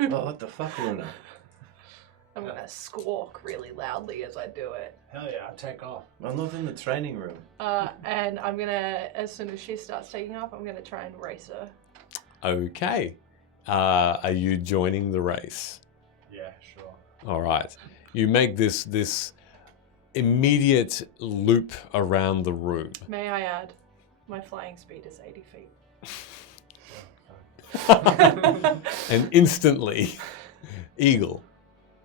Oh, what the fuck, Luna? I'm gonna squawk really loudly as I do it. Hell yeah, I'll take off. I'm not in the training room. And I'm gonna, as soon as she starts taking off, I'm gonna try and race her. Okay. Are you joining the race? Yeah, sure. All right. You make this immediate loop around the room. May I add, my flying speed is 80 feet. And instantly, eagle.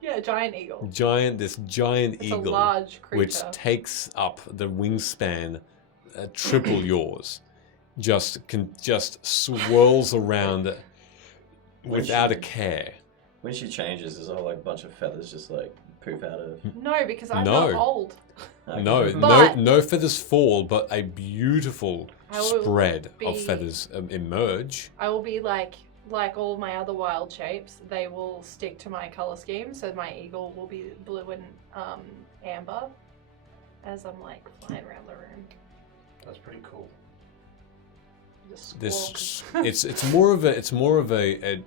Yeah, giant eagle. This giant It's eagle, a large creature. which takes up the wingspan triple yours, just swirls around without a care. When she changes, there's all like a bunch of feathers just like poof out of. No, because I'm No. not old. No, But- no feathers fall, but a beautiful I will spread of be- feathers emerge. I will be like all my other wild shapes. They will stick to my color scheme, so my eagle will be blue and amber as I'm like flying around the room. That's pretty cool. Just This squawk. it's more of a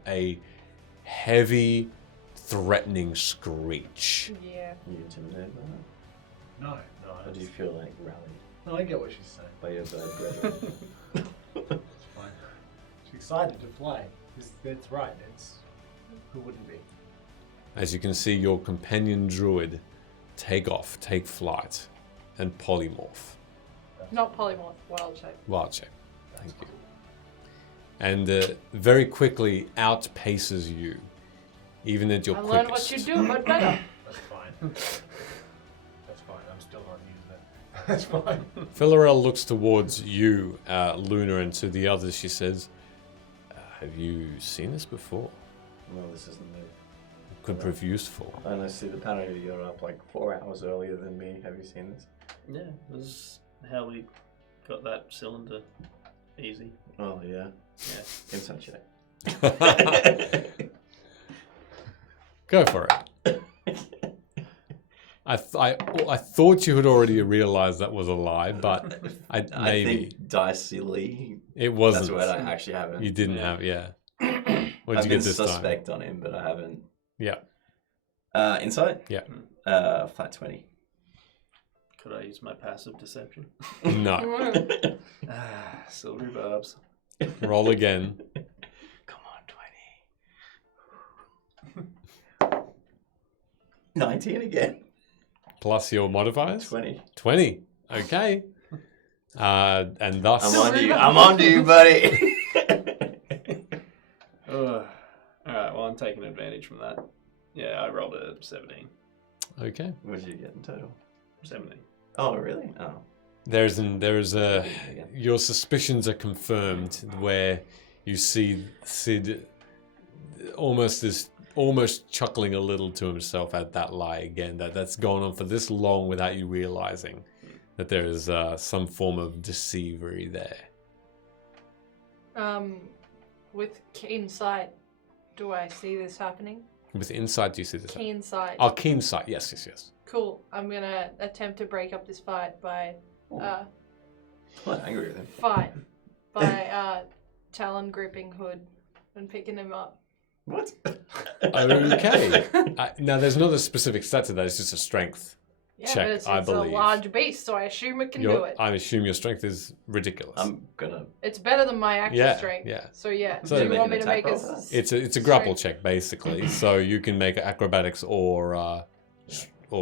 heavy, threatening screech. Yeah. You intimidated by that? No. Or do you feel like rallied No, I get what she's saying. by your bird brethren? It's fine. She's excited to fly. It's right. Who wouldn't be? As you can see, your companion druid take flight, and polymorph. Not polymorph, wild shape. Wild shape. Thank you. And very quickly outpaces you, even at your I quickest. learned what you do, but better. That's fine. That's fine. I'm still not using it. That's fine. Filaurel looks towards you, Luna, and to the others. She says, "Have you seen this before? No, this isn't new. It could prove useful." And I see the panel, you're up like 4 hours earlier than me. Have you seen this? Yeah, this is how we got that cylinder easy. Oh, yeah. Yeah. Inside check. Go for it. I thought you had already realized that was a lie, but maybe. I think Dicey. It wasn't. That's what I actually haven't. You didn't have, yeah. What I've did you been get this time? suspect on him, but I haven't. Yeah. Insight? Yeah. Flat 20. Could I use my passive deception? No. Silver barbs. Roll again. Come on, 20. 19 again. Plus your modifiers? 20. 20. Okay. And thus... I'm on to you, buddy. Alright, well, I'm taking advantage from that. Yeah, I rolled a 17. Okay. What did you get in total? 17. Oh, really? Oh. There's your suspicions are confirmed where you see Sid almost chuckling a little to himself at that lie again. That's gone on for this long without you realizing that there is some form of deceivery there. With keen sight, do I see this happening? With insight, do you see this? Keen sight. Oh, keen sight. Yes. Cool. I'm gonna attempt to break up this fight by I'm not angry with him. by talon gripping Hood and picking him up. What? Okay. Now, there's not a specific stat to that. It's just a strength Yeah, check, but it's I a believe. large beast, so I assume it can do it. I assume your strength is ridiculous. It's better than my actual strength. Yeah. So yeah. So do you want me to make a? It's a grapple check basically, so you can make acrobatics or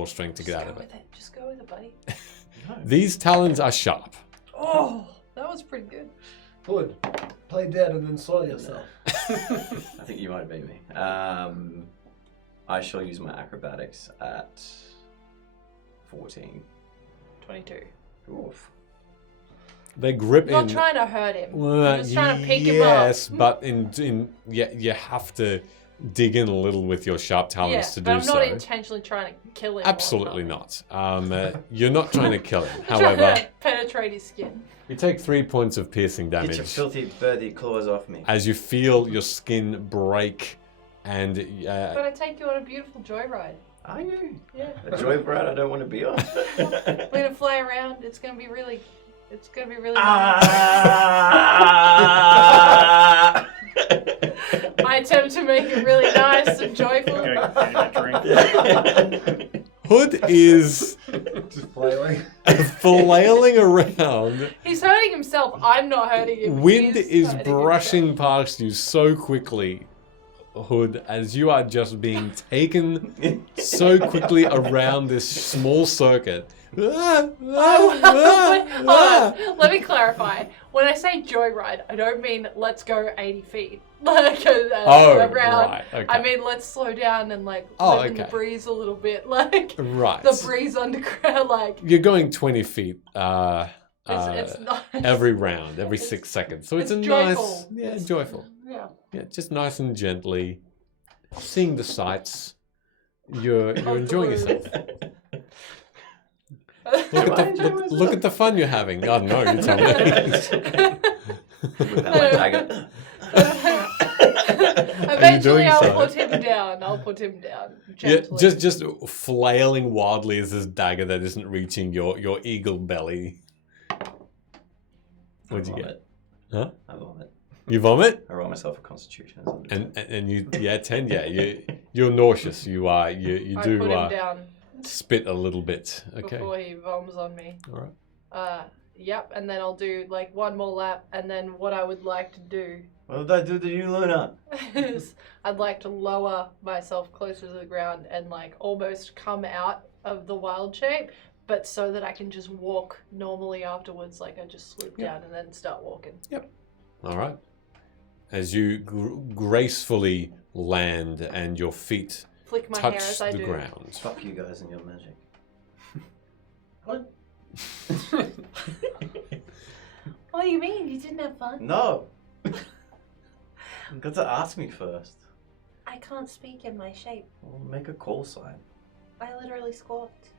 strength to get out of it. Just go with it, buddy. These talons are sharp. Oh, that was pretty good. Hood, play dead and then soil yourself. I think you might beat me. I shall use my acrobatics at 14. 22. Oof. They grip I'm in. not trying to hurt him. Well, I'm just trying to pick him up. Yes, but you have to dig in a little with your sharp talons to do but I'm so. not intentionally trying to kill him. Absolutely not. You're not trying to kill him. I'm trying However, to penetrate his skin. you take 3 points of piercing Get damage your filthy birdie claws off me. as you feel your skin break, and But I take you on a beautiful joyride. Are you? Yeah. A joyride I don't want to be on. We're gonna fly around. It's gonna be really nice. I attempt to make it really nice and joyful. Hood is just flailing. flailing around. He's hurting himself. I'm not hurting him. Wind He's is hurting brushing past you so quickly, Hood, as you are just being taken so quickly around this small circuit. Hold on. Let me clarify. When I say joyride, I don't mean let's go 80 feet. Like around. Right, okay. I mean let's slow down and live in the breeze a little bit, like Right. the breeze underground. Like You're going 20 feet it's nice. every round, every 6 seconds. So it's a joyful. nice, joyful. Yeah. Just nice and gently, seeing the sights. You're enjoying yourself. Look at the fun you're having. Oh no, you tell me. Eventually, I'll so? put him down. I'll put him down. Yeah, Gently. just flailing wildly as this dagger that isn't reaching your eagle belly. What'd you get? Huh? I vomit. You vomit? I roll myself a constitution. And you 10, yeah, you're nauseous. You are you I do put him down spit a little bit. Okay. before he vomits on me. All right. Yep, and then I'll do like one more lap, and then what I would like to do What did I do to you, Luna? is I'd like to lower myself closer to the ground and like almost come out of the wild shape, but so that I can just walk normally afterwards. Like I just swoop down and then start walking. Yep. All right. As you gracefully land and your feet Flick my touch hair as I the do. ground. Fuck you guys and your magic. What? What do you mean? You didn't have fun? No. You got to ask me first. I can't speak in my shape. Well, make a call sign. I literally squawked.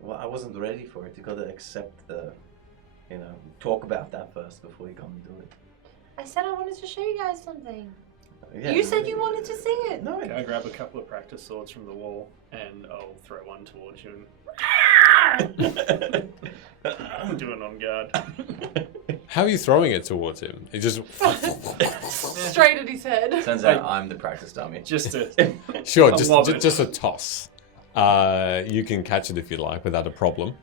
Well, I wasn't ready for it. You got to accept talk about that first before you come and do it. I said I wanted to show you guys something. Yeah, You said you wanted to see it. No, I grab a couple of practice swords from the wall and I'll throw one towards you and do it on guard. How are you throwing it towards him? It just Straight at his head. Turns out I'm the practice dummy. Just to sure, I just love it. just a toss. You can catch it if you like without a problem.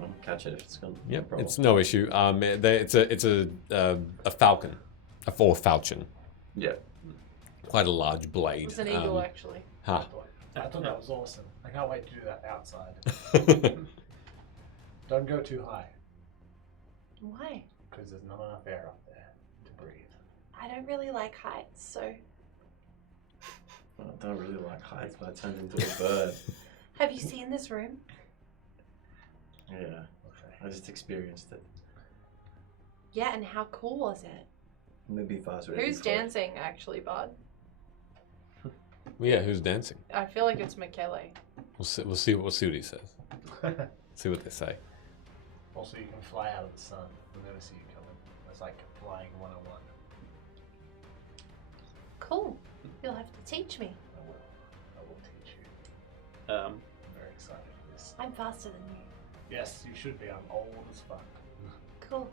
I'll catch it if it's gone. Yep, problem. it's no issue. It's a falcon, or falchion. Yeah. Quite a large blade. It was an eagle, actually. Ha. I thought that was awesome. I can't wait to do that outside. Don't go too high, Why? because there's not enough air up there to breathe. I don't really like heights, so. I don't really like heights, but I turned into a bird. Have you seen this room? Yeah. I just experienced it. Yeah, and how cool was it? Maybe if I was ready Who's for it. dancing, actually, bud? Yeah, who's dancing? I feel like it's Michele. We'll see what he says. See what they say. Also, you can fly out of the sun. We'll never see you coming. It's like flying 101. Cool. You'll have to teach me. I will teach you. I'm very excited for this. I'm faster than you. Yes, you should be. I'm old as fuck. Cool.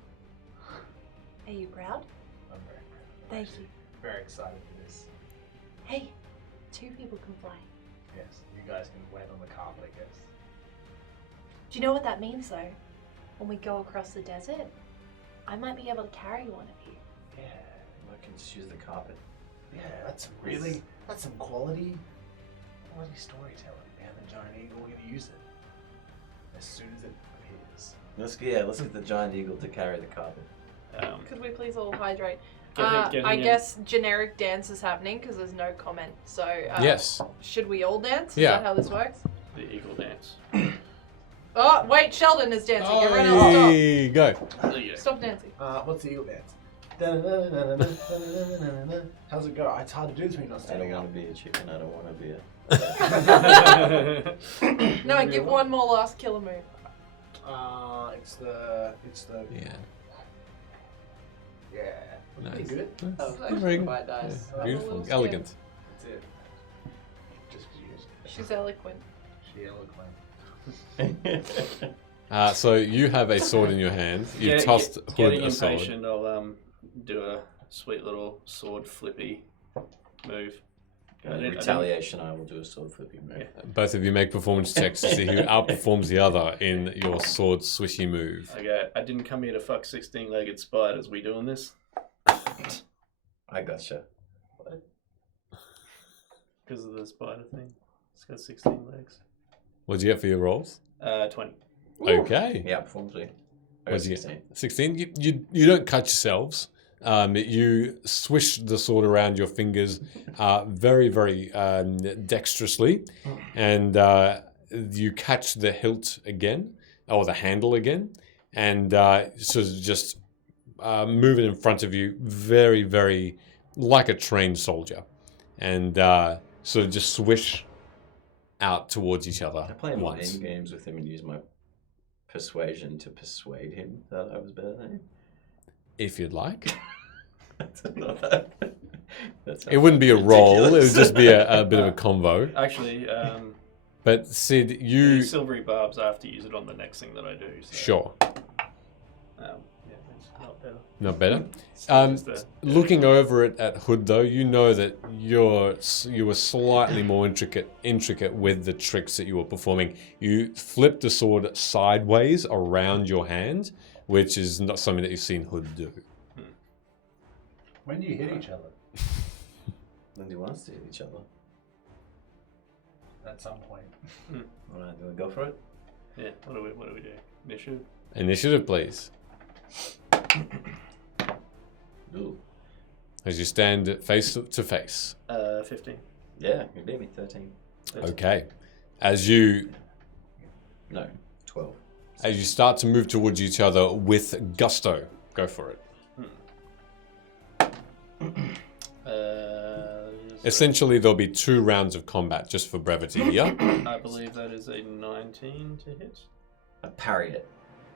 Are you proud? I'm very proud. I'm Thank actually you. very excited for this. Hey, 2 people can fly. Yes, you guys can wait on the carpet, I guess. Do you know what that means, though? When we go across the desert, I might be able to carry one of you. Yeah, I can just use the carpet. yeah, that's some quality storytelling, man. The giant eagle, we're gonna use it as soon as it appears. Let's get the giant eagle to carry the carpet. Could we please all hydrate? Getting I in- guess generic dance is happening because there's no comment. So Yes. should we all dance? Is Yeah. that how this works? The eagle dance. Oh wait, Sheldon is dancing. Everyone else Hey, go. There you go. stop. Stop dancing. What's the eagle dance? How's it go? It's hard to do this when you're not I don't standing up. want to be a chicken. I don't want to be a. No, give one more last killer move. It's the yeah. Nice. Pretty good. That was Very actually good. quite nice. Yeah, I'm a beautiful, little elegant. That's it. Just 'cause you She's eloquent. she eloquent. So you have a sword in your hand. You've tossed Hood Getting a sword. impatient, I'll do a sweet little sword flippy move. Retaliation, I will do a sword flipping move. Both of you make performance checks to see who outperforms the other in your sword swishy move. Okay, I didn't come here to fuck 16-legged spiders. We doing this? I gotcha. Because of the spider thing. It's got 16 legs. What did you get for your rolls? 20. Okay. Yeah, performance me. I What got did you 16. get? 16? You don't cut yourselves. You swish the sword around your fingers very, very dexterously, and you catch the hilt again, or the handle again, and sort of just move it in front of you very, very like a trained soldier, and sort of just swish out towards each other I play more once. end games with him and use my persuasion to persuade him that I was better than him. If you'd like. That's It wouldn't be a roll, it would ridiculous. just be a bit of a convo. Actually, But Sid, the you... silvery barbs, I have to use it on the next thing that I do. So, Sure. yeah, it's not better. Not better. Just the- Looking over it at Hood, though, you know that you were slightly more intricate with the tricks that you were performing. You flipped the sword sideways around your hand, which is not something that you've seen Hood do. When do you hit each other? When do you want us to hit each other? At some point. Alright, do we go for it? Yeah, what do we do? Initiative? Initiative, please. Ooh. As you stand face to face. 15. Yeah, you beat me 13. Okay. As you No, 12. start to move towards each other with gusto, go for it. Essentially, there'll be 2 rounds of combat, just for brevity here. I believe that is a 19 to hit. I parry it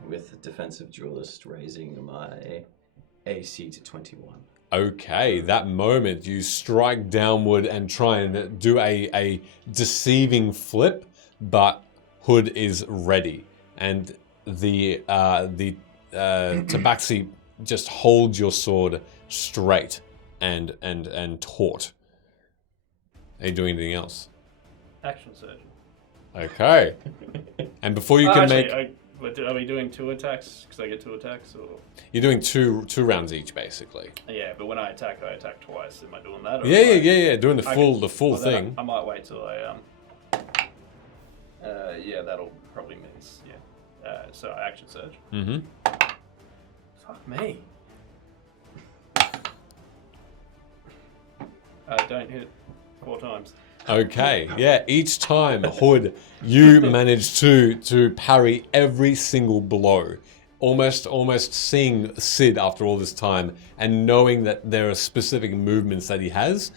with defensive duelist, raising my AC to 21. Okay, that moment you strike downward and try and do a deceiving flip, but Hood is ready, and the Tabaxi just holds your sword straight and taut. Are you doing anything else? Action surgeon. Okay. And before you can make... Are we doing 2 attacks? Because I get 2 attacks, or You're doing two rounds each, basically. yeah. But when I attack twice. Am I doing that? Or Yeah. Doing the full well, then thing. I might wait till I yeah, that'll probably miss. Yeah. So action surge. Mm-hmm. Fuck me. Don't hit 4 times. Okay, yeah. Each time, Hood, you manage to parry every single blow, almost seeing Sid after all this time and knowing that there are specific movements that he has.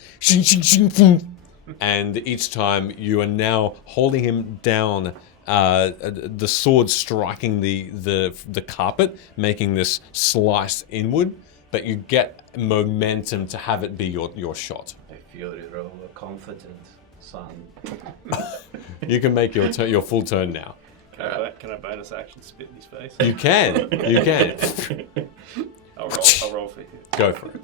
And each time you are now holding him down, the sword striking the carpet, making this slice inward. But you get momentum to have it be your shot. I feel you're confident, son. You can make your full turn now. Can I bonus action spit in his face? You can. I'll roll for hit. Go for it.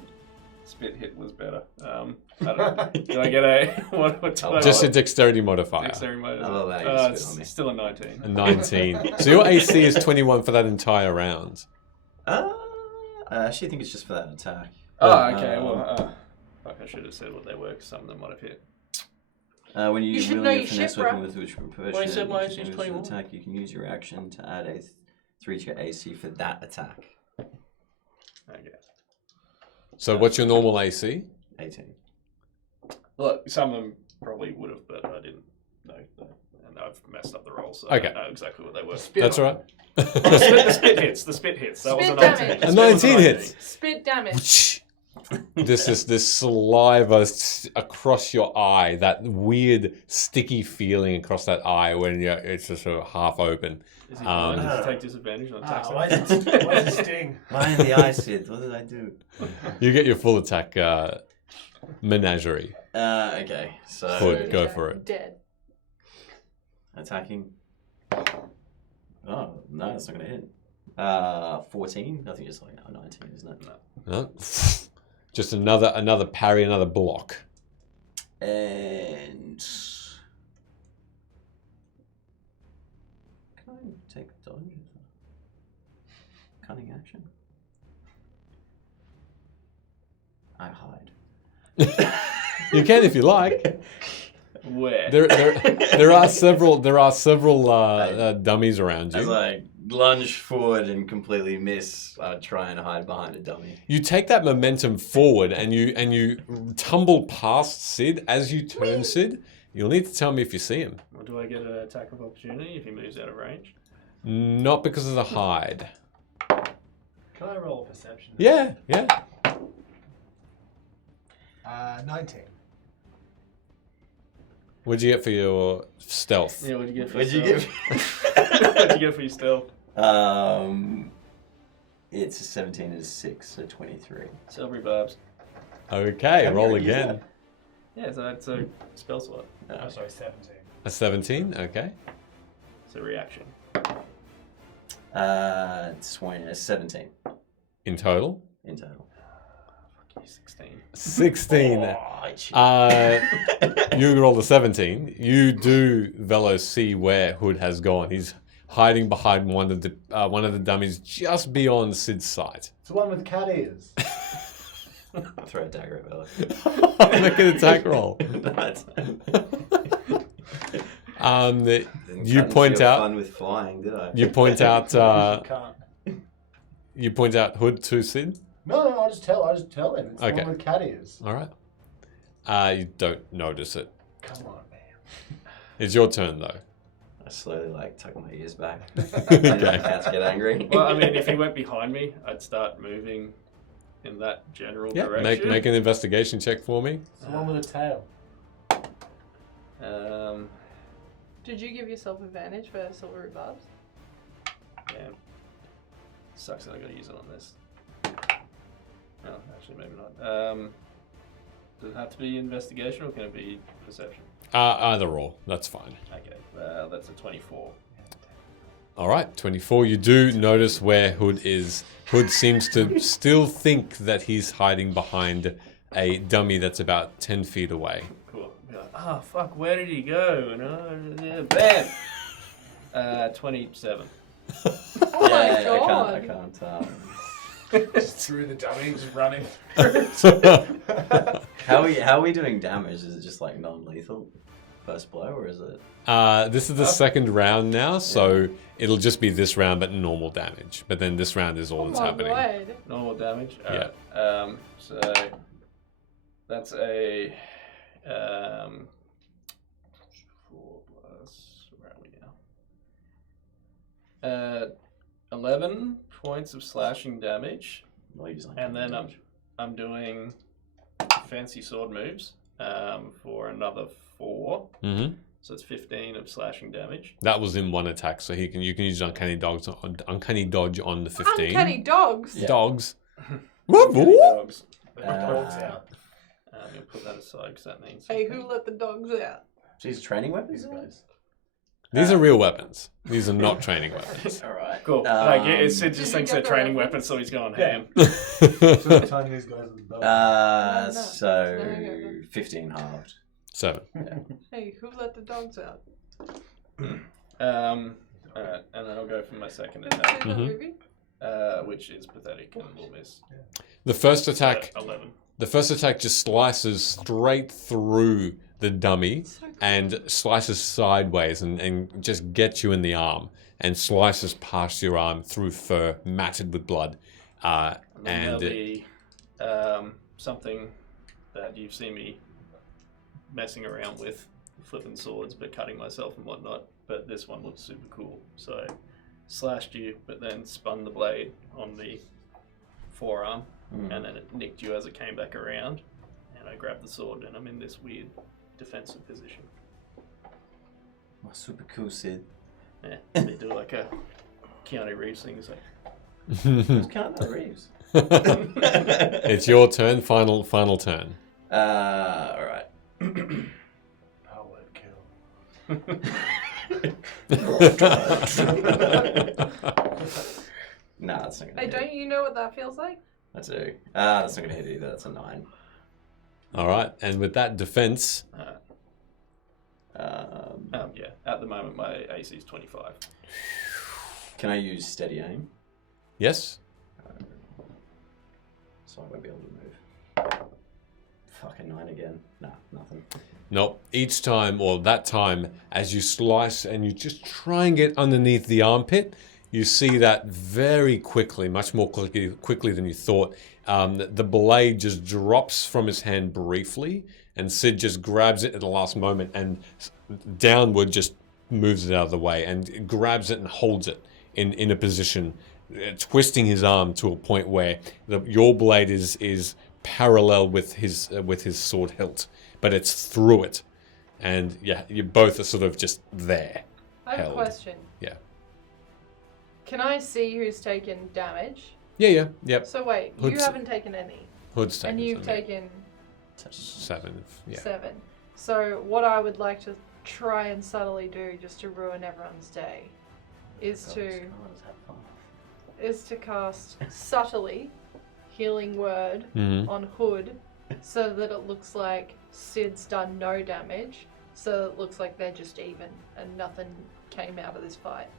Spit hit was better. I don't know. Do I get a what Just a dexterity modifier. Dexterity I'll allow you modifier. to spit on me. It's still a 19. A 19. So your AC is 21 for that entire round. I actually think it's just for that attack. Oh, okay. Fuck, I should have said what they were, because some of them might have hit. When you should know wield a your finesse shit, weapon bro. with which proportion Well, you said my AC is damage 21. attack, you can use your action to add a 3 to your AC for that attack. Okay. So what's your normal AC? 18. Look, some of them probably would have, but I didn't know. And I've messed up the rolls, so Okay. I don't know exactly what they were. That's all right. The spit hits. That was a Spit 19. damage. A 19 hits. Spit damage. This saliva across your eye, that weird sticky feeling across that eye when it's just sort of half open. Does he take disadvantage on attacks? Why does it sting? Why in the eye, Sid? What did I do? You get your full attack menagerie. Okay, so Hood, go for it. Dead. attacking. Oh no, that's not gonna hit. 14. I think it's like 19, isn't it? No. Just another parry, another block. And can I take dodge? Cunning action. I hide. You can if you like. Where? There are several dummies around As you. I lunge forward and completely miss, I try and hide behind a dummy. You take that momentum forward and you tumble past Sid. As you turn Sid, you'll need to tell me if you see him. Or do I get an attack of opportunity if he moves out of range? Not because of the hide. Can I roll a perception? Yeah. 19. What'd you get for your stealth? Yeah, what'd you get for What'd you your get? stealth? What'd you get for your stealth? It's a 17 and a 6, so 23. Silvery barbs. Okay, Have you roll already used again. Yeah, so that's a spell slot. Oh, sorry, 17. A 17. Okay. It's a reaction. 17 In total. in total. Fuck you, 16. 16. I cheated. You roll the 17. You do, Velo, see where Hood has gone. He's hiding behind one of the dummies just beyond Sid's sight. It's the one with cat ears. Throw a dagger at Bella. Make an attack roll. You point out. Fun with flying, did I? You point out. Can't. You point out Hood to Sid. No, I just tell him. It's the Okay. one with cat ears. All right. You don't notice it. Come on, man. It's your turn though. I slowly tuck my ears back. Okay. Cats get angry. Well, I mean, if he went behind me, I'd start moving in that general Yeah. direction. Make an investigation check for me. It's the one with a tail. Did you give yourself advantage for silvery barbs? Yeah. Sucks that I gotta use it on this. No, actually, maybe not. Does it have to be investigation or can it be perception? Either or, that's fine. Okay, that's a 24. All right, 24. You do notice where Hood is. Hood seems to still think that he's hiding behind a dummy that's about 10 feet away. Cool. Be like, oh, fuck, where did he go? Bam! 27. Oh my god. I can't. Just through the dummy, just running. How are we doing damage? Is it just like non-lethal first blow, or is it? This is the second round now, so it'll just be this round, but normal damage. But then this round is all that's happening. Word. Normal damage? Yeah. Alright. So that's a 4 plus, where are we now? 11 points of slashing damage. And then I'm doing fancy sword moves for another 4. Mm-hmm. So it's 15 of slashing damage. That was in one attack, so you can use uncanny dodge on the 15. Uncanny dogs. Yeah. Dogs. Uncanny dogs. Dogs out. I'm going to put that aside because that means... Hey, who let the dogs out? These training weapons, guys. These are real weapons. These are not training weapons. All right. Cool. Sid just thinks they're training weapons, so he's going ham. Just tying these guys with the belt. So 15 halved. 7. Yeah. Hey, who let the dogs out? Alright, and then I'll go for my second attack, Did you see the movie? which is pathetic and will miss. The first attack. 11. The first attack just slices straight through the dummy and slices sideways and just gets you in the arm and slices past your arm through fur matted with blood. And there'll be something that you've seen me messing around with, flipping swords but cutting myself and whatnot, but this one looks super cool. So slashed you but then spun the blade on the forearm and then it nicked you as it came back around and I grabbed the sword and I'm in this weird defensive position. Oh, super cool, Sid. Yeah, they do like a Keanu Reeves thing. It's like, Who's Keanu Reeves? It's your turn. Final turn. All right. Power kill. Nah, that's not gonna Hey, hit. don't you know what that feels like? That's a. That's not gonna hit either. That's a 9. All right, and with that defense, yeah. At the moment, my AC is 25. Can I use steady aim? yes. So I won't be able to move. Fucking 9 again. Nah, nothing. Nope. Each time, or that time, as you slice and you just try and get underneath the armpit, you see that very quickly, much more quickly than you thought. The blade just drops from his hand briefly, and Sid just grabs it at the last moment and downward just moves it out of the way and grabs it and holds it in a position, twisting his arm to a point where your blade is parallel with his sword hilt, but it's through it, and yeah, you both are sort of just there. I have held. a question. Yeah. Can I see who's taken damage? Yeah. Yep. So wait, you Hood's- haven't taken any. Hood's taken And you've something. taken 7. Yeah. 7. So what I would like to try and subtly do, just to ruin everyone's day, is to cast subtly Healing Word Mhm. on Hood, so that it looks like Sid's done no damage, so it looks like they're just even and nothing came out of this fight.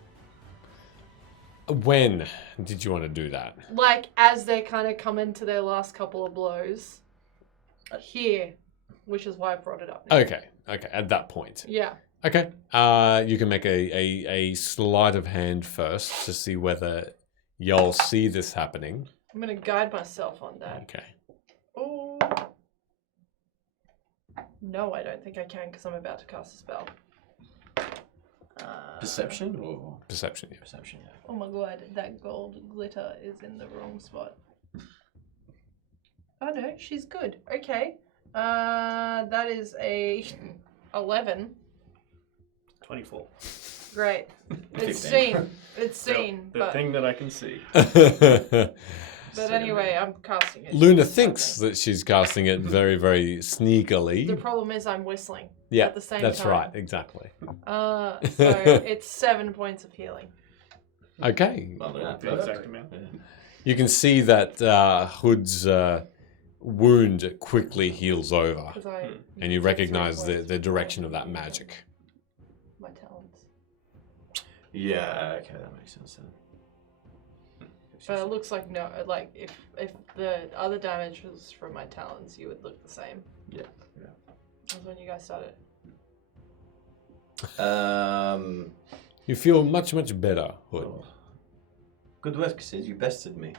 When did you want to do that? Like as they're kind of coming to their last couple of blows here, which is why I brought it up now. Okay. At that point. Yeah. Okay. You can make a sleight of hand first to see whether y'all see this happening. I'm going to guide myself on that. Okay. Oh. No, I don't think I can because I'm about to cast a spell. Perception or perception? Yeah. Perception. Yeah. Oh my god, that gold glitter is in the wrong spot. Oh no, she's good. Okay. That is a 11. 24. Great. It's 15. seen. It's seen. The but thing that I can see. But anyway, I'm casting it. Luna thinks that she's casting it very, very sneakily. The problem is I'm whistling. Yeah, at the same that's time. right, exactly. So it's 7 points of healing. Okay. The exact amount. You can see that Hood's wound quickly heals over, and you recognize the direction of that magic. My talents. Yeah, okay, that makes sense then. But it looks like no, like if the other damage was from my talons, you would look the same. Yeah. As when you guys started. You feel much, much better, Hood. Good work, Sid. You bested me.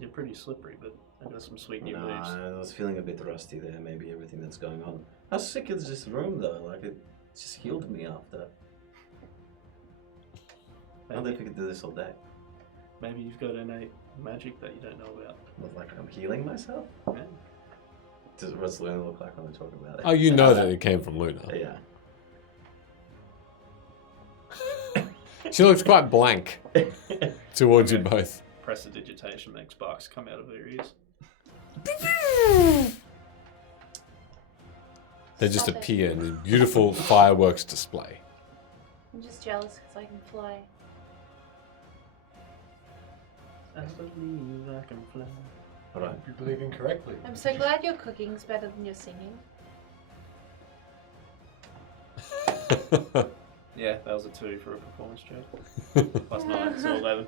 You're pretty slippery, but I got some sweet new No, moves. I was feeling a bit rusty there. Maybe everything that's going on. How sick is this room though? Like it just healed me after. I don't know if we could do this all day. Maybe you've got innate magic that you don't know about. What, like I'm healing myself? Yeah. What's Luna look like when we talk about it? Oh, you know that it came from Luna. Yeah. She looks quite blank towards you both. Prestidigitation makes sparks come out of her ears. They just Stop it. appear in a beautiful fireworks display. I'm just jealous because I can fly. I believe I can fly. Alright. You're believing correctly. I'm so glad your cooking's better than your singing. Yeah, that was a 2 for a performance check. Plus 9, so 11.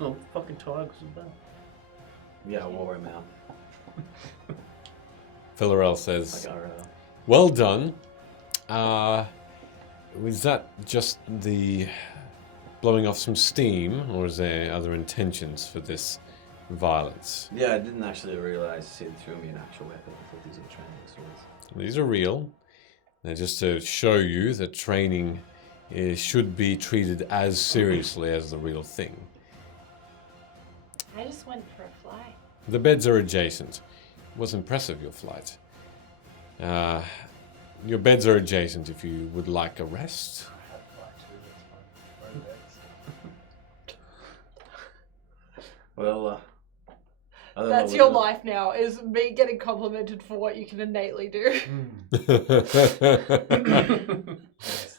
Oh, fucking tired because of that. Yeah, I wore him out. Filaurel says, Like, well done. Was that just the blowing off some steam, or is there other intentions for this violence? Yeah, I didn't actually realize Sid threw me an actual weapon. I thought these were training swords. These are real. They're just to show you that training should be treated as seriously as the real thing. I just went for a fly. The beds are adjacent. It was impressive, your flight. Your beds are adjacent if you would like a rest. Well, I don't That's know your what- life now, is me getting complimented for what you can innately do. Yes,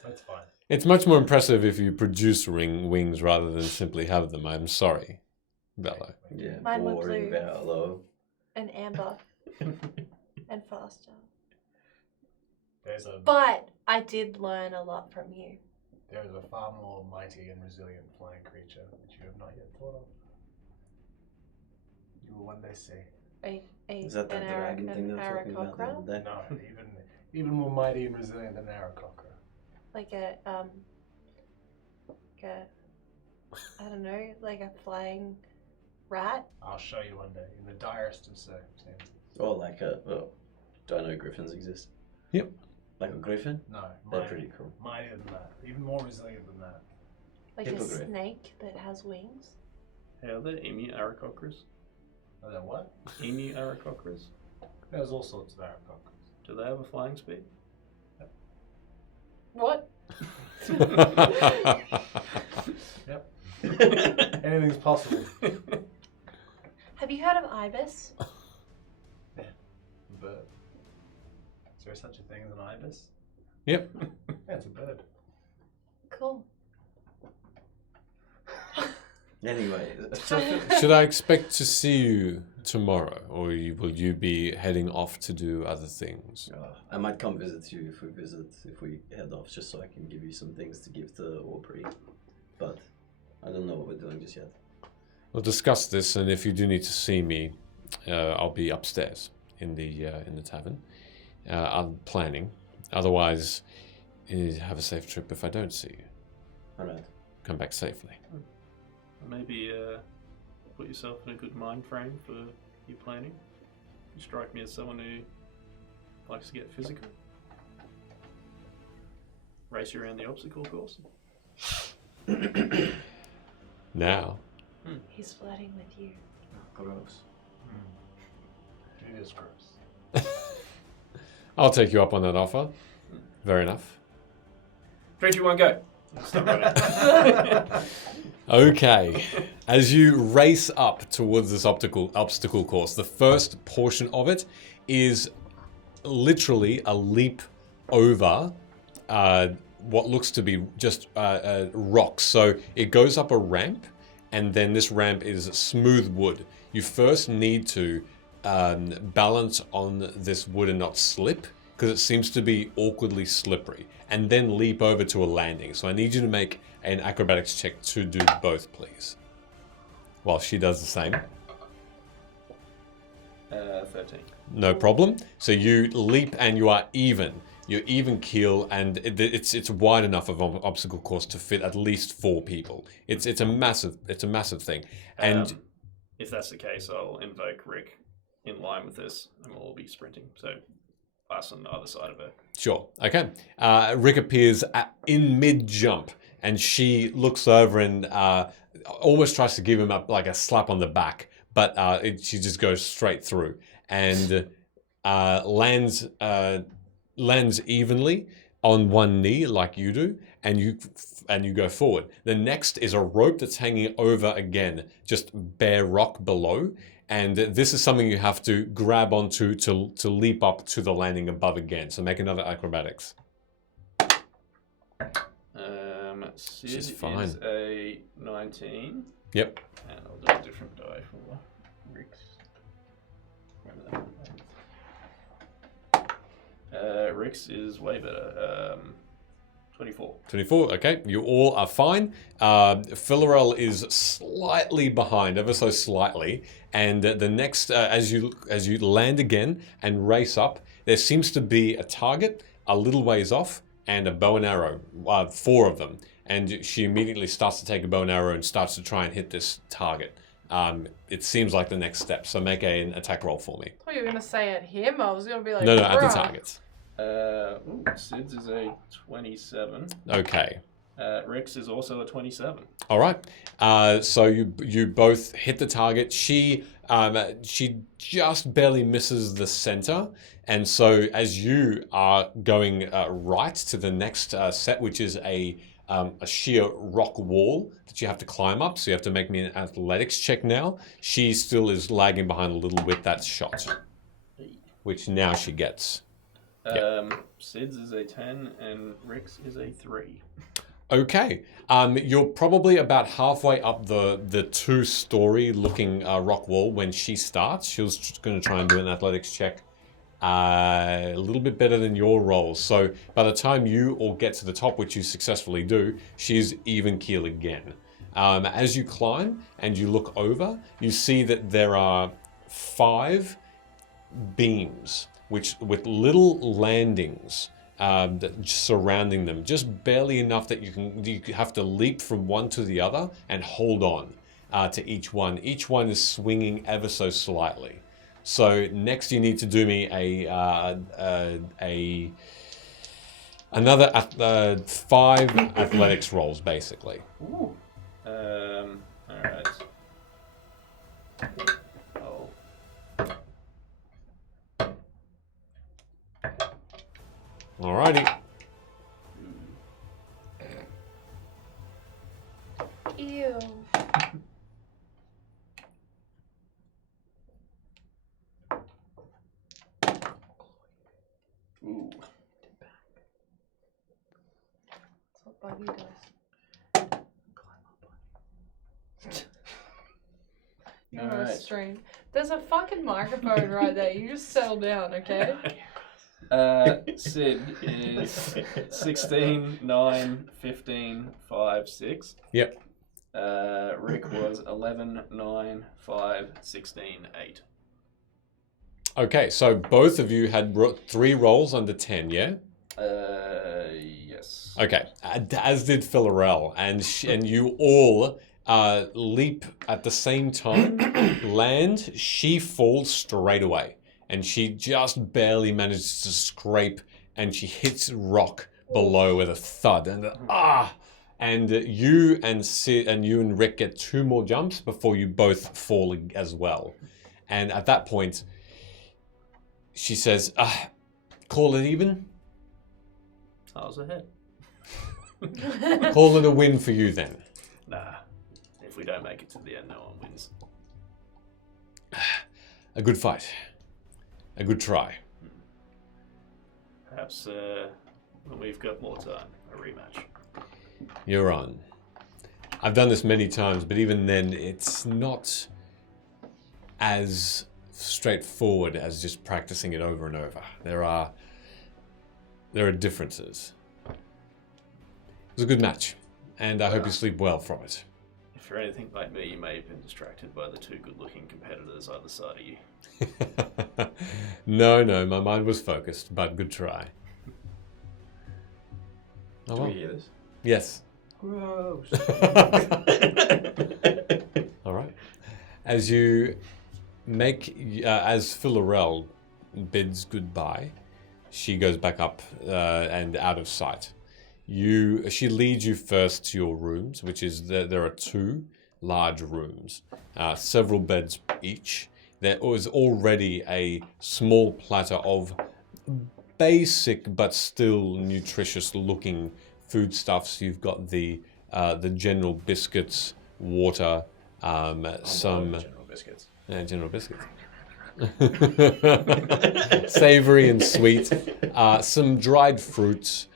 that's fine. It's much more impressive if you produce wings rather than simply have them. I'm sorry, Bello. Yeah, Mine were boring, blue. Bello. And amber. And faster. There's a But I did learn a lot from you. there is a far more mighty and resilient flying creature which you have not yet thought of. You will one day see. Is that the dragon thing they were talking about the other day? No, even more mighty and resilient than Aarakocra. Like a I don't know, like a flying rat. I'll show you one day in the direst of circumstances. Or like a... Oh, do I know griffins exist? Yep. Like a griffin? No, They're pretty cool. mightier than that. Even more resilient than that. Like a Hippogriff. snake that has wings. How are there emu aracocras? Are there what? Emu aracocras? There's all sorts of Aarakocras. Do they have a flying speed? What? Yep. Anything's possible. Have you heard of ibis? Bird. Is there such a thing as an ibis? Yep. Yeah, it's a bird. Cool. Anyway, Should I expect to see you tomorrow, or will you be heading off to do other things? I might come visit you if we head off, just so I can give you some things to give to Aubrey. But I don't know what we're doing just yet. We'll discuss this, and if you do need to see me, I'll be upstairs in the tavern. I'm planning. Otherwise, have a safe trip if I don't see you. All right. Come back safely. Maybe put yourself in a good mind frame for your planning. You strike me as someone who likes to get physical. Race you around the obstacle course. Now. He's flirting with you. Gross. It is gross. I'll take you up on that offer. Fair enough. 3, 2, 1, go. Stop running. Okay. As you race up towards this obstacle course, the first portion of it is literally a leap over what looks to be just rocks. So it goes up a ramp, and then this ramp is smooth wood. You first need to balance on this wood and not slip, because it seems to be awkwardly slippery, and then leap over to a landing. So I need you to make an acrobatics check to do both, please. While she does the same. 13. No problem. So you leap and you are even. You're even keel, and it's wide enough of an obstacle course to fit at least 4 people. It's a massive thing. And if that's the case, I'll invoke Rick in line with this, and we'll all be sprinting. So us on the other side of her. Sure. Okay. Rick appears in mid-jump, and she looks over and almost tries to give him like a slap on the back, but she just goes straight through and lands evenly on one knee like you do, and you go forward. The next is a rope that's hanging over again, just bare rock below. And this is something you have to grab onto to leap up to the landing above again. So make another acrobatics. Sid She's fine. is a 19. Yep. And I'll do a different die for Rick's. Rick's is way better. 24. 24, okay. You all are fine. Filaurel is slightly behind, ever so slightly. And the next, as you land again and race up, there seems to be a target a little ways off and a bow and arrow, 4 of them. And she immediately starts to take a bow and arrow and starts to try and hit this target. It seems like the next step, so make an attack roll for me. I thought you were going to say at him. I was going to be like, No, at the "Bruh." targets. Sid's is a 27. Okay. Rick's is also a 27. All right. So you both hit the target. She just barely misses the center, and so as you are going right to the next set, which is a sheer rock wall that you have to climb up. So you have to make me an athletics check now. She still is lagging behind a little with that shot, which now she gets. Sid's is a 10 and Rick's is a 3. Okay. You're probably about halfway up the 2-story looking rock wall when she starts. She was just going to try and do an athletics check a little bit better than your rolls. So by the time you all get to the top, which you successfully do, she's even keel again. As you climb and you look over, you see that there are 5 beams with little landings surrounding them, just barely enough that you have to leap from one to the other and hold on to each one. Each one is swinging ever so slightly. So next you need to do me another 5 athletics rolls, basically. Ooh. All right. Alrighty. Ew. Ooh. That's what Buggy does. You're All right. stream. There's a fucking microphone right there. You just settle down, okay? Sid is 16, 9, 15, 5, 6. Yep. Rick was 11, 9, 5, 16, 8. Okay, so both of you had 3 rolls under 10, yeah? Yes. Okay, as did Filaurel, and you all leap at the same time, land. She falls straight away, and she just barely manages to scrape, and she hits rock below with a thud, and you and Sid and you and Rick get 2 more jumps before you both fall as well, and at that point, she says, "Call it even." I was ahead. Call it a win for you then. Nah. If we don't make it to the end, no one wins. A good fight. A good try. Perhaps when we've got more time, a rematch. You're on. I've done this many times, but even then, it's not as straightforward as just practicing it over and over. There are differences. It was a good match, and I hope you sleep well from it. If you're anything like me, you may have been distracted by the two good-looking competitors either side of you. No, my mind was focused, but good try. Oh, Do well. we hear this? Yes. Gross. All right. As you as Filaurel bids goodbye, she goes back up and out of sight. She leads you first to your rooms, which is there are two large rooms, several beds each. There is already a small platter of basic but still nutritious-looking foodstuffs. You've got the general biscuits, water, some General biscuits. general biscuits. Savory and sweet, some dried fruits,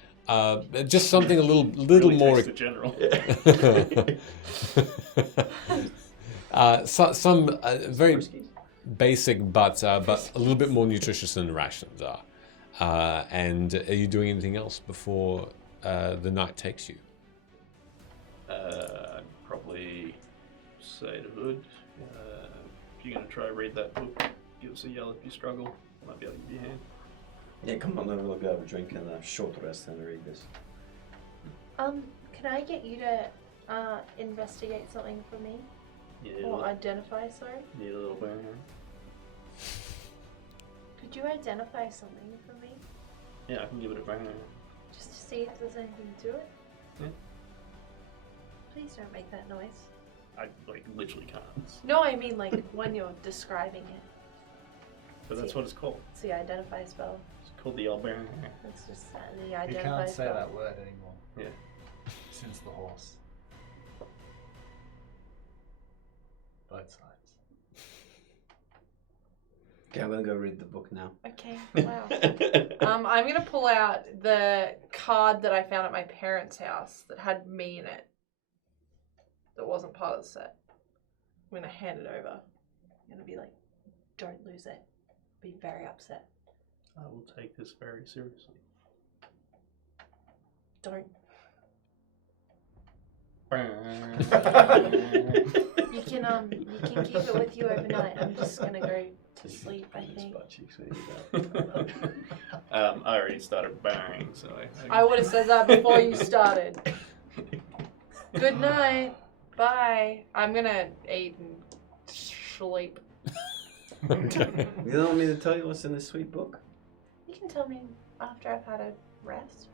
just something a little Really more. taste the general. Some very basic, but a little bit more nutritious than the rations are. And are you doing anything else before the night takes you? I'd probably say to Hood, if you're going to try to read that book, give us a yell if you struggle. I might be able to give you a hand. Yeah, come on over, we'll go have a drink and a short rest and read this. Can I get you to investigate something for me? Yeah, Or identify, sorry? need a little burn. Could you identify something for me? Yeah, I can give it a burn. Just to see if there's anything to it? Yeah. Please don't make that noise. I literally can't. No, I mean like when you're describing it. But that's what it's called. It's the identify spell. It's called the Alburn. It's just the You identify can't say spell. that word anymore. Yeah. Since the horse. Both sides. Okay, I'm gonna go read the book now. Okay, wow. I'm gonna pull out the card that I found at my parents' house that had me in it. That wasn't part of the set. I'm gonna hand it over. I'm gonna be like, don't lose it. Be very upset. I will take this very seriously. Don't. You You can keep it with you overnight. I'm just gonna go to sleep, I think. I already started banging, so I would have said that before you started. Good night. Bye. I'm gonna eat and sleep. Okay. You don't want me to tell you what's in this sweet book? You can tell me after I've had a rest.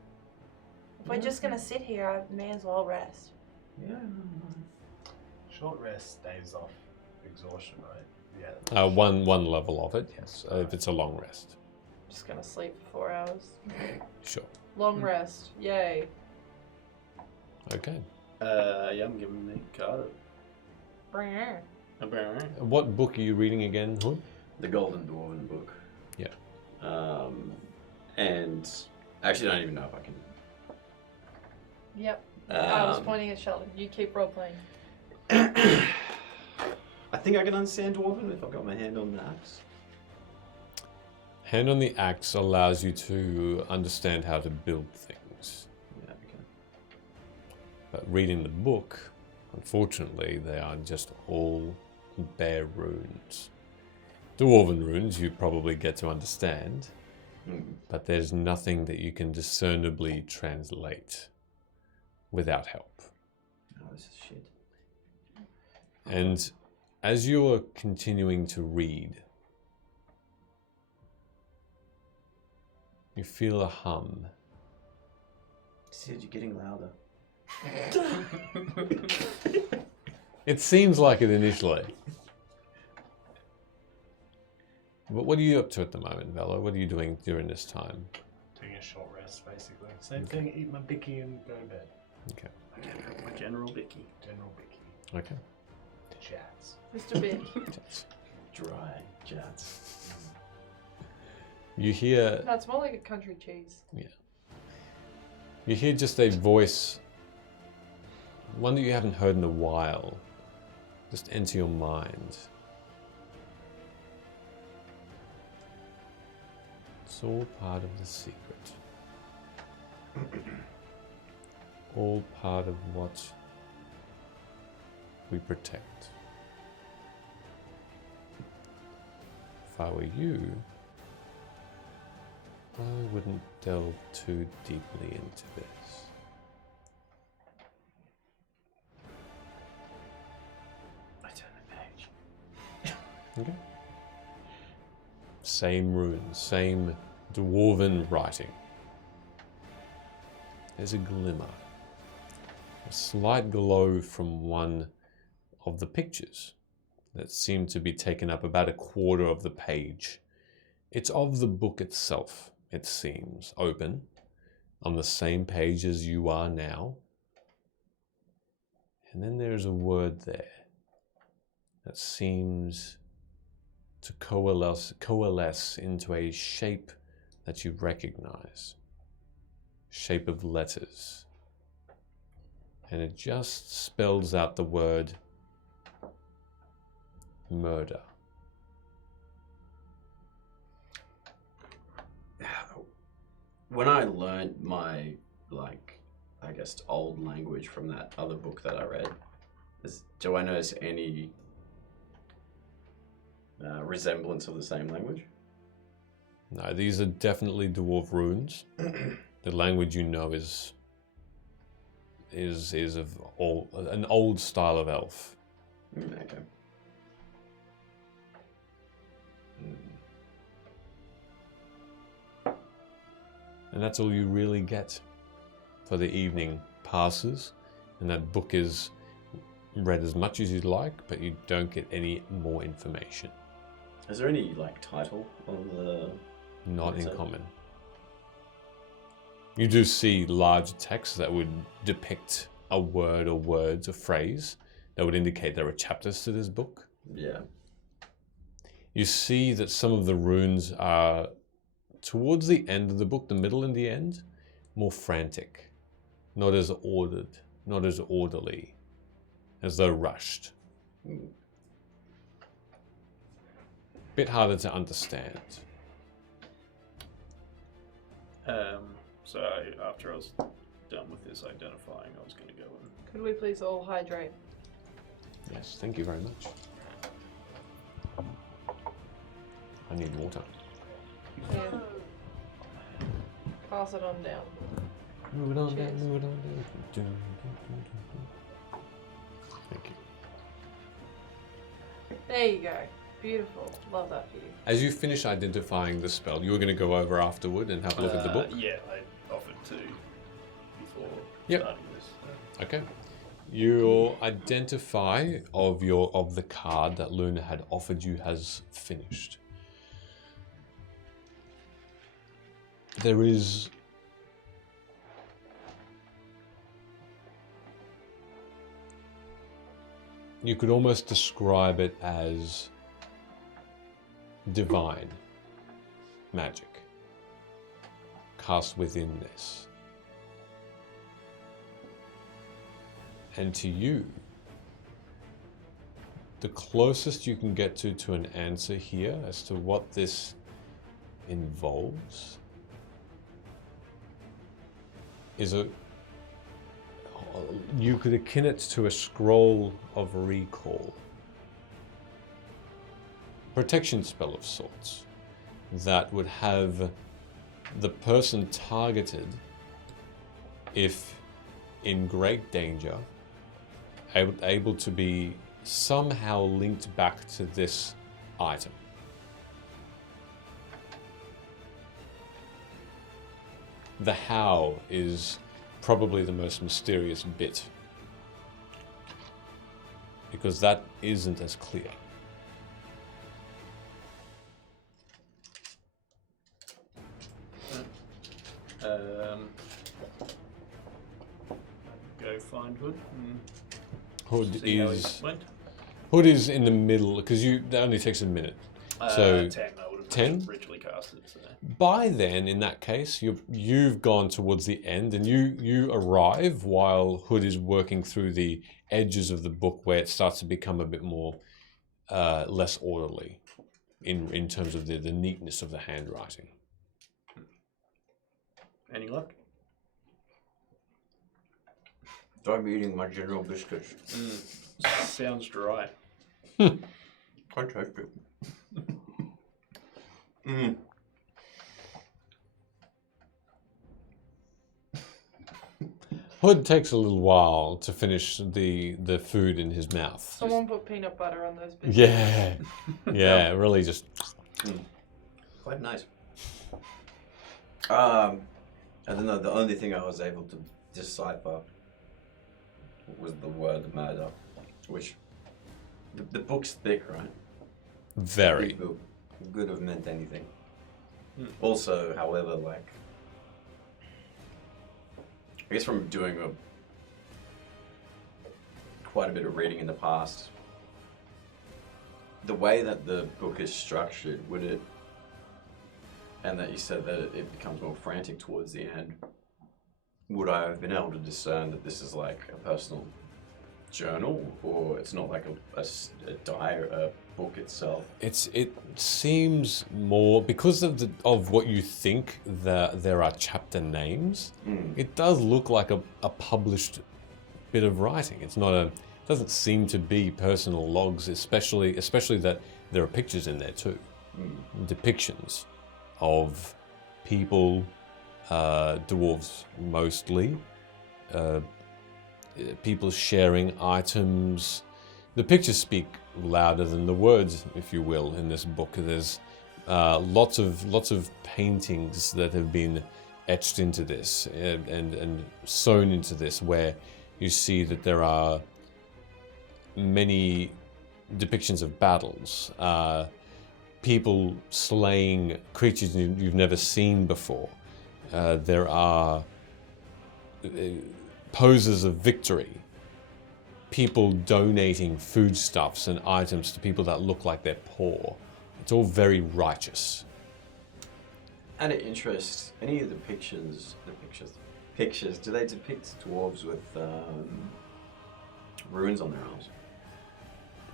If we're just gonna sit here, I may as well rest. Yeah. Short rest staves off exhaustion, right? Yeah. One level of it, yes. If it's a long rest. Just gonna sleep for 4 hours. Sure. Long rest. Yay. Okay. yeah, I'm giving the card a burn. What book are you reading again, Hood? The Golden Dwarven book. Yeah. And actually, I don't even know if I can. Yep. I was pointing at Sheldon. You keep role playing. I think I can understand Dwarven if I've got my hand on the axe. Hand on the axe allows you to understand how to build things. Yeah, okay. But reading the book, unfortunately, they are just all bare runes. Dwarven runes you probably get to understand, but there's nothing that you can discernibly translate without help. Oh, this is shit. And as you are continuing to read, you feel a hum. Sid, you're getting louder. It seems like it initially. But what are you up to at the moment, Velo? What are you doing during this time? Taking a short rest, basically. Same thing, eat my Bicky and go to bed. Okay. General Bicky. General Bicky. Okay. Chats. Mr. Big. Dry jats. You hear That's more like a country cheese. you hear just a voice, one that you haven't heard in a while, just enter your mind. It's all part of the secret. All part of what we protect. If I were you, I wouldn't delve too deeply into this. I turn the page. Okay. Same runes, same dwarven writing. There's a glimmer, a slight glow from one of the pictures that seem to be taken up about a quarter of the page. It's of the book itself, it seems, open on the same page as you are now. And then there's a word there that seems to coalesce into a shape that you recognize. Shape of letters. And it just spells out the word murder. When I learned my, I guess, old language from that other book that I read, do I notice any resemblance of the same language? No, these are definitely dwarf runes. The language you know is of an old style of elf. Okay. And that's all you really get for the evening passes. And that book is read as much as you'd like, but you don't get any more information. Is there any title on the? Not in common. You do see large text that would depict a word or words, a phrase that would indicate there are chapters to this book. Yeah. You see that some of the runes are towards the end of the book, the middle and the end, more frantic, not as ordered, not as orderly, as though rushed. Bit harder to understand. So after I was done with this identifying, I was going to go and... Could we please all hydrate? Yes, thank you very much. I need water. Yeah. Pass it on down. Move it on Cheers. down, move it on down. Thank you. There you go. Beautiful. Love that for you. As you finish identifying the spell, you were going to go over afterward and have a look at the book? Yeah, I offered to before Yep. starting this. Okay. Your identify of the card that Luna had offered you has finished. There is you could almost describe it as divine magic cast within this. And to you, the closest you can get to an answer here as to what this involves is you could akin it to a scroll of recall. Protection spell of sorts that would have the person targeted, if in great danger, able to be somehow linked back to this item. The how is probably the most mysterious bit, because that isn't as clear. Go find Hood. And Hood see how he is went. Hood is in the middle because that only takes a minute. So 10. I would have 10? originally cast it. So. By then, in that case, you've gone towards the end, and you arrive while Hood is working through the edges of the book where it starts to become a bit more less orderly in terms of the neatness of the handwriting. Any luck? I'm eating my General biscuits. Sounds dry. Quite tasty. Hood takes a little while to finish the food in his mouth. Someone put peanut butter on those biscuits. Yeah, really just. Quite nice. I don't know. The only thing I was able to decipher was the word murder, which the book's thick, right? Very. It could have meant anything. Also, however, like, I guess from doing quite a bit of reading in the past, the way that the book is structured, and that you said that it becomes more frantic towards the end, would I have been able to discern that this is like a personal journal, or it's not like a diary, a book itself? It seems more because of what you think that there are chapter names. It does look like a published bit of writing. It's not a. Doesn't seem to be personal logs, especially that there are pictures in there too, depictions of people, dwarves mostly, people sharing items. The pictures speak louder than the words, if you will, in this book. There's lots of paintings that have been etched into this and sewn into this, where you see that there are many depictions of battles, people slaying creatures you've never seen before. There are poses of victory, people donating foodstuffs and items to people that look like they're poor. It's all very righteous. Out of interest, any of the pictures, do they depict dwarves with runes on their arms?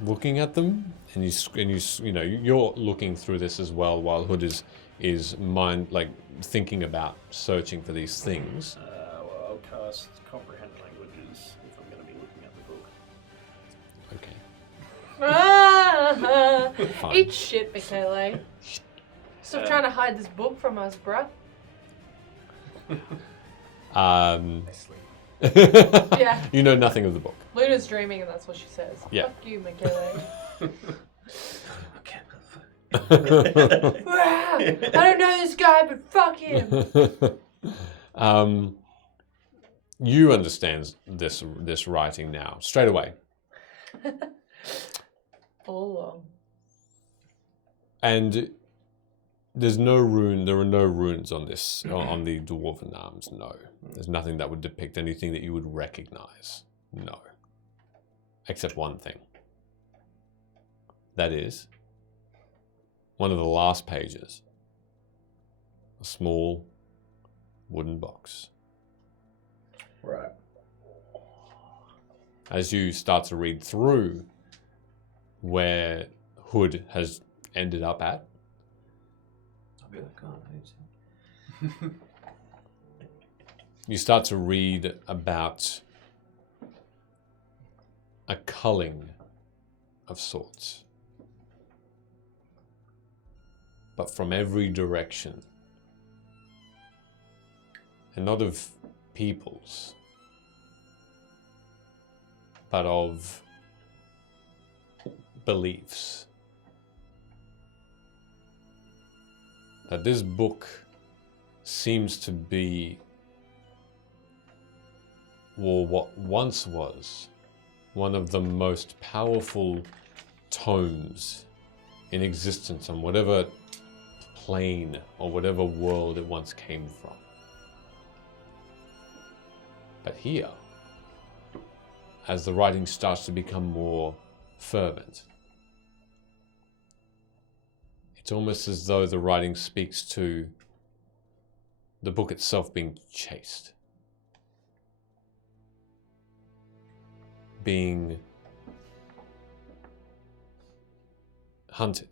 Looking at them, and you're looking through this as well, while Hood is thinking about searching for these things. Well, I'll cast comprehend languages if I'm going to be looking at the book. Okay. Fine. Eat shit, Michele. Stop trying to hide this book from us, bruh. Yeah. You know nothing of the book. Luna's dreaming, and that's what she says. Yeah. Fuck you, Michele. I don't know this guy, but fuck him. You understand this writing now straight away, All along. and there's no rune. There are no runes on this on the dwarven arms. No, there's nothing that would depict anything that you would recognize. No, except one thing. That is one of the last pages. A small wooden box. Right. As you start to read through where Hood has ended up at, I'll be like, oh, you start to read about a culling of sorts. But from every direction. And not of peoples, but of beliefs. That this book seems to be, or what once was, one of the most powerful tomes in existence on whatever plane or whatever world it once came from. But here, as the writing starts to become more fervent, it's almost as though the writing speaks to the book itself being chased, being hunted.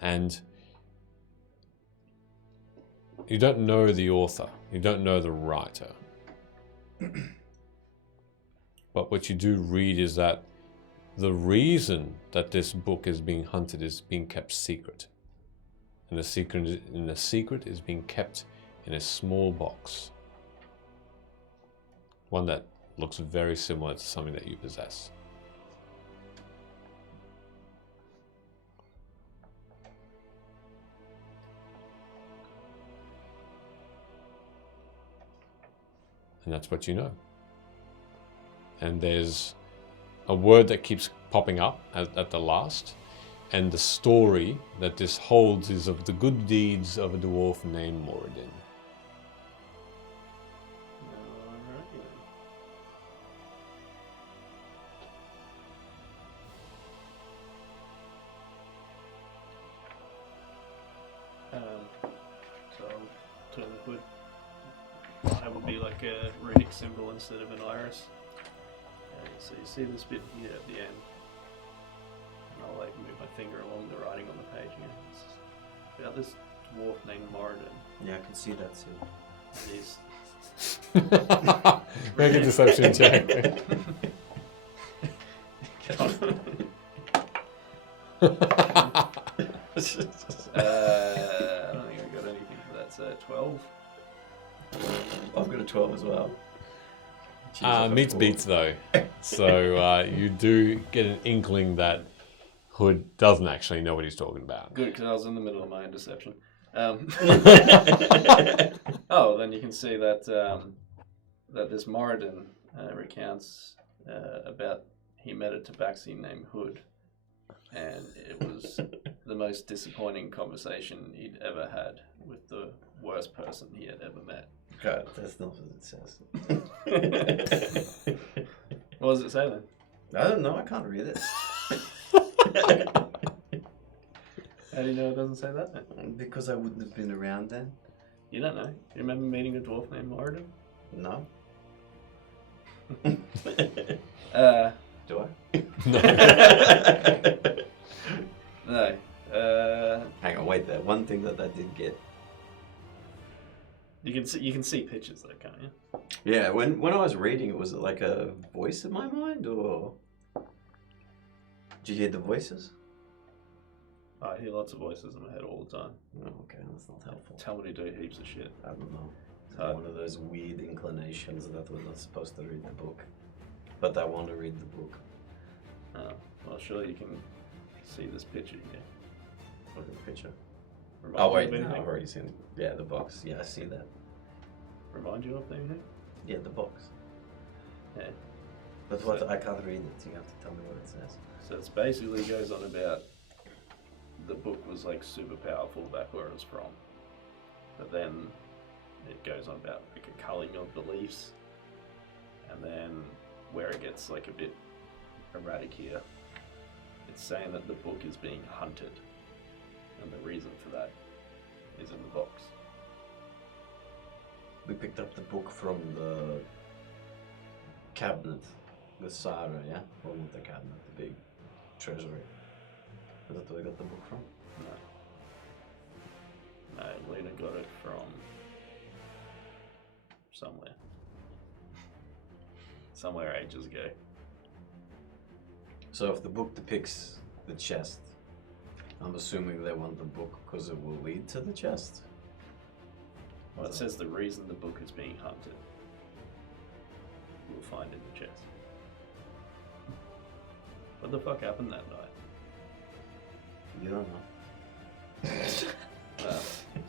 And you don't know the author, you don't know the writer. But what you do read is that the reason that this book is being hunted is being kept secret. And the secret is being kept in a small box. One that looks very similar to something that you possess. And that's what you know. And there's a word that keeps popping up at the last, and the story that this holds is of the good deeds of a dwarf named Moradin. So I'll turn the hood. That would be like a runic symbol instead of an iris. So you see this bit here at the end. And I'll like move my finger along the writing on the page here. It's about this dwarf named Moradin. Yeah, I can see that too. He's Make a deception check. I don't think I got anything for that, so 12. I've got a 12 as well. Meets beats though. So you do get an inkling that Hood doesn't actually know what he's talking about. Good, because I was in the middle of my own deception. Oh, then you can see that that this Moradin recounts about he met a tabaxi named Hood, and it was the most disappointing conversation he'd ever had with the worst person he had ever met. God, that's not what it says. What does it say then? I don't know, I can't read it. How do you know it doesn't say that then? Because I wouldn't have been around then. You don't know. You remember meeting a dwarf named Moradin? No. Do I? No. Hang on, wait there. One thing that I did get. You can see pictures though, can't you? Yeah, when I was reading it, was it like a voice in my mind, or did you hear the voices? I hear lots of voices in my head all the time. Oh, okay, that's not helpful. Tell me to do heaps of shit. I don't know. It's one of those weird inclinations that we're not supposed to read the book, but I want to read the book. Oh, well, surely you can see this picture here. Look at the picture. Remind Oh you wait, of no, anything? I've already seen. Yeah, the box. Yeah, I see that. Remind you of anything? Yeah, the box. Yeah. But what I can't read it. You have to tell me what it says. So it basically goes on about the book was like super powerful back where it was from, but then it goes on about like a culling of beliefs, and then where it gets like a bit erratic here, it's saying that the book is being hunted, and the reason for that is in the box. We picked up the book from the cabinet with Sarah, yeah? Or not the cabinet, the big treasury. Is that where we got the book from? No. No, Lena got it from somewhere. Somewhere ages ago. So if the book depicts the chest, I'm assuming they want the book because it will lead to the chest? Well, it says the reason the book is being hunted. You'll find in the chest. What the fuck happened that night? You don't know.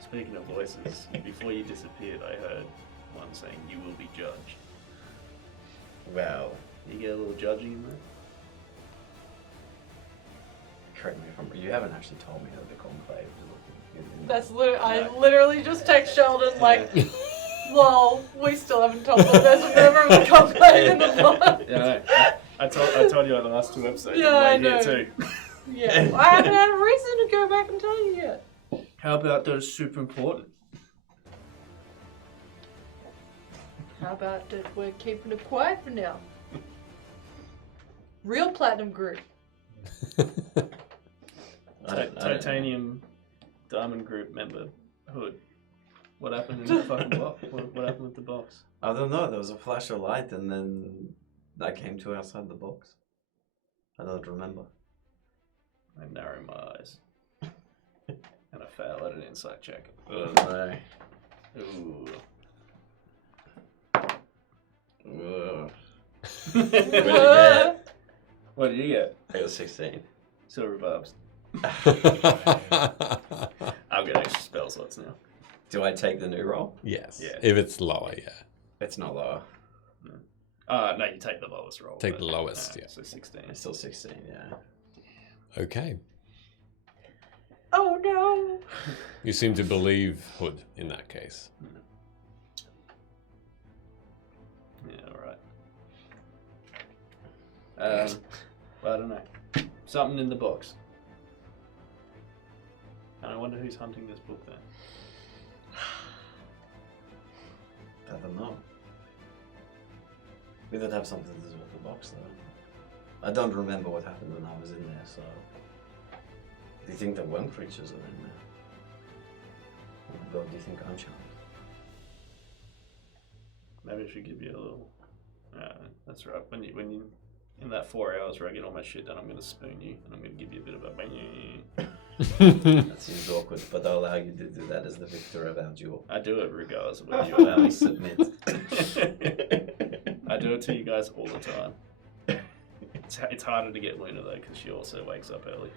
Speaking of voices, before you disappeared, I heard one saying, "You will be judged." Well, You get a little judging in there? correct me if I'm wrong. You haven't actually told me how the conclave is looking. That's I literally just text Sheldon like, lol, we still haven't told them there's a member of the Conclave in the pod. Yeah, I told you on the last 2 episodes. Yeah, I I'm know. here too. Yeah, I haven't had a reason to go back and tell you yet. How about those super important? How about that we're keeping it quiet for now? Real platinum group. Titanium Diamond Group member Hood. What happened in the fucking box? What happened with the box? I don't know. There was a flash of light, and then I came to outside the box. I don't remember. I narrow my eyes. And I fail at an insight check. Oh no. Ooh. Ugh. What did you get? What did you get? I got 16. Silver barbs. I'll get extra spell slots now. Do I take the new roll? Yes. Yeah. If it's lower, yeah. It's not lower. No, you take the lowest roll. Take the lowest, yeah. So 16. It's still 16, yeah. Okay. Oh no. You seem to believe Hood in that case. Yeah, alright. Well, I don't know. Something in the box. And I wonder who's hunting this book then. I don't know. We did have something to do with the box, though. I don't remember what happened when I was in there, so... Do you think the worm creatures are in there? Or do you think I'm charmed? Maybe I should give you a little... that's right. When you in that 4 hours where I get all my shit done, I'm going to spoon you, and I'm going to give you a bit of a... That seems awkward, but I'll allow you to do that as the victor of our duel. I do it regardless of whether you allow me to submit. I do it to you guys all the time. It's harder to get Luna though, because she also wakes up early.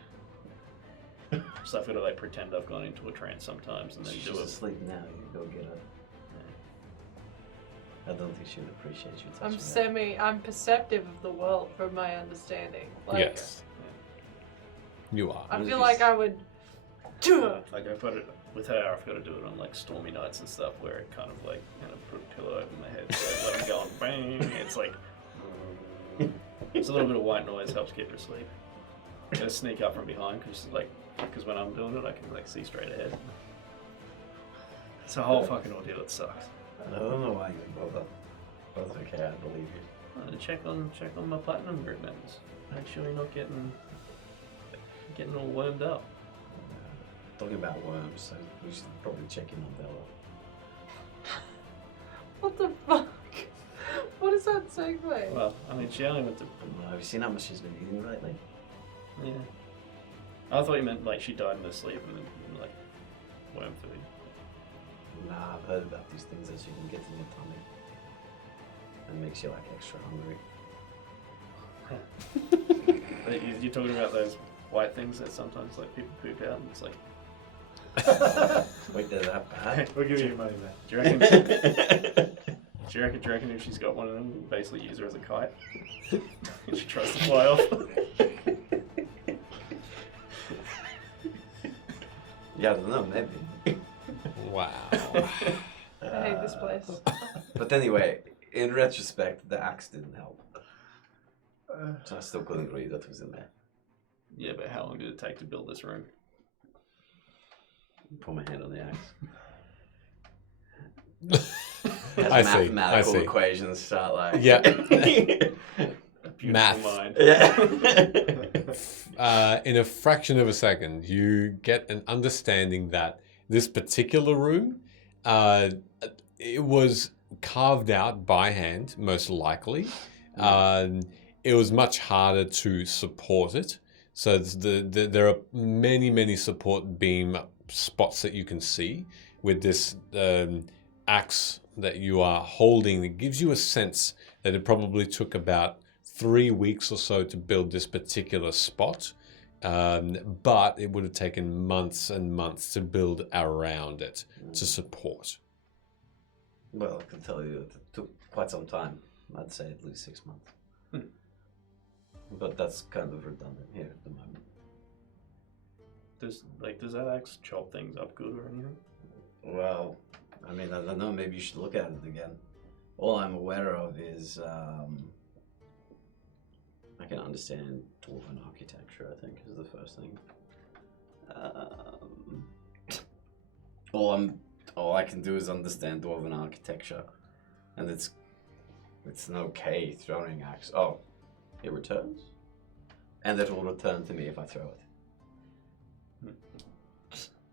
So I've got to like pretend I've gone into a trance sometimes and then She's do it. asleep now, you go get her. I don't think she would appreciate you touching her. I'm perceptive of the world from my understanding. Like, Yes. You are. I feel like I would. Like I've got it with her. I've got to do it on like stormy nights and stuff where it kind of like put a pillow over my head, so I let them go and bang. It's like it's a little bit of white noise helps keep her asleep. I gotta sneak up from behind because when I'm doing it, I can like see straight ahead. It's a whole fucking ordeal. It sucks. I don't know why you bother. But it's okay, I believe you. Check on my platinum group members. Make sure you're not getting all wormed up. Talking about worms, so we should probably check in on Bella. What the fuck? What is that segue? Well, I mean, she only went to. Have you seen how much she's been eating lately? Yeah. I thought you meant like she died in her sleep and then like worm food. Nah, I've heard about these things that you can get in your tummy. And makes you like extra hungry. You're talking about those white things that sometimes like people poop out and it's like. Wait, they're that bad? We'll give you your money back. Do you reckon if she's got one of them, we'll basically use her as a kite? And she tries to fly off. Yeah, I don't know, maybe. Wow. I hate this place. But anyway, in retrospect, the axe didn't help. So I still couldn't read what was in there. Yeah, but how long did it take to build this room? Put my hand on the axe. I see. Mathematical equations start like... Yeah. Math. Mind. Yeah. In a fraction of a second, you get an understanding that this particular room, it was carved out by hand, most likely. It was much harder to support it. So there are many support beam spots that you can see with this axe that you are holding. It gives you a sense that it probably took about 3 weeks or so to build this particular spot, but it would have taken months and months to build around it to support. Well, I can tell you it took quite some time. I'd say at least 6 months. But that's kind of redundant here at the moment. Does that axe chop things up good or anything? Well, I mean, I don't know. Maybe you should look at it again. All I'm aware of is I can understand dwarven architecture. I think is the first thing. All I can do is understand dwarven architecture, and it's an okay throwing axe. Oh, it returns, and it will return to me if I throw it.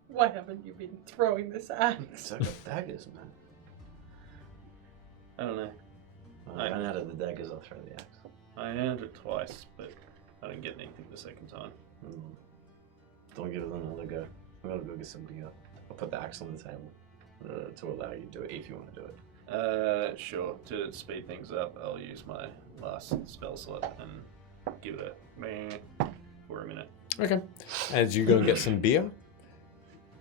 Why haven't you been throwing this axe? I got daggers, man. I don't know. When I ran out of the daggers, I'll throw the axe. I earned it twice, but I didn't get anything the second time. Don't give it another go. I'm gonna go get some beer. I'll put the axe on the table to allow you to do it if you want to do it. Sure. To speed things up, I'll use my last spell slot and give it a meh for a minute. Okay. As you go and get some beer,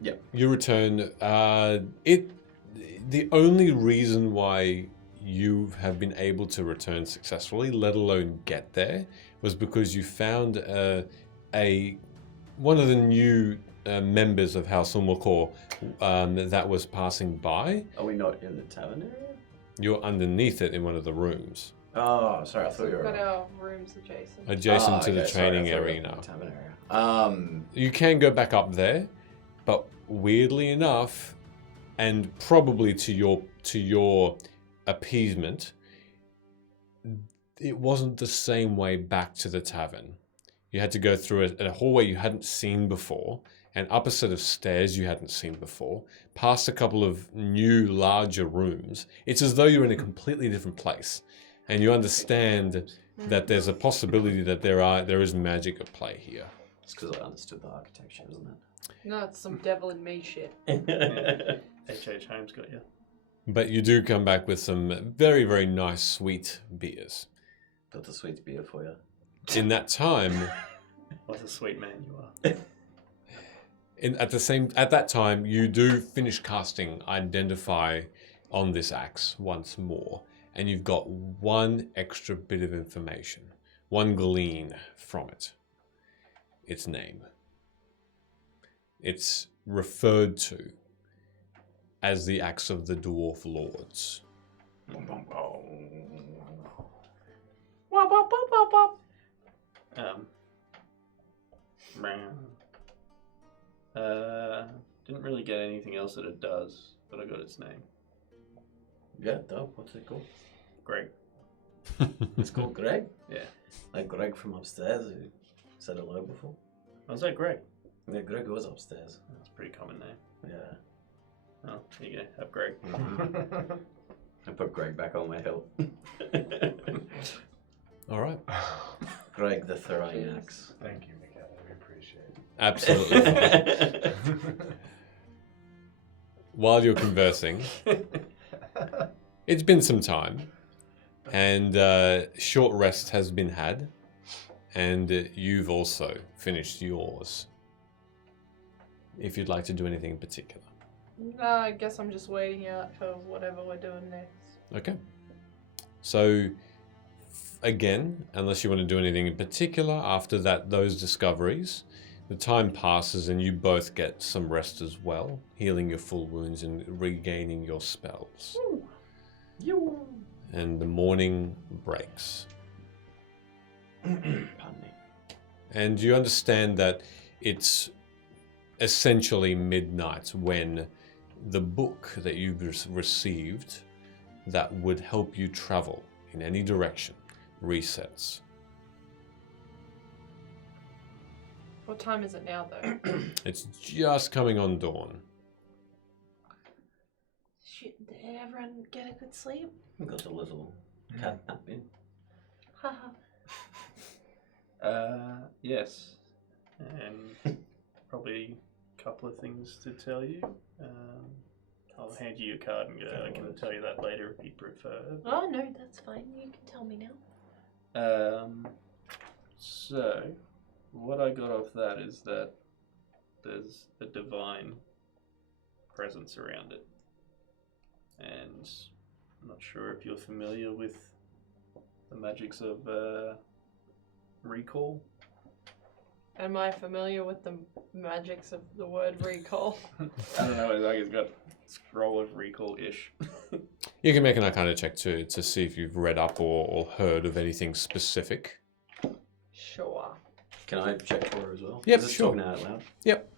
Yep. you return. The only reason why you have been able to return successfully, let alone get there, was because you found one of the new members of House Ulmicor that was passing by. Are we not in the tavern area? You're underneath it in one of the rooms. Oh, sorry, I thought you were. We've got our rooms adjacent. Adjacent to the okay, sorry, training I thought you were arena. in the tavern area. You can go back up there, but weirdly enough, and probably to your appeasement, it wasn't the same way back to the tavern. You had to go through a hallway you hadn't seen before, and up a set of stairs you hadn't seen before, past a couple of new, larger rooms. It's as though you're in a completely different place, and you understand that there's a possibility that there is magic at play here. It's because I understood the architecture, isn't it? No, it's some devil in me shit. H.H. Holmes got you. But you do come back with some very, very nice, sweet beers. Got a sweet beer for you. In that time, What a sweet man you are. at that time, you do finish casting Identify on this axe once more, and you've got one extra bit of information, one glean from it. Its name. It's referred to as the Axe of the Dwarf Lords. Wop, wop, wop, wop, wop. Didn't really get anything else that it does, but I got its name. Yeah, dope. What's it called? Greg. It's called Greg? Yeah. Like Greg from upstairs who said hello before? Was that Greg? Yeah, Greg was upstairs. That's a pretty common name. Yeah. Oh, here you go. Have Greg. I put Greg back on my hill. All right. Greg the throwing axe. Thank you, Miguel. We appreciate it. Absolutely. While you're conversing, it's been some time, and short rest has been had, and you've also finished yours. If you'd like to do anything in particular. No, I guess I'm just waiting out for whatever we're doing next. Okay. So, again, unless you want to do anything in particular after those discoveries, the time passes and you both get some rest as well, healing your full wounds and regaining your spells. And the morning breaks. Pardon me. And you understand that it's essentially midnight when the book that you've received that would help you travel in any direction resets. What time is it now, though? It's just coming on dawn. Did everyone get a good sleep? We got a little cat nap in. Haha. Yes. And probably a couple of things to tell you. I'll hand you your card and go. I can tell you that later if you prefer. Oh no, that's fine. You can tell me now. So, what I got off that is that there's a divine presence around it. And I'm not sure if you're familiar with the magics of recall. Am I familiar with the magics of the word recall? I don't know. Like it's got scroll of recall-ish. You can make an Arcana check to see if you've read up or heard of anything specific. Sure. Can I check for her as well? Yep, Is this sure. talking out loud? Yep.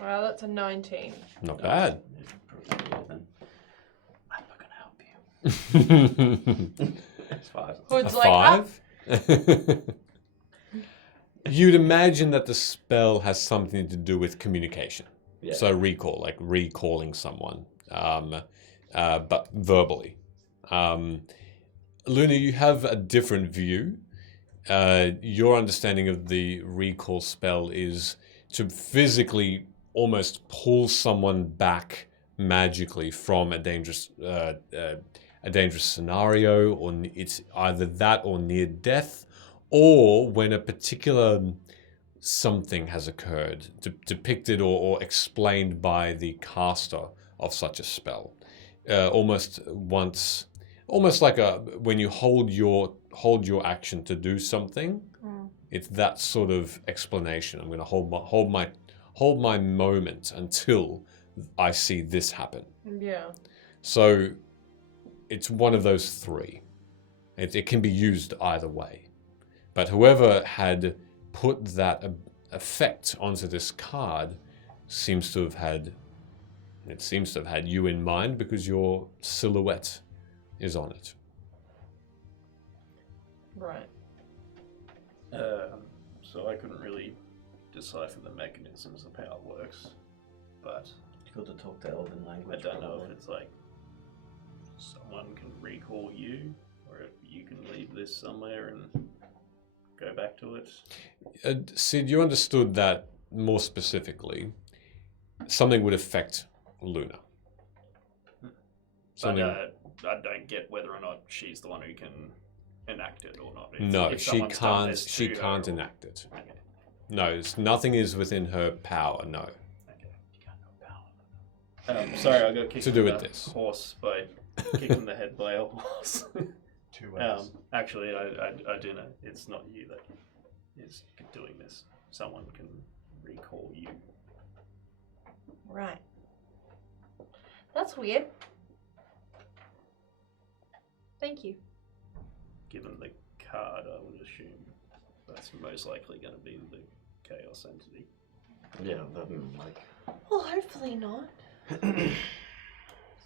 Well, that's a 19. Not bad. Then. I'm not gonna help you. It's 5. Hood's A like, 5? You'd imagine that the spell has something to do with communication. Yeah. So recall, like recalling someone, but verbally. Luna, you have a different view. Your understanding of the recall spell is to physically almost pull someone back magically from a dangerous scenario, or it's either that or near death, or when a particular something has occurred, depicted or explained by the caster of such a spell. Almost like when you hold your action to do something. It's that sort of explanation. I'm going to hold my moment until I see this happen. Yeah. So it's one of those three. It can be used either way. But whoever had put that effect onto this card seems to have had you in mind because your silhouette is on it. Right. So I couldn't really decipher the mechanisms of how it works, but You got to talk the Elven I language. don't know if probably. it's like someone can recall you, or if you can leave this somewhere and go back to it. Sid, you understood that more specifically. Something would affect Luna. But I don't get whether or not she's the one who can enact it or not. No, if she someone's done can't. this She to her can't or- enact it. Okay. No, nothing is within her power. No. Sorry, I got kicked To do in with the this. horse by kicking the head by a horse. 2 ways. Actually, I do know it's not you that is doing this. Someone can recall you. Right. That's weird. Thank you. Given the card, I would assume that's most likely going to be the chaos entity. Yeah, like. Well, hopefully not.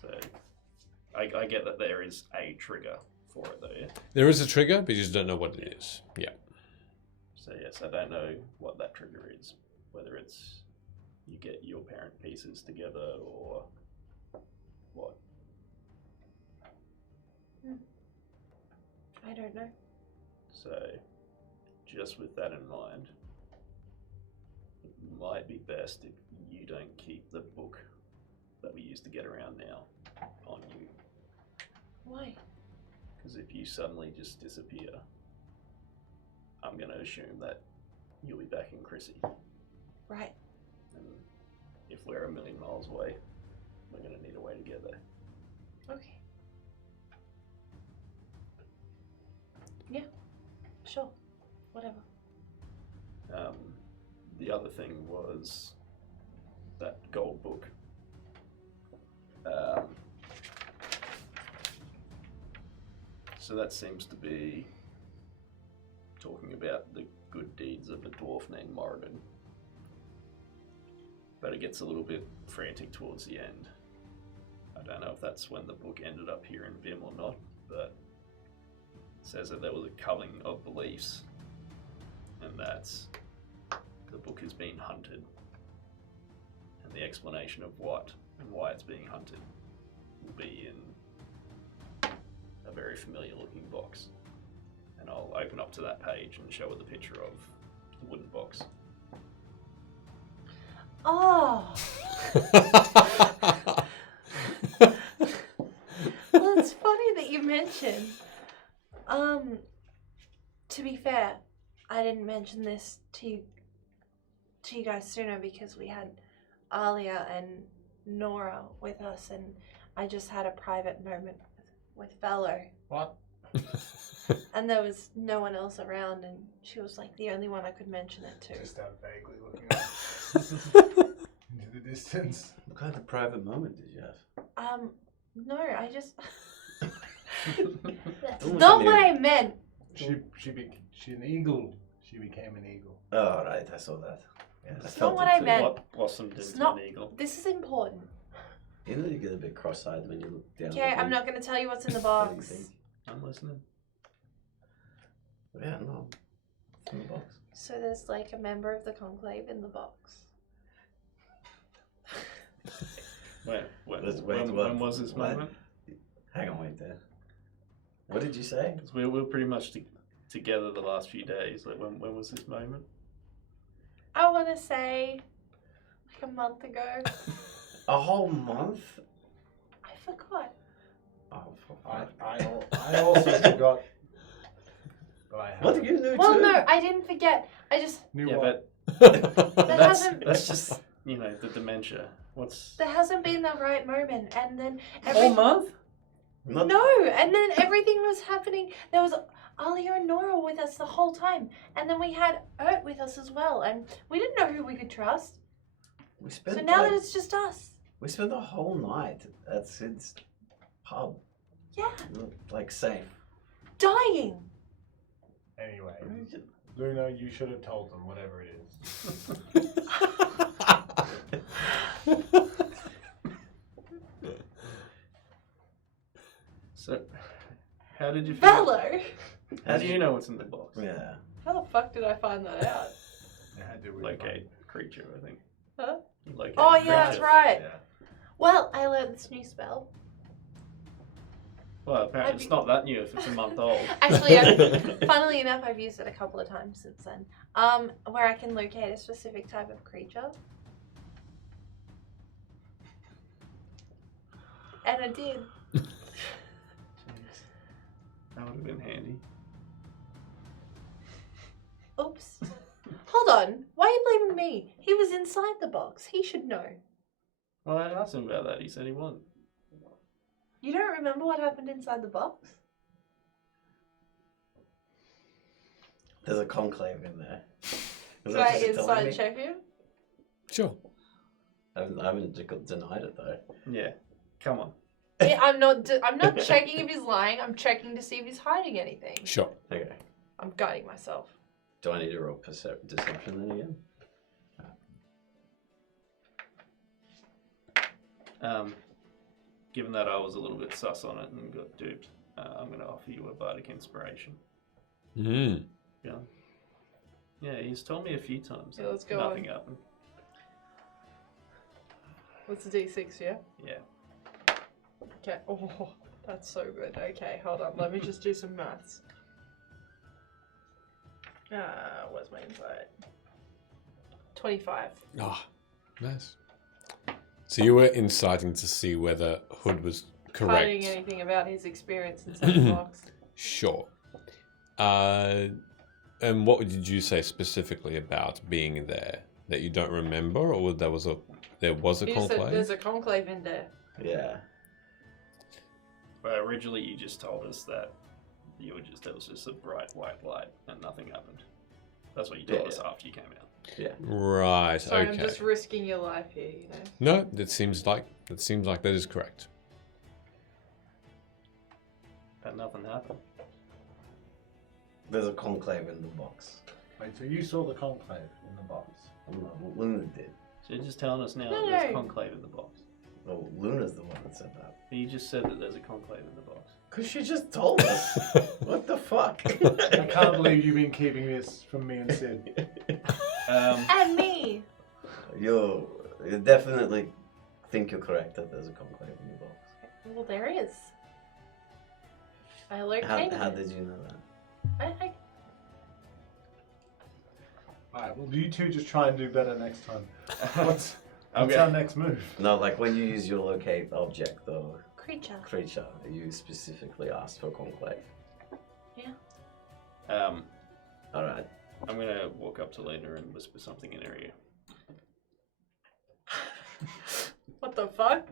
So I get that there is a trigger for it, though. Yeah. There is a trigger, but you just don't know what it is. Yeah. So yes, I don't know what that trigger is. Whether it's you get your parent pieces together or what. I don't know. So just with that in mind, it might be best if you don't keep the book that we used to get around now on you. Why? Because if you suddenly just disappear, I'm going to assume that you'll be back in Chrissy. Right. And if we're 1,000,000 miles away, we're going to need a way to get there. Okay. Yeah. Sure. Whatever. The other thing was that gold book. So that seems to be talking about the good deeds of a dwarf named Moradin. But it gets a little bit frantic towards the end. I don't know if that's when the book ended up here in Vim or not, but it says that there was a culling of beliefs, and that the book is being hunted. And the explanation of what and why it's being hunted will be in a very familiar looking box. And I'll open up to that page and show her the picture of the wooden box. Oh. Well, it's funny that you mention. To be fair, I didn't mention this to you guys sooner because we had Alia and Nora with us, and I just had a private moment with Fellow. What? And there was no one else around, and she was like the only one I could mention it to. Just out vaguely looking up into the distance. What kind of private moment did you have? No, I just. That's Don't look not at what me. I meant. She's an eagle. She became an eagle. Oh, right, I saw that. Yeah, It's felt not what it I too. meant. What blossomed It's into not. an eagle? This is important. You know you get a bit cross-eyed when you look down. Okay, I'm not going to tell you what's in the What do you box. think? I'm listening. Yeah, no. It's in the box. So there's like a member of the conclave in the box. Wait, Let's wait, when what? was this What? moment? Hang on, wait there. What did you say? 'Cause we're pretty much together the last few days. Like when was this moment? I want to say like a month ago. A whole month? I forgot. Oh, for I also forgot. But I What haven't. you knew Well, too? no, I didn't forget. I just Knew Yeah, what? but there hasn't that's just the dementia. What's there hasn't been the right moment, and then whole month? Not- No, and then everything was happening. There was Alia and Nora with us the whole time, and then we had Ert with us as well, and we didn't know who we could trust. We spent So now like, that it's just us, we spent the whole night at Sid's pub. yeah, We were, like safe. dying. Anyway, Luna, you should have told them whatever it is. So, how did you? Bello. How do you know what's in the box? Yeah. How the fuck did I find that out? How did we Locate creature, I think. Huh? Locate Oh yeah, that's creature. right. Yeah. Well, I learned this new spell. Well, apparently it's not that new if it's a month old. Actually, funnily enough, I've used it a couple of times since then. Where I can locate a specific type of creature. And I did. Jeez. That would have been handy. Oops. Hold on. Why are you blaming me? He was inside the box. He should know. Well, I asked him about that. He said he won't. You don't remember what happened inside the box? There's a conclave in there. Is Should that I what you're telling inside me? check him? Sure. I haven't denied it though. Yeah. Come on. Yeah, I'm not checking if he's lying. I'm checking to see if he's hiding anything. Sure. Okay. I'm guiding myself. Do I need to roll deception then again? Given that I was a little bit sus on it and got duped, I'm going to offer you a bardic inspiration. Mm. Yeah. Yeah, he's told me a few times. Yeah, let's go Nothing on. happened. What's the D6, yeah? Yeah. Okay. Oh, that's so good. Okay, hold on. Let me just do some maths. Where's my insight? 25. Ah, nice. So you were inciting to see whether Hood was correct. Hiding anything about his experience inside the box. Sure. And what did you say specifically about being there that you don't remember, or there was a You said conclave? there's a conclave in there. Yeah. But originally you just told us that it was just a bright white light and nothing happened. That's what you told us after you came out. Yeah. Right. Sorry, okay. I'm just risking your life here, you know. No, that seems like that is correct. But nothing happened. There's a conclave in the box. Wait, so you saw the conclave in the box? Luna did. So you're just telling us now No, that there's a no. conclave in the box. Oh, Luna's the one that said that. You just said that there's a conclave in the box. Because she just told us. What the fuck? I can't believe you've been keeping this from me and Sid. And me. You definitely think you're correct that there's a conclave in the box. Well, there is. I located How it. did you know that? Alright, well, you two just try and do better next time. What's Okay. our next move? No, like when you use your locate object or Creature. creature, you specifically asked for conclave. Yeah. Alright. I'm gonna walk up to Lena and whisper something in her ear. What the fuck?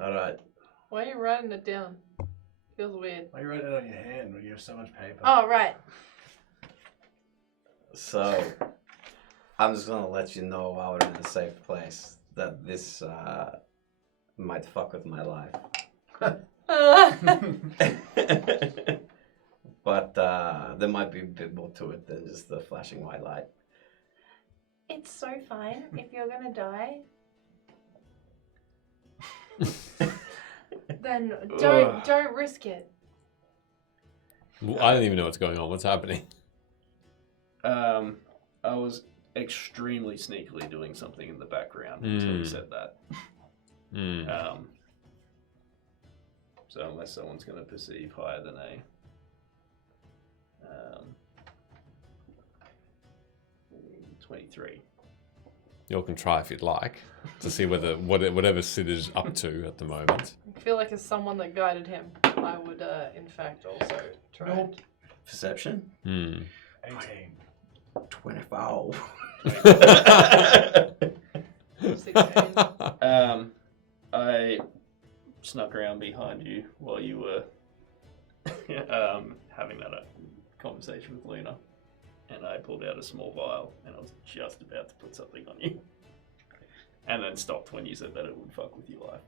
Alright. Why are you writing it down? Feels weird. Why you write it on your hand when you have so much paper? Oh, right. So, I'm just gonna let you know while we're in a safe place that this might fuck with my life. But there might be a bit more to it than just the flashing white light. It's so fine. If you're gonna die, Then don't risk it. Well, I don't even know what's going on. What's happening? I was extremely sneakily doing something in the background until you said that. So unless someone's going to perceive higher than a 23. You can try if you'd like to see whether whatever Sid is up to at the moment. I feel like as someone that guided him, I would in fact also try. Nope. Perception? 18. 24. 16. I snuck around behind you while you were having that conversation with Luna, and I pulled out a small vial, and I was just about to put something on you, and then stopped when you said that it would fuck with your life.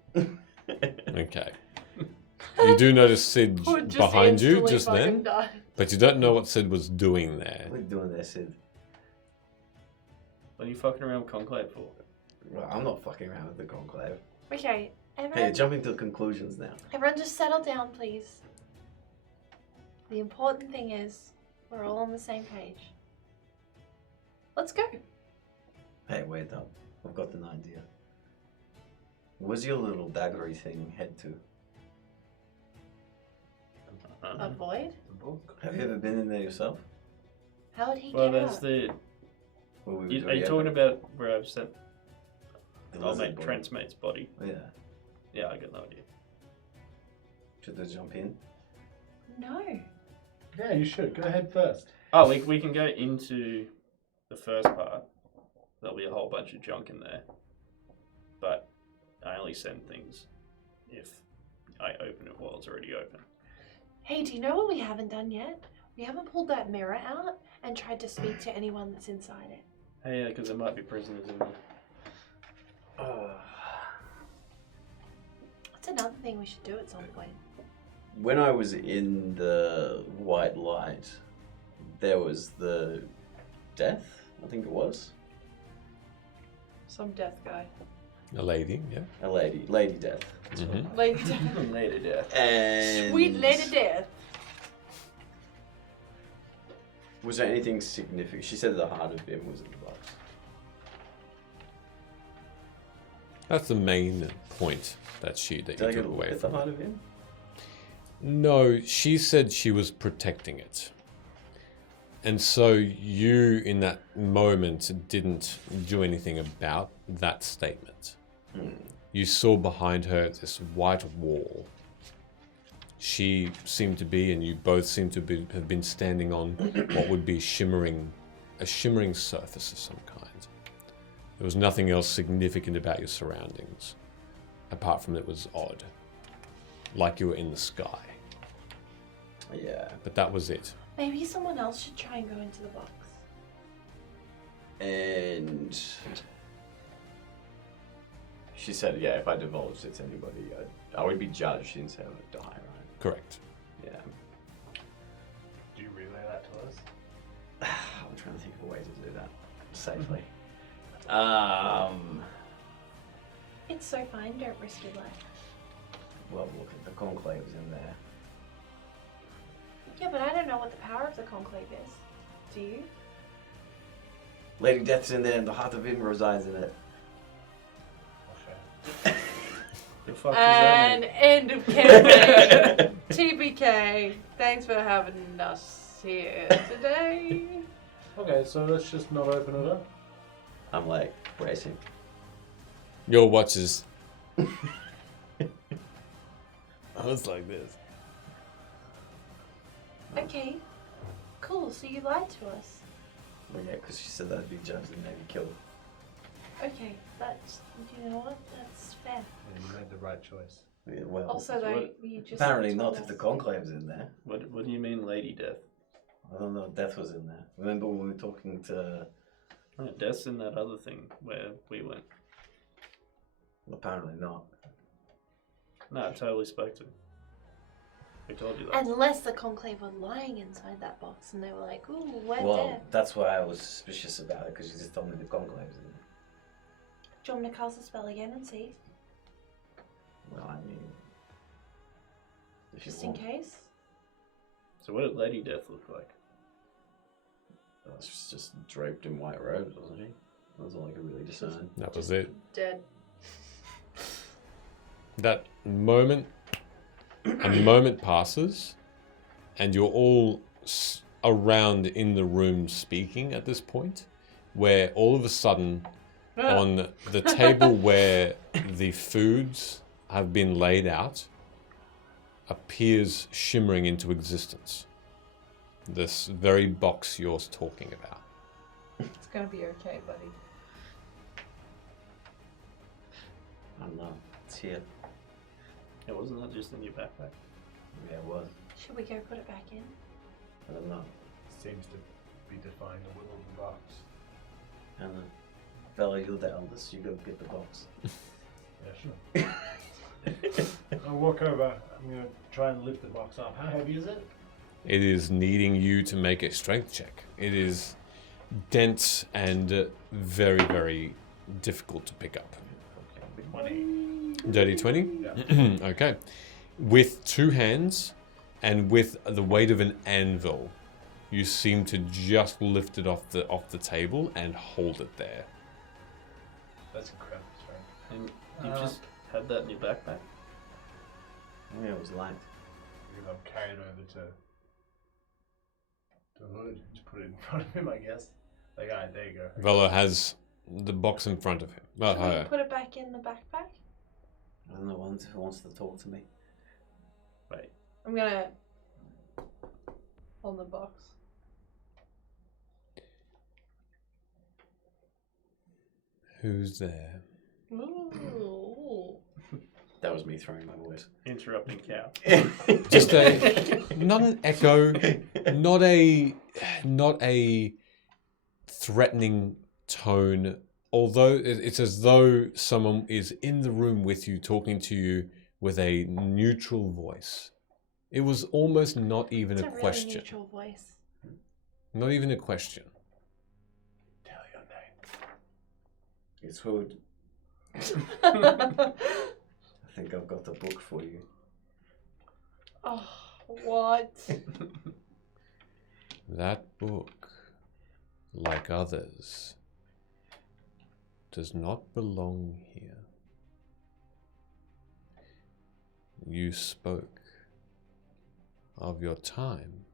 Okay. You do notice Sid Would just behind you instantly just fucking then, die. but you don't know what Sid was doing there. What are you doing there, Sid? What are you fucking around with Conclave for? Well, I'm not fucking around with the conclave. okay. Hey, Everyone, you're jumping to conclusions now. everyone just settle down, please. The important thing is we're all on the same page. Let's go. Hey, wait up. I've got an idea. Where's your little daggery thing head to? A void? The book. Have you ever been in there yourself? How would he Well, get that's out? the. Or we were Are you doing talking about where I've set the old lizard mate boy? Trent's mate's body? Yeah. Yeah, I got no idea. Should I jump in? No. Yeah, you should. Go ahead first. Oh, we can go into the first part. There'll be a whole bunch of junk in there. But I only send things if I open it while it's already open. Hey, do you know what we haven't done yet? We haven't pulled that mirror out and tried to speak to anyone that's inside it. Hey, yeah, because there might be prisoners in there. That's another thing we should do at some point. When I was in the white light, there was the death, I think it was. Some death guy. A lady, yeah. A lady. Lady death. Mhm. Lady death. Lady death. And Sweet lady death. was there anything significant? She said the heart of him was in the box. That's the main point that you Did I took get a look away at the from heart it. of him? No, she said she was protecting it. And so you, in that moment, didn't do anything about that statement. You saw behind her this white wall. She seemed to be, and you both seem to have been standing on what would be a shimmering surface of some kind. There was nothing else significant about your surroundings, apart from it was odd, like you were in the sky. Yeah. But that was it. Maybe someone else should try and go into the box. And she said, yeah, if I divulged it to anybody, I would be judged. She didn't say I would die, right? Correct. Yeah. Do you relay that to us? I'm trying to think of a way to do that safely. It's so fine, don't risk your life. Well, look, the conclave's in there. Yeah, but I don't know what the power of the conclave is. Do you? Lady Death's in there, and the heart of him resides in it. Okay. The fuck does that And mean? end of campaign. TPK. Thanks for having us here today. Okay, so let's just not open it up. I'm like bracing. Your watches. I was like this. Okay. Cool, so you lied to us. Well, yeah, because she said that I'd be judged and maybe killed. Okay, that's, you know what? That's fair. Yeah, you made the right choice. Yeah, well, Also, though, you just apparently told not if us. the conclave's in there. What do you mean, Lady Death? I don't know if Death was in there. Remember when we were talking to... Death's in that other thing where we went. Apparently not. No, I totally spoke to him. We told you that. Unless the conclave were lying inside that box and they were like, ooh, we're Well, dead. that's why I was suspicious about it, because you just told me the conclave's in there. Do you want me to cast a spell again and see? Well, I mean... if you Just in want. case? So what did Lady Death look like? She's just draped in white robes, wasn't she? That was all I could really discern. That was it. Dead. That moment, a moment passes, and you're all around in the room speaking at this point, where all of a sudden, on the table where the foods have been laid out, appears shimmering into existence. This very box you're talking about. It's gonna be okay, buddy. I don't know. It's here. Yeah, wasn't that just in your backpack? Yeah, it was. Should we go put it back in? I don't know. Seems to be defying the will of the box. I don't know. Fella, you're the eldest. You go get the box. Yeah, sure. I'll walk over. I'm going to try and lift the box up. How heavy is it? It is needing you to make a strength check. It is dense and very, very difficult to pick up. Okay, 20. Dirty 20? Yeah. Okay. With two hands and with the weight of an anvil, you seem to just lift it off the table and hold it there. That's incredible strength. And you just had that in your backpack? Yeah, it was light. Because I'm carried over to the hood. Just put it in front of him, I guess. Like, alright, there you go. Velo has the box in front of him. Well, Should we her. put it back in the backpack? I don't know who wants to talk to me. Right. I'm gonna hold the box. Who's there? Ooh. That was me throwing my voice. Interrupting cow. Just not an echo, not a threatening tone. Although it's as though someone is in the room with you, talking to you with a neutral voice. It was almost not even It's a a really question. neutral voice. Not even a question. Tell your name. It's Hood. I think I've got the book for you. Oh, what? That book, like others, does not belong here. You spoke of your time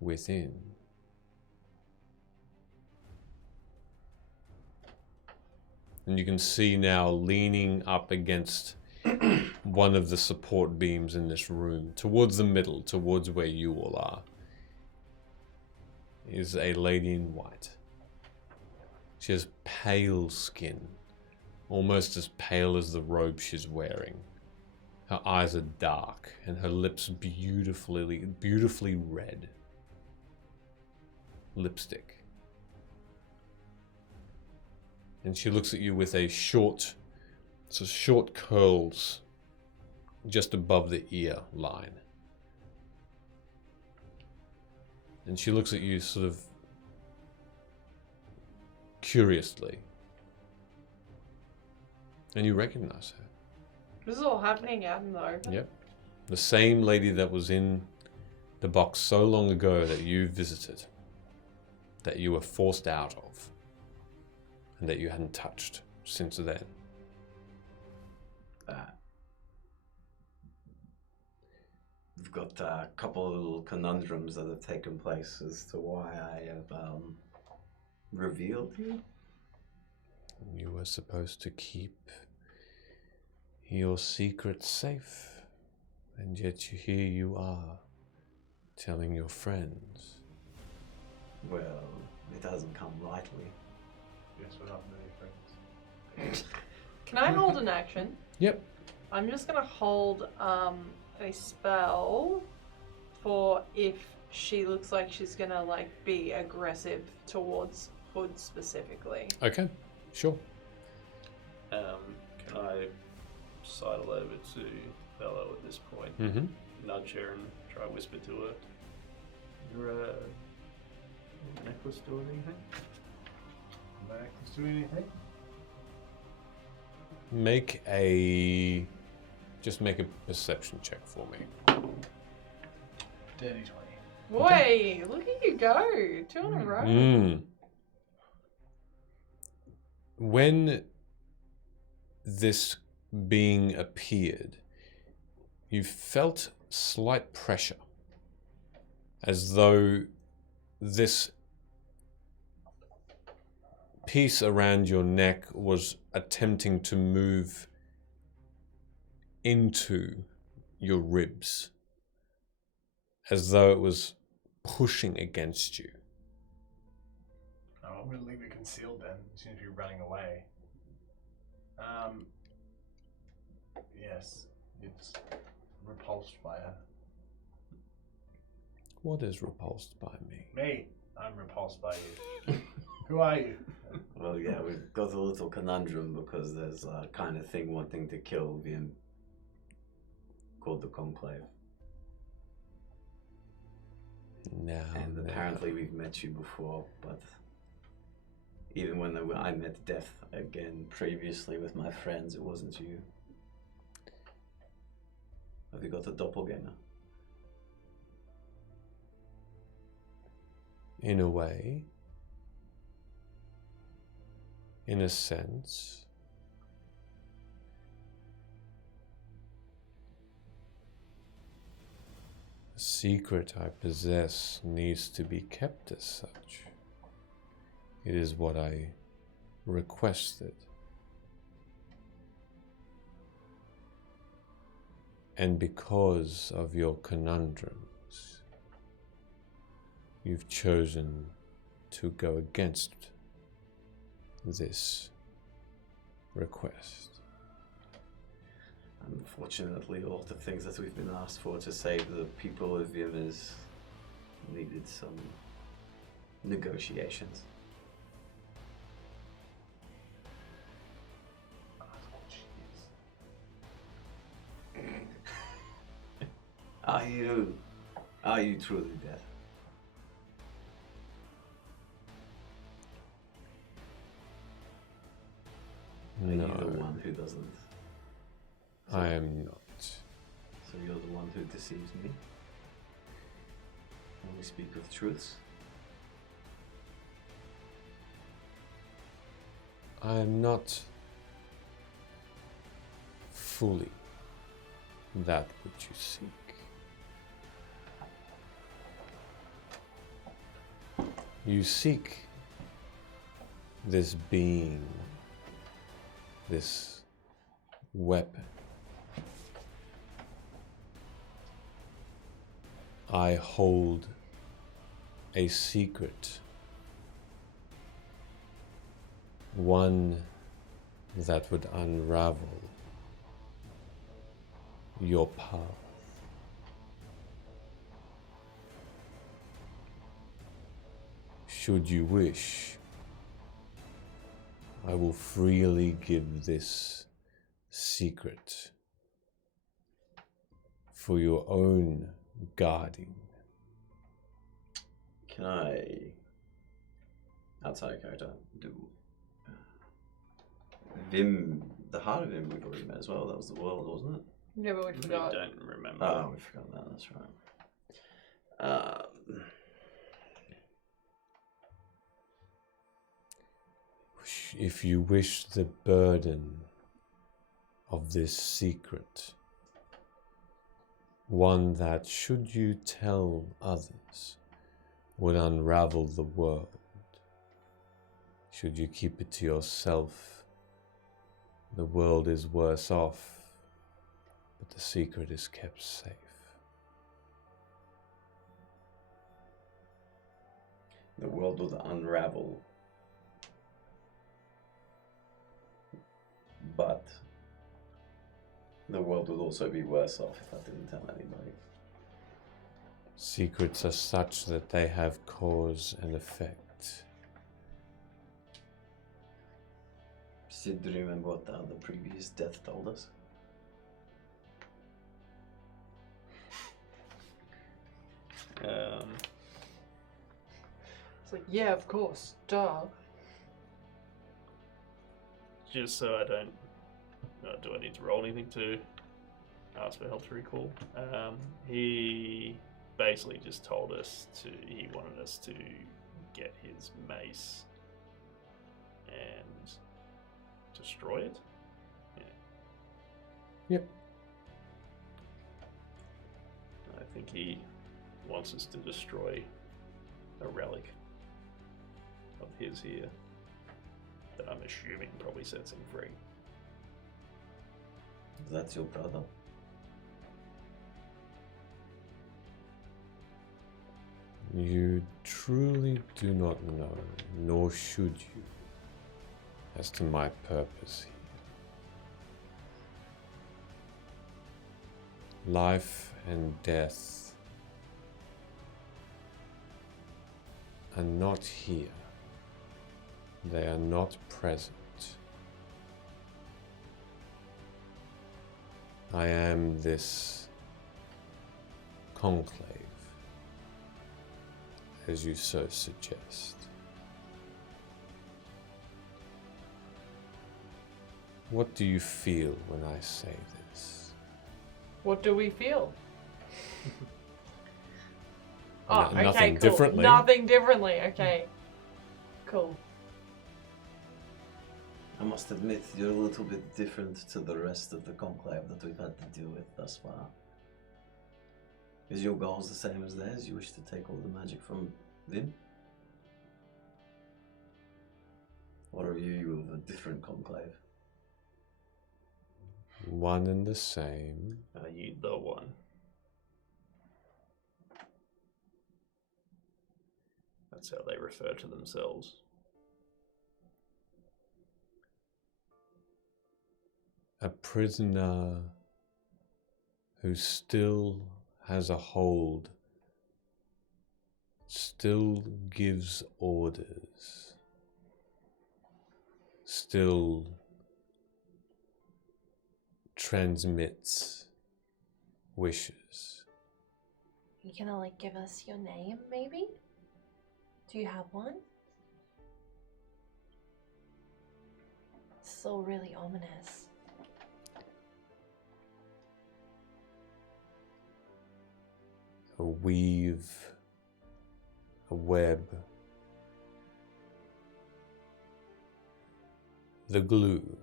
within. And you can see now, leaning up against one of the support beams in this room, towards the middle, towards where you all are, is a lady in white. She has pale skin, almost as pale as the robe she's wearing. Her eyes are dark and her lips beautifully red. Lipstick. And she looks at you with short curls just above the ear line. And she looks at you sort of curiously. And you recognize her. This is all happening out in the open. Yep. The same lady that was in the box so long ago that you visited, that you were forced out of, and that you hadn't touched since then. We've got a couple of little conundrums that have taken place as to why I have revealed you. You were supposed to keep your secret safe, and yet here you are, telling your friends. Well, it hasn't come lightly. Yes, we're not many friends. Can I hold an action? Yep. I'm just gonna hold a spell for if she looks like she's gonna like be aggressive towards Hood specifically. Okay, sure. Can I sidle over to Bello at this point, Mm-hmm. nudge her and try to whisper to her? Your necklace do anything? Necklace do anything? Just make a perception check for me. Dirty 20. Boy, look at you go. 2 in a row. When this being appeared, you felt slight pressure, as though this piece around your neck was attempting to move into your ribs, as though it was pushing against you. Oh, I'm going to leave it concealed then. It seems to be running away. Yes, it's repulsed by her. What is repulsed by me? Me, I'm repulsed by you. Who are you? Well, yeah, we've got a little conundrum because there's a kind of thing wanting to kill Vim called the Conclave. No. And apparently we've met you before, but even when I met Death again previously with my friends, it wasn't you. Have you got a doppelganger? In a way, in a sense, the secret I possess needs to be kept as such. It is what I requested. And because of your conundrums, you've chosen to go against this request. Unfortunately, all the things that we've been asked for to save the people of Vimes needed some negotiations. Are you truly dead? Are No, you the one who doesn't? I am not. So you're the one who deceives me? Only speak with truths? I am not fully that which you seek. You seek this being, this weapon. I hold a secret, one that would unravel your path. Should you wish, I will freely give this secret for your own guarding. Can I, outside of character, do Vim, the heart of Vim we've already met as well, that was the world, wasn't it? Yeah, but we forgot. I don't remember. Oh, we forgot that, that's right. If you wish the burden of this secret, one that, should you tell others, would unravel the world, should you keep it to yourself, the world is worse off, but the secret is kept safe. The world would unravel. But The world would also be worse off if I didn't tell anybody. Secrets are such that they have cause and effect. Sid, do you remember what the previous death told us? It's like, yeah, of course, duh. Just so I don't. Do I need to roll anything to ask for help to recall? He basically just told us he wanted us to get his mace and destroy it. Yeah. Yep. I think he wants us to destroy a relic of his here that I'm assuming probably sets him free. That's your brother. You truly do not know, nor should you, as to my purpose here. Life and death are not here. They are not present. I am this conclave, as you so suggest. What do you feel when I say this? What do we feel? Nothing okay, cool. differently. Nothing differently, okay. Cool. I must admit, you're a little bit different to the rest of the conclave that we've had to deal with thus far. Is your goals the same as theirs? You wish to take all the magic from Vim? Or are you of a different conclave? One and the same. Are you the one? That's how they refer to themselves. A prisoner who still has a hold, still gives orders, still transmits wishes. You gonna like give us your name, maybe? Do you have one? It's all really ominous. Weave a web, the glue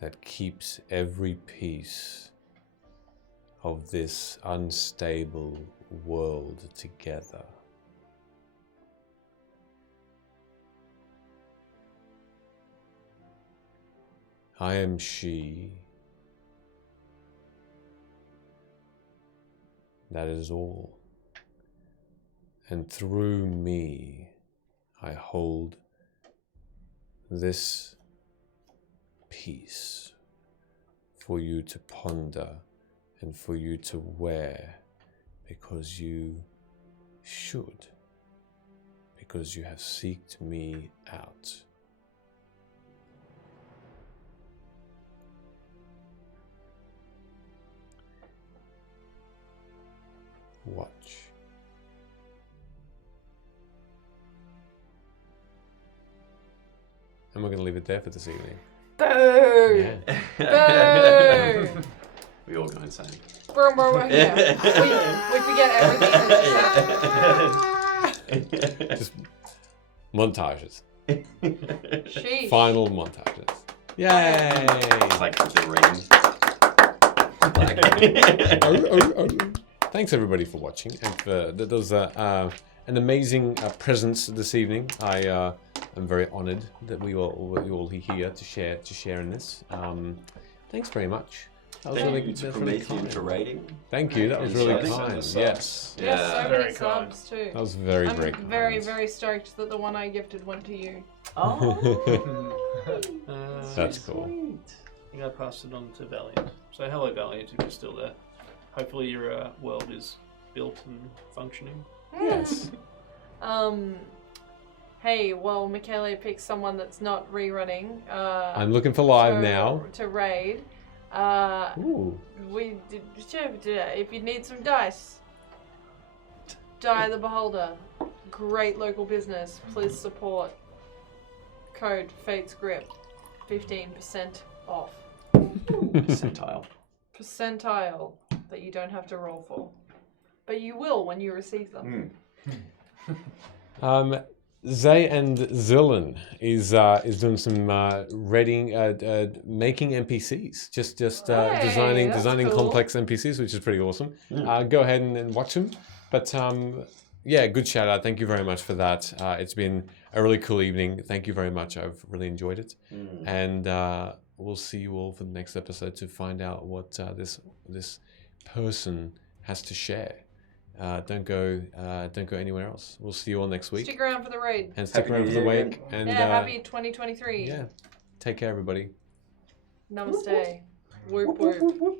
that keeps every piece of this unstable world together. I am she. That is all. And through me, I hold this piece for you to ponder and for you to wear, because you should, because you have seeked me out. Watch. And we're going to leave it there for this evening. Boo! Yeah. Boo! We all go insane. Bro, yeah. we forget everything. Just montages. Sheesh. Final montages. Yay! It's like the ring. Thanks everybody for watching, and for that was an amazing presence this evening. I am very honoured that we all here to share in this. Thanks very much. That was Thank you to Promethean for rating. Thank you. That was really kind. Yes. Yeah, so many subs too. That was very I'm kind. very stoked that the one I gifted went to you. Oh, That's cool. Sweet. I think I passed it on to Valiant. So hello, Valiant, if you're still there. Hopefully your world is built and functioning. Yes. Hey, well, Michele picked someone that's not rerunning. I'm looking for live now. To raid. Ooh. If you need some dice, Die the Beholder, great local business. Please support. Code Fate's Grip, 15% off. Percentile. Percentile that you don't have to roll for, but you will when you receive them. Zay and Zillan is doing some making NPCs, just Hey, designing that's cool. complex NPCs, which is pretty awesome. Go ahead and watch them. But yeah, good shout out. Thank you very much for that. It's been a really cool evening. Thank you very much. I've really enjoyed it, and we'll see you all for the next episode to find out what this person has to share. Don't go anywhere else. We'll see you all next week. Stick around for the raid. And stick around for the week. And happy 2023. yeah, take care, everybody. Namaste. Whoop whoop.